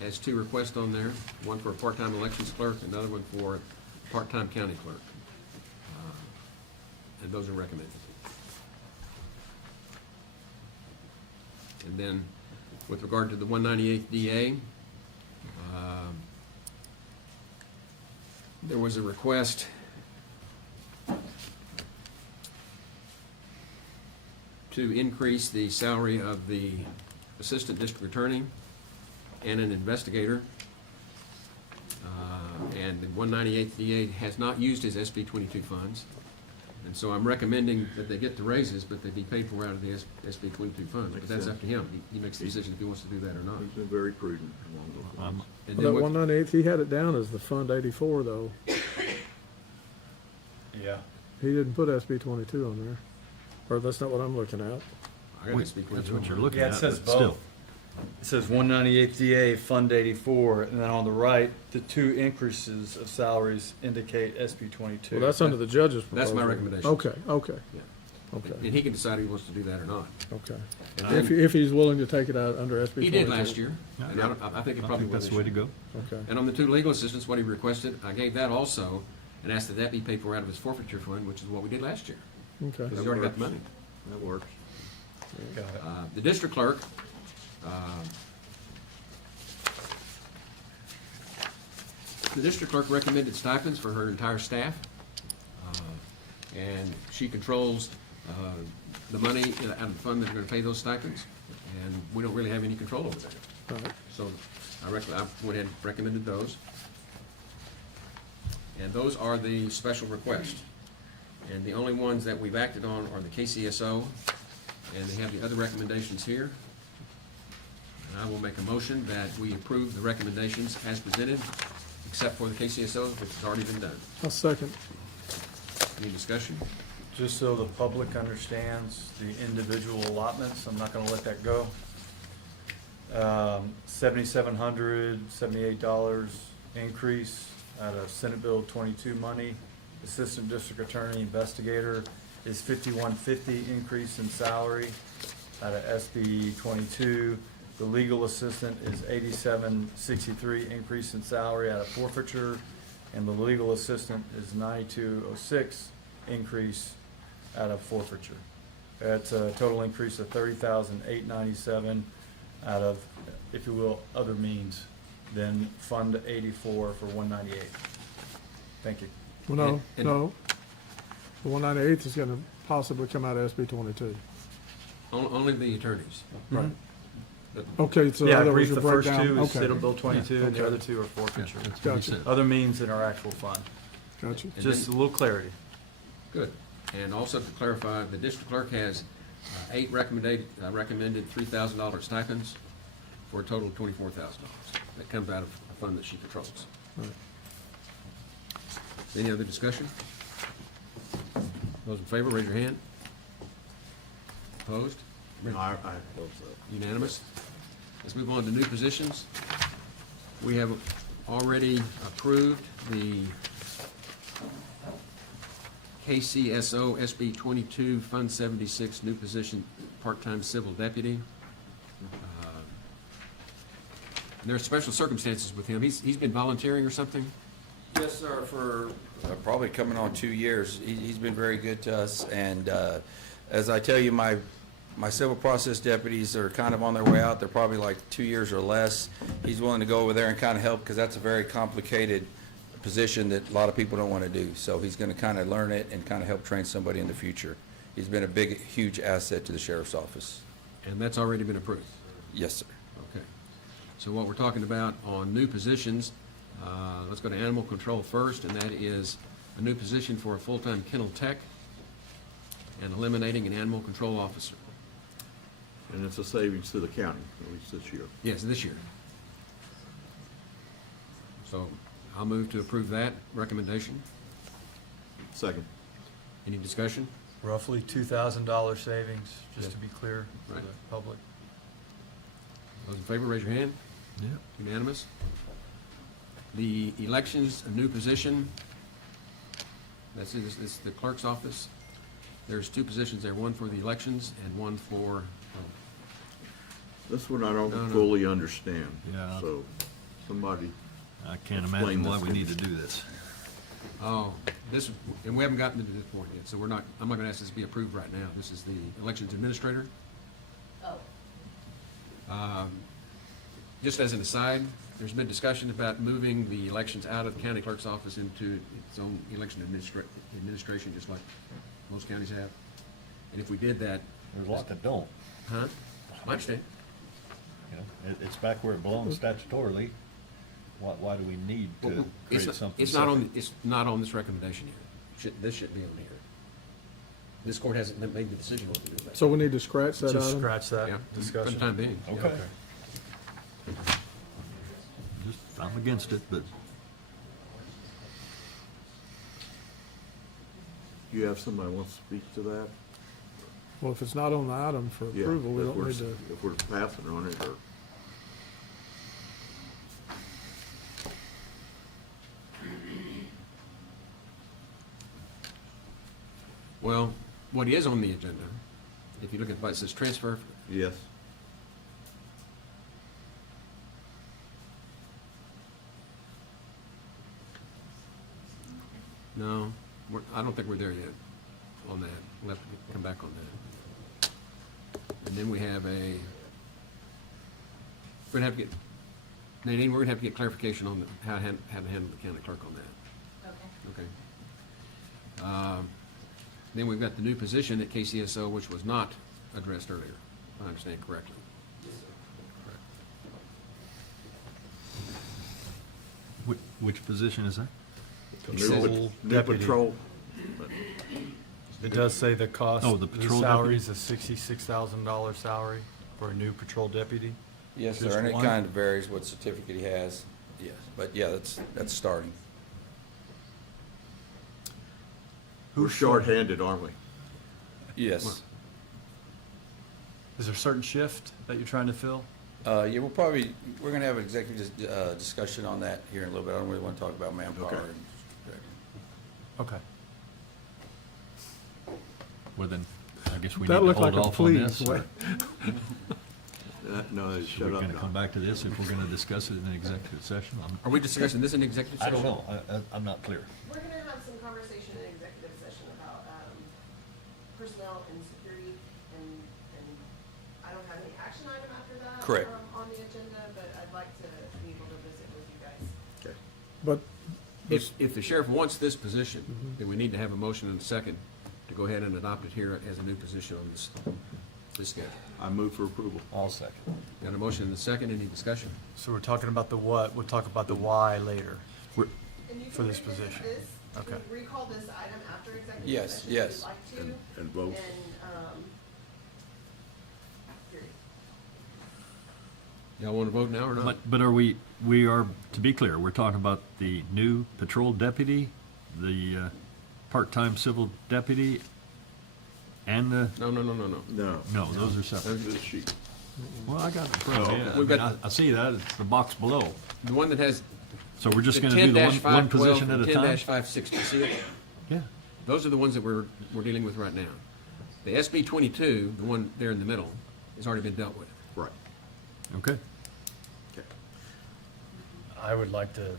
has two requests on there, one for a part-time elections clerk, another one for a part-time county clerk. And those are recommended. And then with regard to the 198th DA, there was a request to increase the salary of the assistant district attorney and an investigator. And the 198th DA has not used his SB 22 funds. And so I'm recommending that they get the raises, but they be paid for out of the SB 22 funds. But Makes that's sense. up to him. He makes the decision if he wants to do that or not. He's been very prudent along those lines. And Well, then that what- 198th, he had it down as the Fund 84 though. Yeah. He didn't put SB 22 on there. Or that's not what I'm looking at. I got SB 22. That's what you're looking Yeah, at. it says but still. both. It says 198th DA, Fund 84, and then on the right, the two increases of salaries indicate SB 22. Well, that's under the judge's proposal. That's my recommendation. Okay, okay, Yeah. okay, And he can decide if he wants to do that or not. okay. And If he's willing to take it out under SB 22. He did last year, and Yeah. I think he I probably think will that's this the way to year. go. Okay, And on the two legal assistants, what he requested, I gave that also, and asked that that be paid for out of his forfeiture fund, which is what we did last year, okay. because he already got the money. That works. Got it. The district clerk, the district clerk recommended stipends for her entire staff, and she controls the money out of the fund that's going to pay those stipends, and we don't really have any control over that. All right. So I went ahead and recommended those. And those are the special requests. And the only ones that we've acted on are the KCSO, and they have the other recommendations here. And I will make a motion that we approve the recommendations as presented, except for the KCSO, which has already been done. I'll second. Any discussion? Just so the public understands the individual allotments, I'm not gonna let that go. $7,778 increase out of Senate Bill 22 money. Assistant District Attorney Investigator is $51.50 increase in salary out of SB 22. The legal assistant is $87.63 increase in salary out of forfeiture, and the legal assistant is $92.06 increase out of forfeiture. That's a total increase of $30,897 out of, if you will, other means than Fund 84 for 198. Thank you. Well, no, And- no. The 198th is gonna possibly come out of SB 22. Only the attorneys. Right. But Okay, so Yeah, I other briefed words, the you break first down. two is Okay. Senate Bill 22, and the Okay. other two are forfeiture. That's what he Gotcha. said. Other means in our actual fund. Gotcha. And Just a then- little clarity. Good. And also to clarify, the district clerk has 8 recommended $3,000 stipends for a total of $24,000. That comes out of a fund that she controls. Right. Any other discussion? Those in favor, raise your hand. Opposed? I hope so. Unanimous. Let's move on to new positions. We have already approved the KCSO SB 22 Fund 76 new position, part-time civil deputy. There are special circumstances with him. He's been volunteering or something? Yes, sir, for probably coming on 2 years. He's been very good to us, and as I tell you, my civil process deputies are kind of on their way out. They're probably like 2 years or less. He's willing to go over there and kind of help, because that's a very complicated position that a lot of people don't want to do. So he's going to kind of learn it and kind of help train somebody in the future. He's been a big, huge asset to the sheriff's office. And that's already been approved? Yes, sir. Okay. So what we're talking about on new positions, let's go to animal control first, and that is a new position for a full-time kennel tech and eliminating an animal control officer. And it's a savings to the county, at least this year. Yes, this year. So I'll move to approve that recommendation. Second. Any discussion? Roughly $2,000 savings, just to Yeah. be clear for Right. the public. Those in favor, raise your hand. Yeah. Unanimous. The elections, a new position. This is the clerk's office. There's 2 positions there, one for the elections and one for, This one I No, don't no. fully understand. Yeah. So, somebody, I can't Explain imagine why this we to need me. to do this. this, and we haven't gotten to this point yet, so I'm not gonna ask this to be approved right now. This is the elections administrator. Oh, Just as an aside, there's been discussion about moving the elections out of the county clerk's office into its own election administration, just like most counties have. And if we did that, There's a lot that don't. huh? I understand. You know, it's back where it belongs statutorily. Why do we need to It's create not- something It's not on, separate? it's not on this recommendation here. This shouldn't be on here. This court hasn't made the decision what to do with that. So we need to scratch that Just item? scratch that Yeah, discussion. For the time being. yeah. Okay. I'm against it, but you have somebody who wants to speak to that? Well, if it's not on the item for Yeah, approval, we if don't we're- need to, If we're passing on it, or, Well, what is on the agenda, if you look at, it says transfer, Yes. no, I don't think we're there yet on that. We'll have to come back on that. And then we have we're gonna have to get, Nadine, we're gonna have to get clarification on how to handle the county clerk on that. Okay. Then we've got the new position at KCSO, which was not addressed earlier, if I understand correctly. Which position is that? New deputy. patrol. It does say the cost, Oh, the the patrol salary is a $66,000 salary for a new patrol deputy. Yes, Just sir, and it one? kind of varies what certificate he has. Yes, but yeah, that's starting. We're short-handed, aren't we? Yes. Is there a certain shift that you're trying to fill? Yeah, we're gonna have an executive discussion on that here in a little bit. I don't really want to talk about manpower. Okay. Okay. Well, then, I guess we need That to looked hold like a off on please. this. or- No, So shut we're up gonna now. come back to this if we're gonna discuss it in an executive session. Are we discussing this in executive I session? don't know. I'm not clear. We're gonna have some conversation in executive session about, personnel and security, and I don't have any action item after that. Correct. On the agenda, but I'd like to be able to visit with you guys. Okay. But If the sheriff wants this position, then we need to have a motion and a second to go ahead and adopt it here as a new position on this schedule. I move for approval. I'll second. Got a motion and a second, any discussion? So we're talking about the what, we'll talk about the why later. And you For can this revisit position. this, you Okay. can recall this item after executive Yes, session if yes. you'd like to. And vote. Period. Y'all want to vote now or not? But are we are, to be clear, we're talking about the new patrol deputy, the part-time civil deputy, and the, No. no, those are separate. This sheet. Well, I got it in front of me. We've got- I see that, it's the box below. The one that has So we're just the gonna do the one 10-512 position at and a time? 10-560, see it? Yeah. Those are the ones that we're dealing with right now. The SB 22, the one there in the middle, has already been dealt with. Right. Okay. Okay. I would like to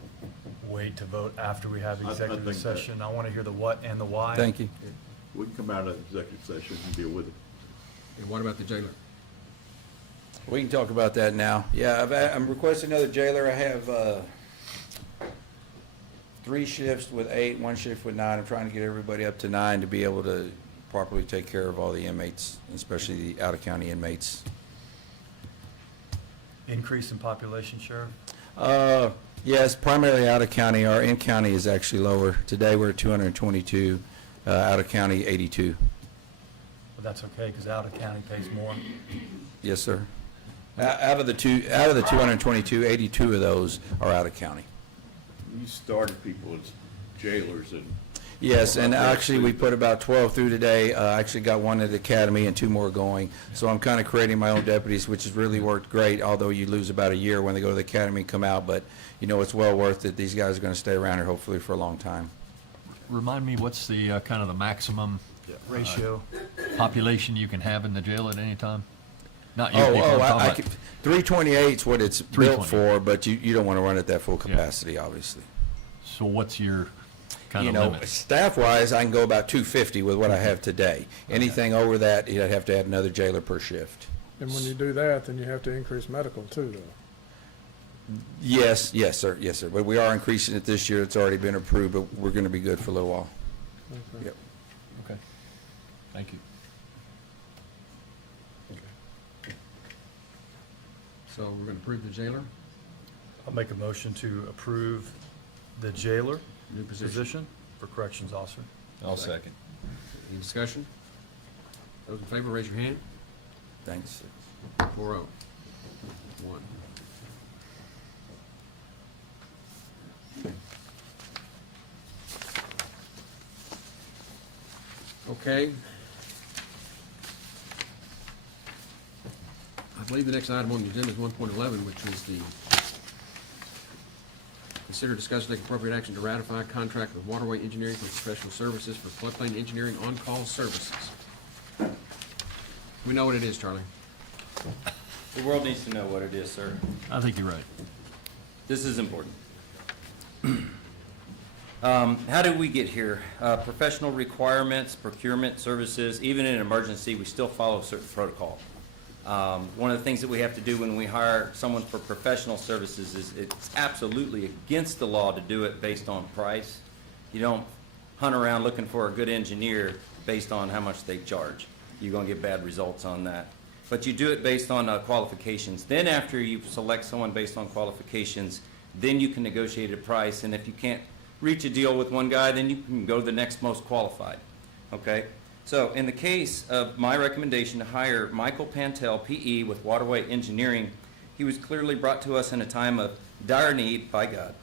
wait to vote after we have I executive think that- session. I want to hear the what and the why. Thank you. We can come out of executive session and deal with it. And what about the jailer? We can talk about that now. Yeah, I'm requesting another jailer. I have 3 shifts with 8, 1 shift with 9. I'm trying to get everybody up to 9 to be able to properly take care of all the inmates, especially the out-of-county inmates. Increase in population, Sheriff? Yes, primarily out-of-county. Our in-county is actually lower. Today, we're at 222, out-of-county 82. But that's okay, because out of county pays more. Yes, sir. Out of the 222, 82 of those are out-of-county. You started people as jailers and. Yes, and actually, we put about 12 through today. I actually got 1 at the academy and 2 more going. So I'm kind of creating my own deputies, which has really worked great, although you lose about a year when they go to the academy and come out. But, you know, it's well worth it. These guys are going to stay around here hopefully for a long time. Remind me, what's the kind of the maximum Ratio. population you can have in the jail at any time? Not you Oh, people, I'm talking about 328 is what it's built 328. for, but you don't want to run at that full capacity, obviously. So what's your kind You of know, limit? staff-wise, I can go about 250 with what I have today. Anything over that, you'd have to add another jailer per shift. and when you do that, then you have to increase medical too, though. Yes, sir. But we are increasing it this year. It's already been approved, but we're going to be good for a little while. Okay. Yep. Okay. Thank you. So we're going to approve the jailer, I'll make a motion to approve the jailer new position. position for corrections officer. I'll second. Any discussion? Those in favor, raise your hand. Thanks. 4-0. 1. Okay. I believe the next item on the agenda is 1.11, which is the Consider, discuss, take appropriate action to ratify a contract with Waterway Engineering for professional services for floodplain engineering on-call services. We know what it is, Charlie. The world needs to know what it is, sir. I think you're right. This is important. How did we get here? Professional requirements, procurement services, even in an emergency, we still follow certain protocol. One of the things that we have to do when we hire someone for professional services is it's absolutely against the law to do it based on price. You don't hunt around looking for a good engineer based on how much they charge. You're going to get bad results on that. But you do it based on qualifications. Then after you select someone based on qualifications, then you can negotiate a price, and if you can't reach a deal with one guy, then you can go to the next most qualified, okay? So in the case of my recommendation to hire Michael Pantel, P.E., with Waterway Engineering, he was clearly brought to us in a time of dire need by God.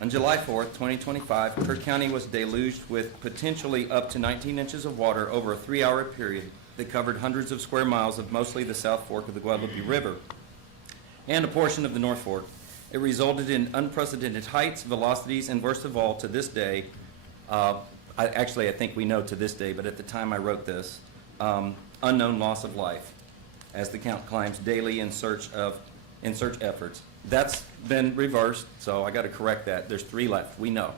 On July 4th, 2025, Kerr County was deluged with potentially up to 19 inches of water over a 3-hour period that covered hundreds of square miles of mostly the South Fork of the Guadalupe River and a portion of the North Fork. It resulted in unprecedented heights, velocities, and worst of all, to this day, I think we know to this day, but at the time I wrote this, unknown loss of life as the count climbs daily in search efforts. That's been reversed, so I got to correct that. There's 3 left. We know.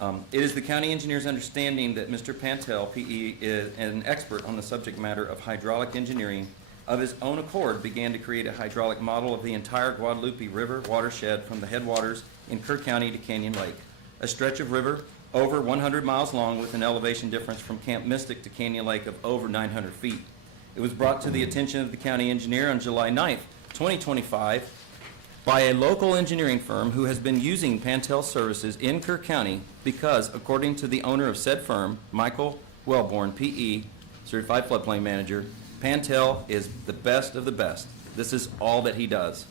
It is the county engineer's understanding that Mr. Pantel, P.E., is an expert on the subject matter of hydraulic engineering. Of his own accord, began to create a hydraulic model of the entire Guadalupe River watershed from the headwaters in Kerr County to Canyon Lake, a stretch of river over 100 miles long with an elevation difference from Camp Mystic to Canyon Lake of over 900 feet. It was brought to the attention of the county engineer on July 9th, 2025, by a local engineering firm who has been using Pantel services in Kerr County because, according to the owner of said firm, Michael Wellborn, P.E., Certified Floodplain Manager, Pantel is the best of the best. This is all that he does.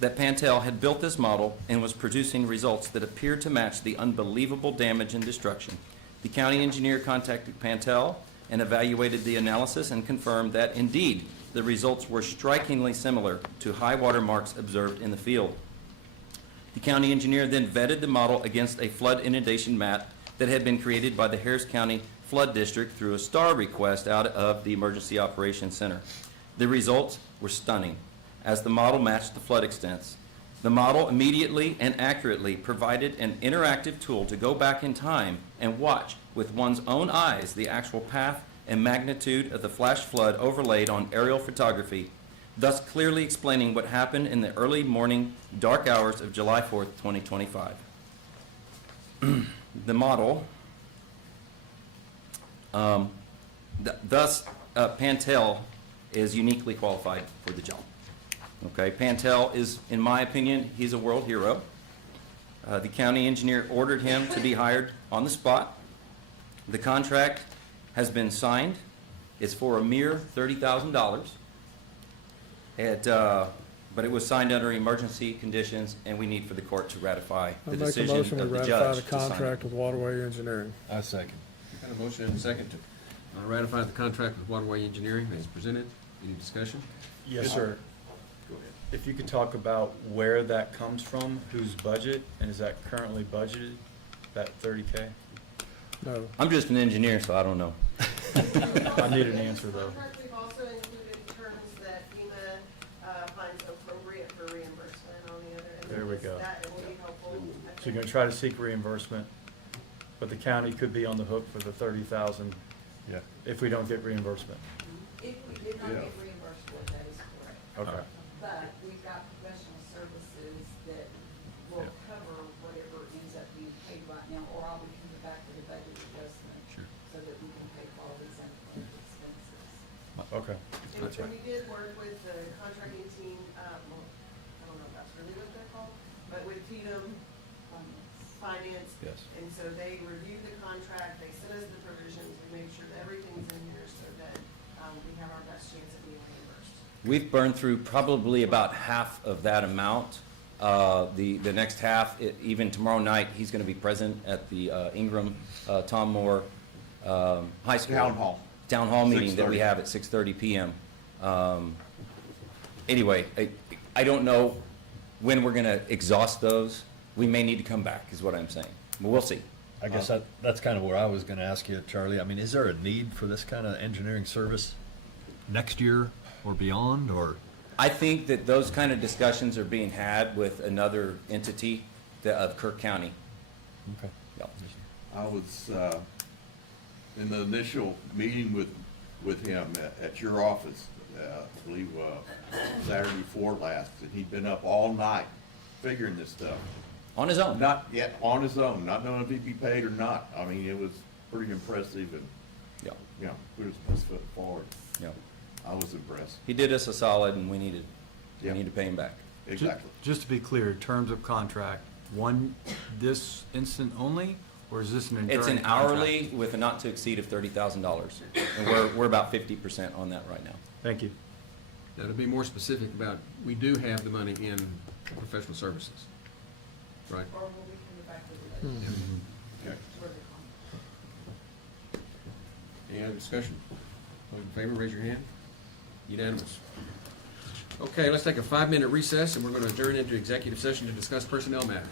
That Pantel had built this model and was producing results that appeared to match the unbelievable damage and destruction. The county engineer contacted Pantel and evaluated the analysis and confirmed that, indeed, the results were strikingly similar to high water marks observed in the field. The county engineer then vetted the model against a flood inundation map that had been created by the Harris County Flood District through a STAR request out of the Emergency Operations Center. The results were stunning, as the model matched the flood extents. The model immediately and accurately provided an interactive tool to go back in time and watch with one's own eyes the actual path and magnitude of the flash flood overlaid on aerial photography, thus clearly explaining what happened in the early morning dark hours of July 4th, 2025. The model, Pantel is uniquely qualified for the job. Okay, Pantel is, in my opinion, he's a world hero. The county engineer ordered him to be hired on the spot. The contract has been signed. It's for a mere $30,000. But it was signed under emergency conditions, and we need for the court to ratify I the make a decision motion to of the ratify judge the to sign it. contract with Waterway Engineering. I second. Got a motion and a second to ratify the contract with Waterway Engineering as presented. Any discussion? Yes, sir. Go ahead. If you could talk about where that comes from, whose budget, and is that currently budgeted, that 30K? No. I'm just an engineer, so I don't know. I need an answer, though. We've also included terms that FEMA finds appropriate for reimbursement on the other end. There we go. That will be helpful. So you're gonna try to seek reimbursement, but the county could be on the hook for the 30,000 Yeah. if we don't get reimbursement. If we did not get reimbursed for it, that is correct. Okay. But we've got professional services that will Yeah. cover whatever ends up being paid right now, or I'll be coming back with a budget adjustment. Sure. So that we can pay for all these unplanned expenses. Okay. And That's right. we did work with the contracting team, well, I don't know if that's really what they're called, but with Tatum Finance. Yes. And so they reviewed the contract, they sent us the provisions, we made sure that everything's in here so that we have our best chance of being reimbursed. We've burned through probably about half of that amount. The next half, even tomorrow night, he's going to be present at the Ingram Tom Moore High School town hall meeting that we have at 6:30 p.m. Anyway, I don't know when we're going to exhaust those. we may need to come back, is what I'm saying. But we'll see. I guess that's kind of where I was gonna ask you, Charlie. I mean, is there a need for this kind of engineering service next year or beyond, or? I think that those kind of discussions are being had with another entity of Kerr County. Okay. Yep. I was, in the initial meeting with him at your office, I believe, Saturday before last, and he'd been up all night figuring this stuff. On his own. Not yet, on his own, not knowing if he'd be paid or not. I mean, it was pretty impressive and, Yep. you know, put his best foot forward. Yep. I was impressed. He did us a solid, and we need Yep. to pay him back. Exactly. Just to be clear, terms of contract, this instant only, or is this an enduring It's an contract? hourly with a not to exceed of $30,000, and we're about 50% on that right now. Thank you. Now, to be more specific about, we do have the money in professional services, right? Or will we come back with it? Okay. Where the Any other discussion? All in favor, raise your hand. Unanimous. Okay, let's take a 5-minute recess, and we're going to adjourn into executive session to discuss personnel matters.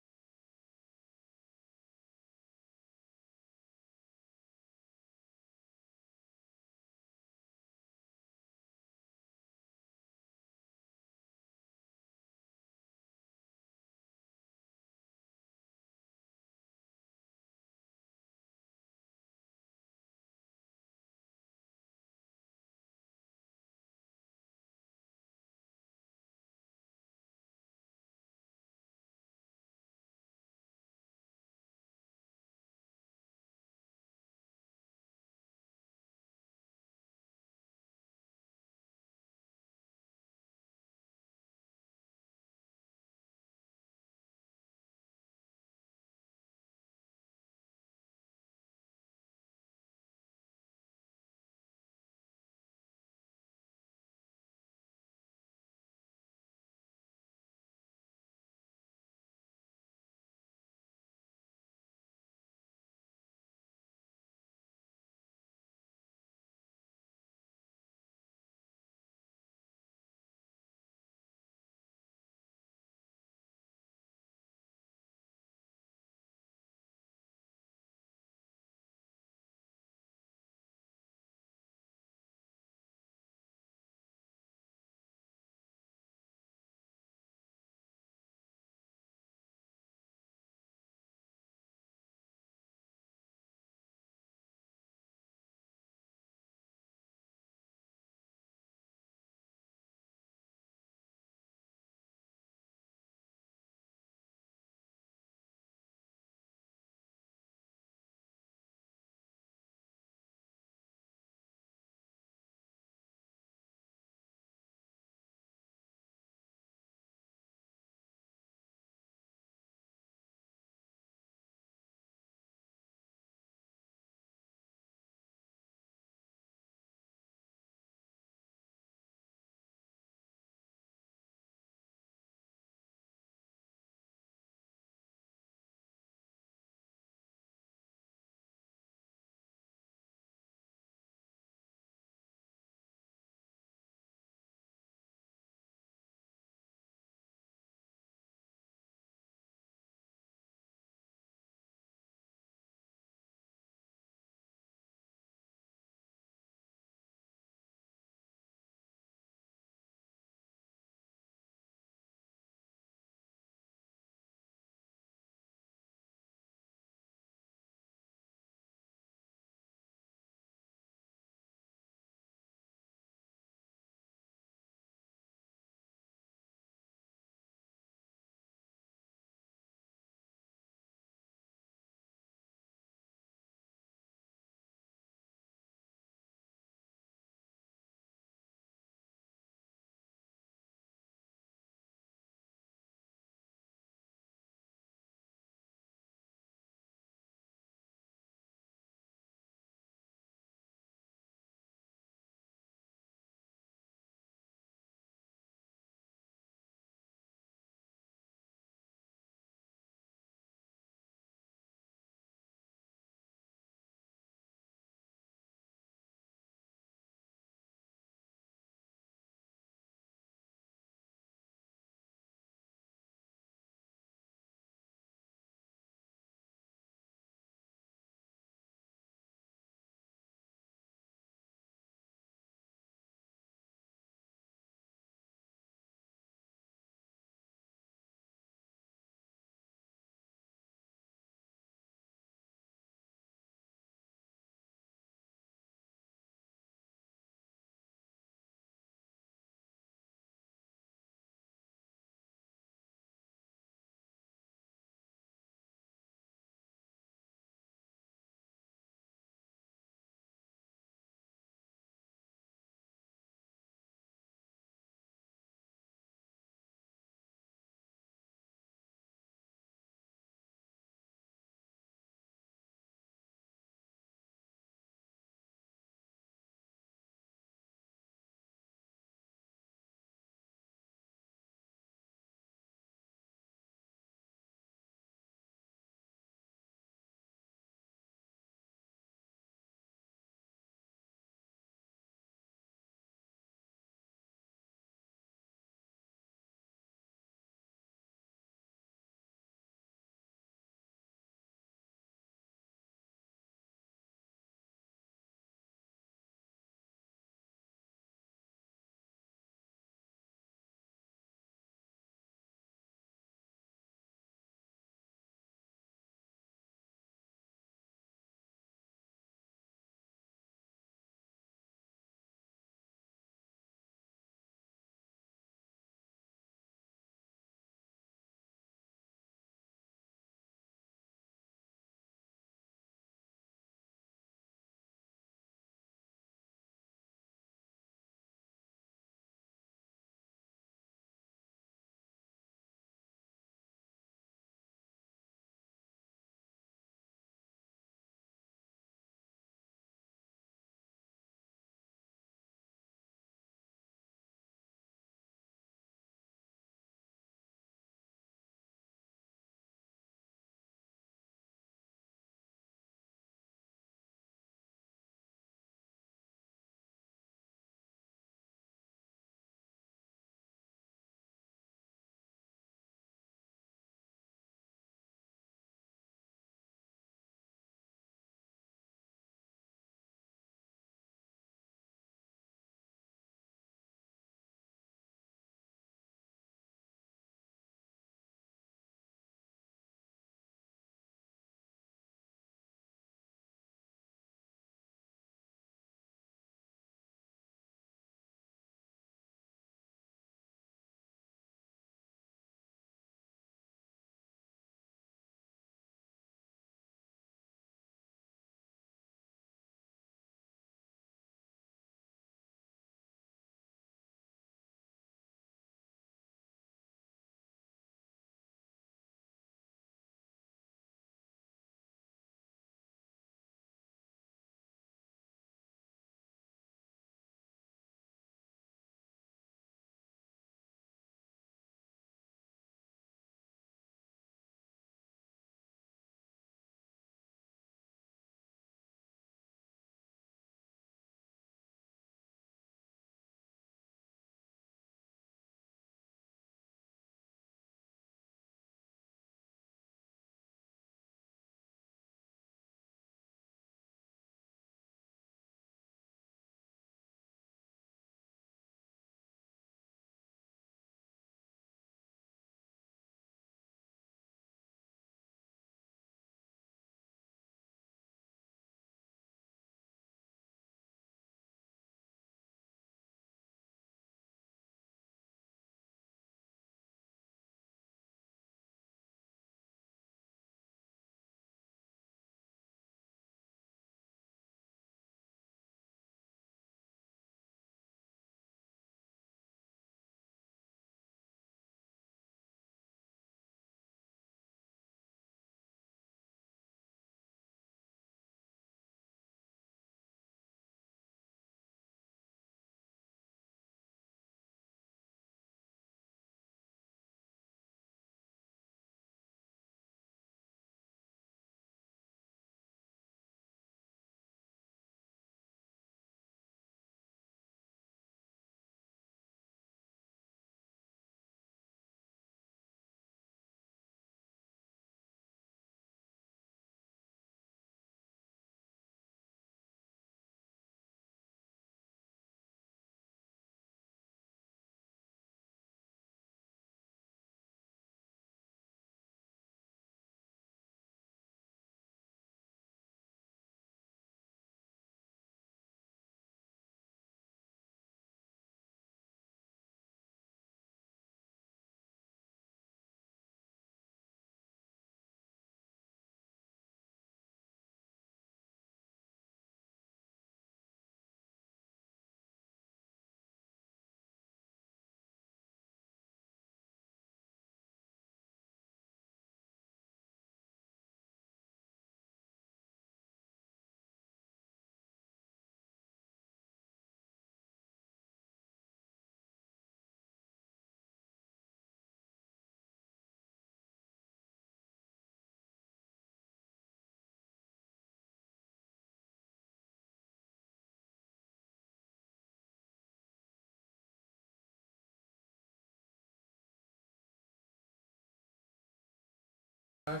And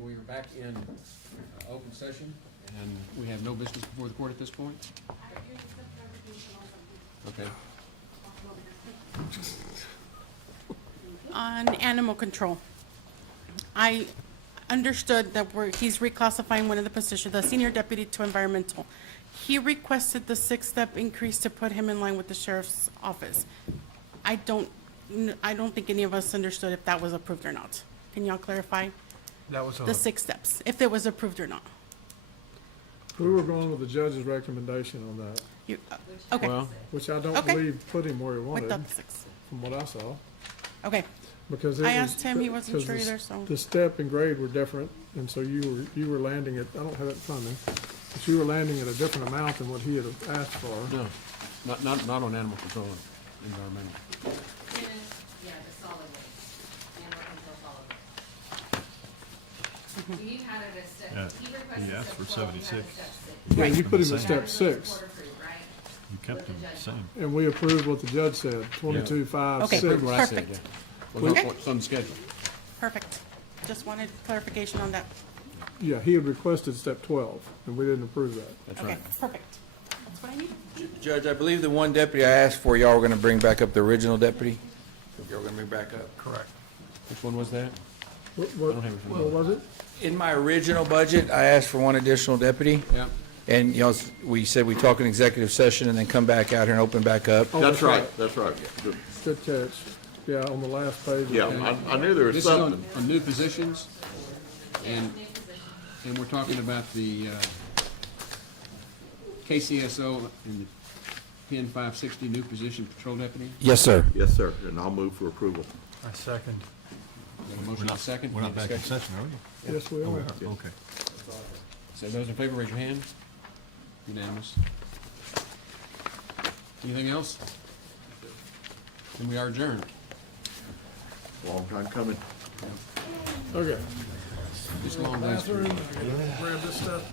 we are back in open session, and we have no business before the court at this point? Okay. On animal control, I understood that he's reclassifying one of the positions, the senior deputy, to environmental. He requested the 6-step increase to put him in line with the sheriff's office. I don't think any of us understood if that was approved or not. Can y'all clarify? That was The 6 steps, if it was approved or not. We were going with the judge's recommendation on that, You, okay, Well, which I don't Okay. believe put him where he wanted, without the 6. from what I saw. Okay, Because it I was- asked him, he wasn't because sure the- either, so. The step and grade were different, and so you were landing at, I don't have it in front of me, but you were landing at a different amount than what he had asked for. no, not on animal control, environmental. Yeah, the solid waste, animal control solid waste. So you had it as step, Yeah, he he requested asked step for 12, you had it 76. step 6. Yeah, you put him Same. at step 6, Court approved, right? You kept them the same. and we approved what the judge said, 22, 5, Okay. 6. What I said, Perfect. yeah. Was Okay. what's on the schedule. Perfect. Just wanted clarification on that. Yeah, he had requested step 12, and we didn't approve that. That's Okay, right. perfect. That's what I need. Judge, I believe the one deputy I asked for, y'all were gonna bring back up the original deputy? Y'all were gonna bring back up? Correct. Which one was that? What don't have it. what was it? In my original budget, I asked for one additional deputy, Yeah. and, you know, we said we talk in executive session and then come back out here and open back up. Oh, That's right, that's right. Good. Good catch. Yeah, on the last page. Yeah, I knew there was This is something. on new positions, and we're talking about the KCSO and the PN 560 new position patrol deputy. Yes, sir. Yes, sir, and I'll move for approval. I second. Got a motion and a second. We're not Any back in discussion? session, are we? Yes, we Oh, we are. are, okay. So those in favor, raise your hand. Unanimous. Anything else? Then we are adjourned. Long time coming. Okay. This long, Bathroom, grab this stuff.